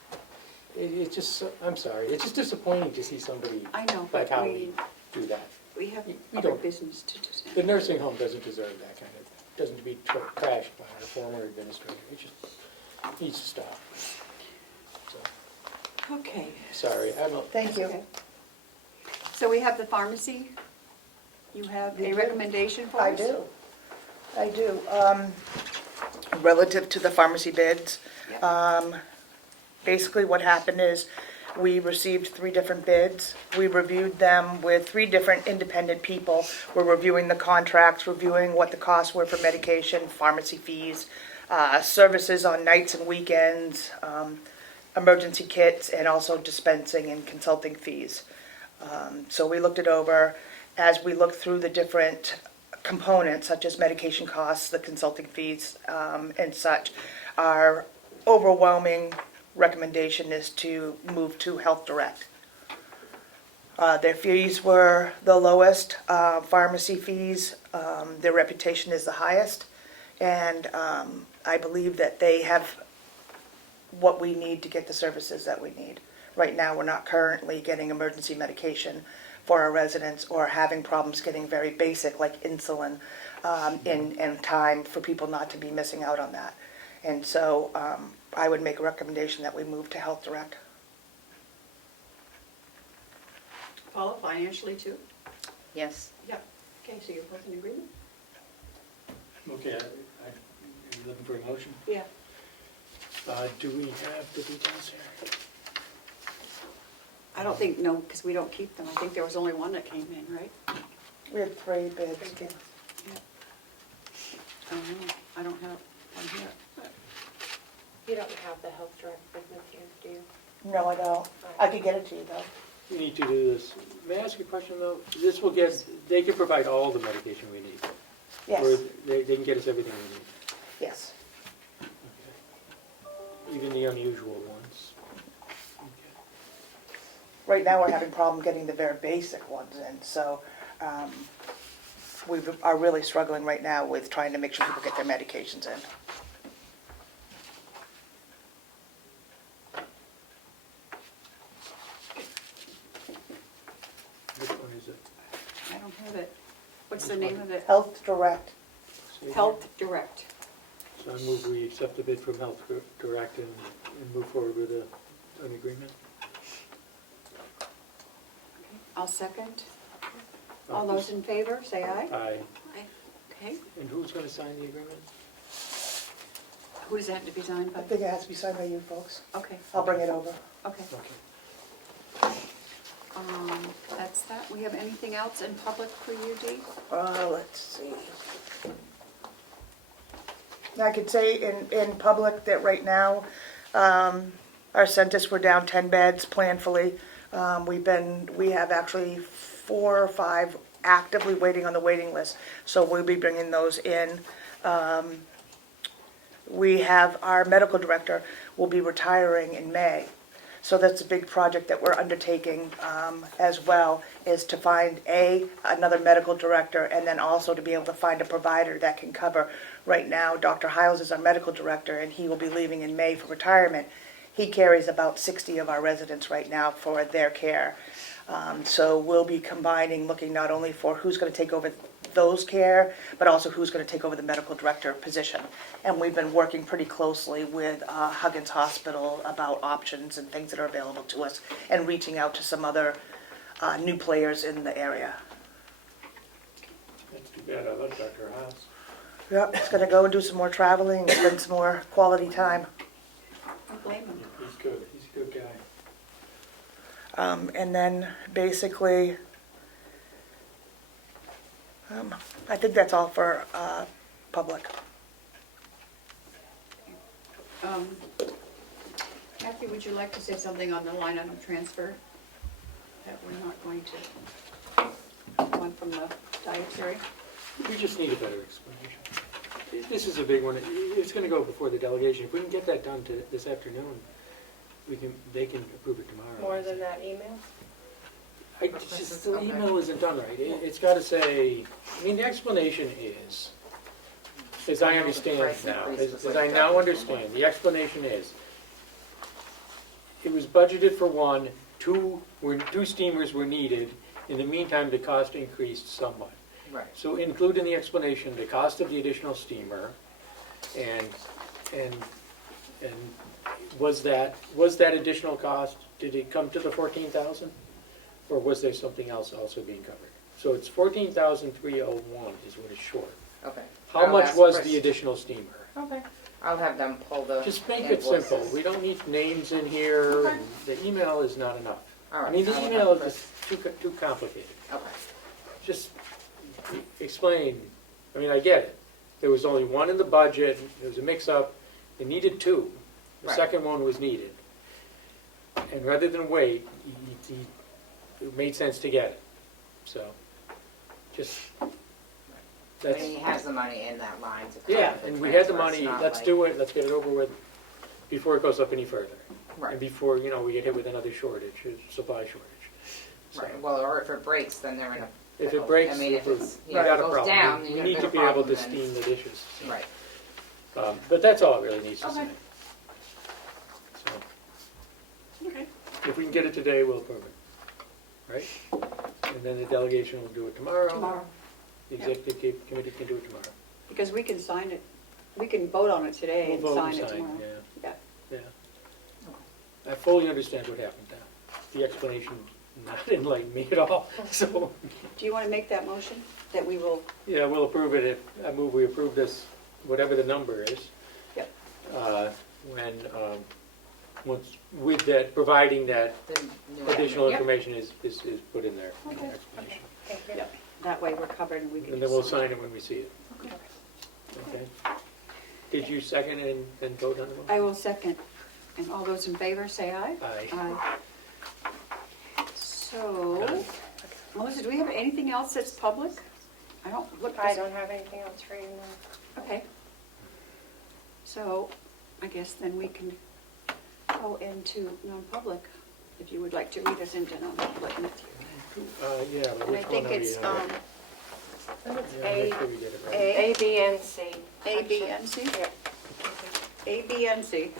just, I'm sorry, it's just disappointing to see somebody I know, like but how we do that. we have We other don't. business to do. The nursing home doesn't deserve that kind of, doesn't be trashed by our former administrator. It just needs to stop. So, Okay. sorry, I'm, Thank you. Okay. So we have the pharmacy. You have You a do. recommendation for us? I do. Relative to the pharmacy bids, Yep. basically what happened is we received 3 different bids. We reviewed them with 3 different independent people. We're reviewing the contracts, reviewing what the costs were for medication, pharmacy fees, services on nights and weekends, emergency kits, and also dispensing and consulting fees. So we looked it over. As we looked through the different components, such as medication costs, the consulting fees, and such, our overwhelming recommendation is to move to Health Direct. Their fees were the lowest, pharmacy fees, their reputation is the highest, and I believe that they have what we need to get the services that we need. Right now, we're not currently getting emergency medication for our residents or having problems getting very basic like insulin in time for people not to be missing out on that. And so I would make a recommendation that we move to Health Direct. Paula, financially too? Yes. Yeah. Okay, so you're both in agreement? okay, are you looking for a motion? Yeah. Do we have the details here? I don't think, no, because we don't keep them. I think there was only one that came in, right? We had 3 bids. I don't know. I don't have one here. You don't have the health director with you, do you? No, I don't. I could get it to you, though. We need to do this. May I ask you a question, though? This will get, they can provide all the medication we need. Or Yes, they can get us everything we need. yes. Okay. Even the unusual ones. Okay. Right now, we're having problem getting the very basic ones in, so we are really struggling right now with trying to make sure people get their medications in. Which one is it? I don't have it. What's the name of it? Health Direct. Say again? Health Direct. So I move we accept the bid from Health Direct and move forward with an agreement. I'll second. All those in favor, say aye. Aye. Aye. Okay. And who's going to sign the agreement? Who does that have to be signed I by? think it has to be signed by you folks. Okay, I'll bring it over. okay. Okay. That's that. We have anything else in public for you, Dee? Let's see. I could say in public that right now, our census, we're down 10 beds planfully. We have actually 4 or 5 actively waiting on the waiting list, so we'll be bringing those in. We have, our medical director will be retiring in May. So that's a big project that we're undertaking as well, is to find another medical director, and then also to be able to find a provider that can cover. Right now, Dr. Hiles is our medical director, and he will be leaving in May for retirement. He carries about 60 of our residents right now for their care. So we'll be combining, looking not only for who's going to take over those care, but also who's going to take over the medical director position. And we've been working pretty closely with Huggins Hospital about options and things that are available to us, and reaching out to some other new players in the area. That's too bad. I love Dr. House. Yep, he's going to go and do some more traveling and spend some more quality time. I blame him. He's good. He's a good guy. And then basically, I think that's all for public. Kathy, would you like to say something on the line item transfer? That we're not going to, one from the dietary? We just need a better explanation. This is a big one. It's going to go before the delegation. If we can get that done this afternoon, they can approve it tomorrow. More than that email? The email isn't done right. It's got to say, I mean, the explanation is, as I understand now, as I now understand, the explanation is, it was budgeted for 1, 2 steamers were needed. In the meantime, the cost increased somewhat. Right. So include in the explanation the cost of the additional steamer, and was that additional cost, did it come to the 14,000? Or was there something else also being covered? So it's 14,301 is what is short. Okay. How I'll much ask was Chris. the additional steamer? Okay. I'll have them pull the Just make it invoices. simple. We don't need names in here, Okay. and the email is not enough. All I right, mean, the I will email have is too complicated. Okay. Just explain, I mean, I get it. There was only 1 in the budget, there was a mix-up, they needed 2. The Right. second one was needed. And rather than wait, it made sense to get it. So, just, that's, And he has the money in that line to cover yeah, the and we had the transfer. It's money, not let's like- do it, let's get it over with before it goes up any further. Right. And before, we get hit with another shortage, a supply shortage. So, Right, well, or if it breaks, then they're in a if pickle. it breaks, I mean, if it's, we if got it a goes problem. down, We then you're need in to a be able problem to then. steam the dishes. So, Right. But that's all it really needs to Okay. say. So, Okay. if we can get it today, we'll approve it, right? And then the delegation will do it tomorrow. Tomorrow. The executive committee can do it tomorrow. Because we can sign it, we can vote on it today We'll and vote sign and it sign, tomorrow. yeah. Yeah. Yeah. I fully understand what happened now. The explanation didn't enlighten me at all, so, Do you want to make that motion, that we will, yeah, we'll approve it. I move we approve this, whatever the number is. Yep. When once, with that, providing that The new additional Yep. information is put in there. Okay. Explanation. Thank you. Yep, that way we're covered and we can. And then we'll just sign it when we see it. Okay? Did you second and vote on the motion? I will second. And all those in favor, say aye. Aye. Aye. So, Melissa, do we have anything else that's public? I don't look. I don't have anything else for you now. Okay. So, I guess then we can go into non-public, if you would like to read us into non-public. Yeah, but And I which one think are we it's on? It's Yeah, make sure we did it right. A, B, and C. A, B, and C? Yep. A, B, and C.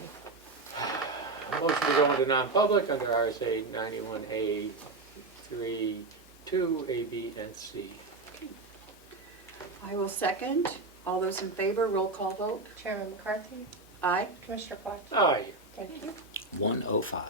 Motion to go into non-public under RSA 91A 3, 2, A, B, and C. I will second. All those in favor, roll call vote. Chairman McCarthy, Aye. Commissioner Black. Aye. Thank you. 105.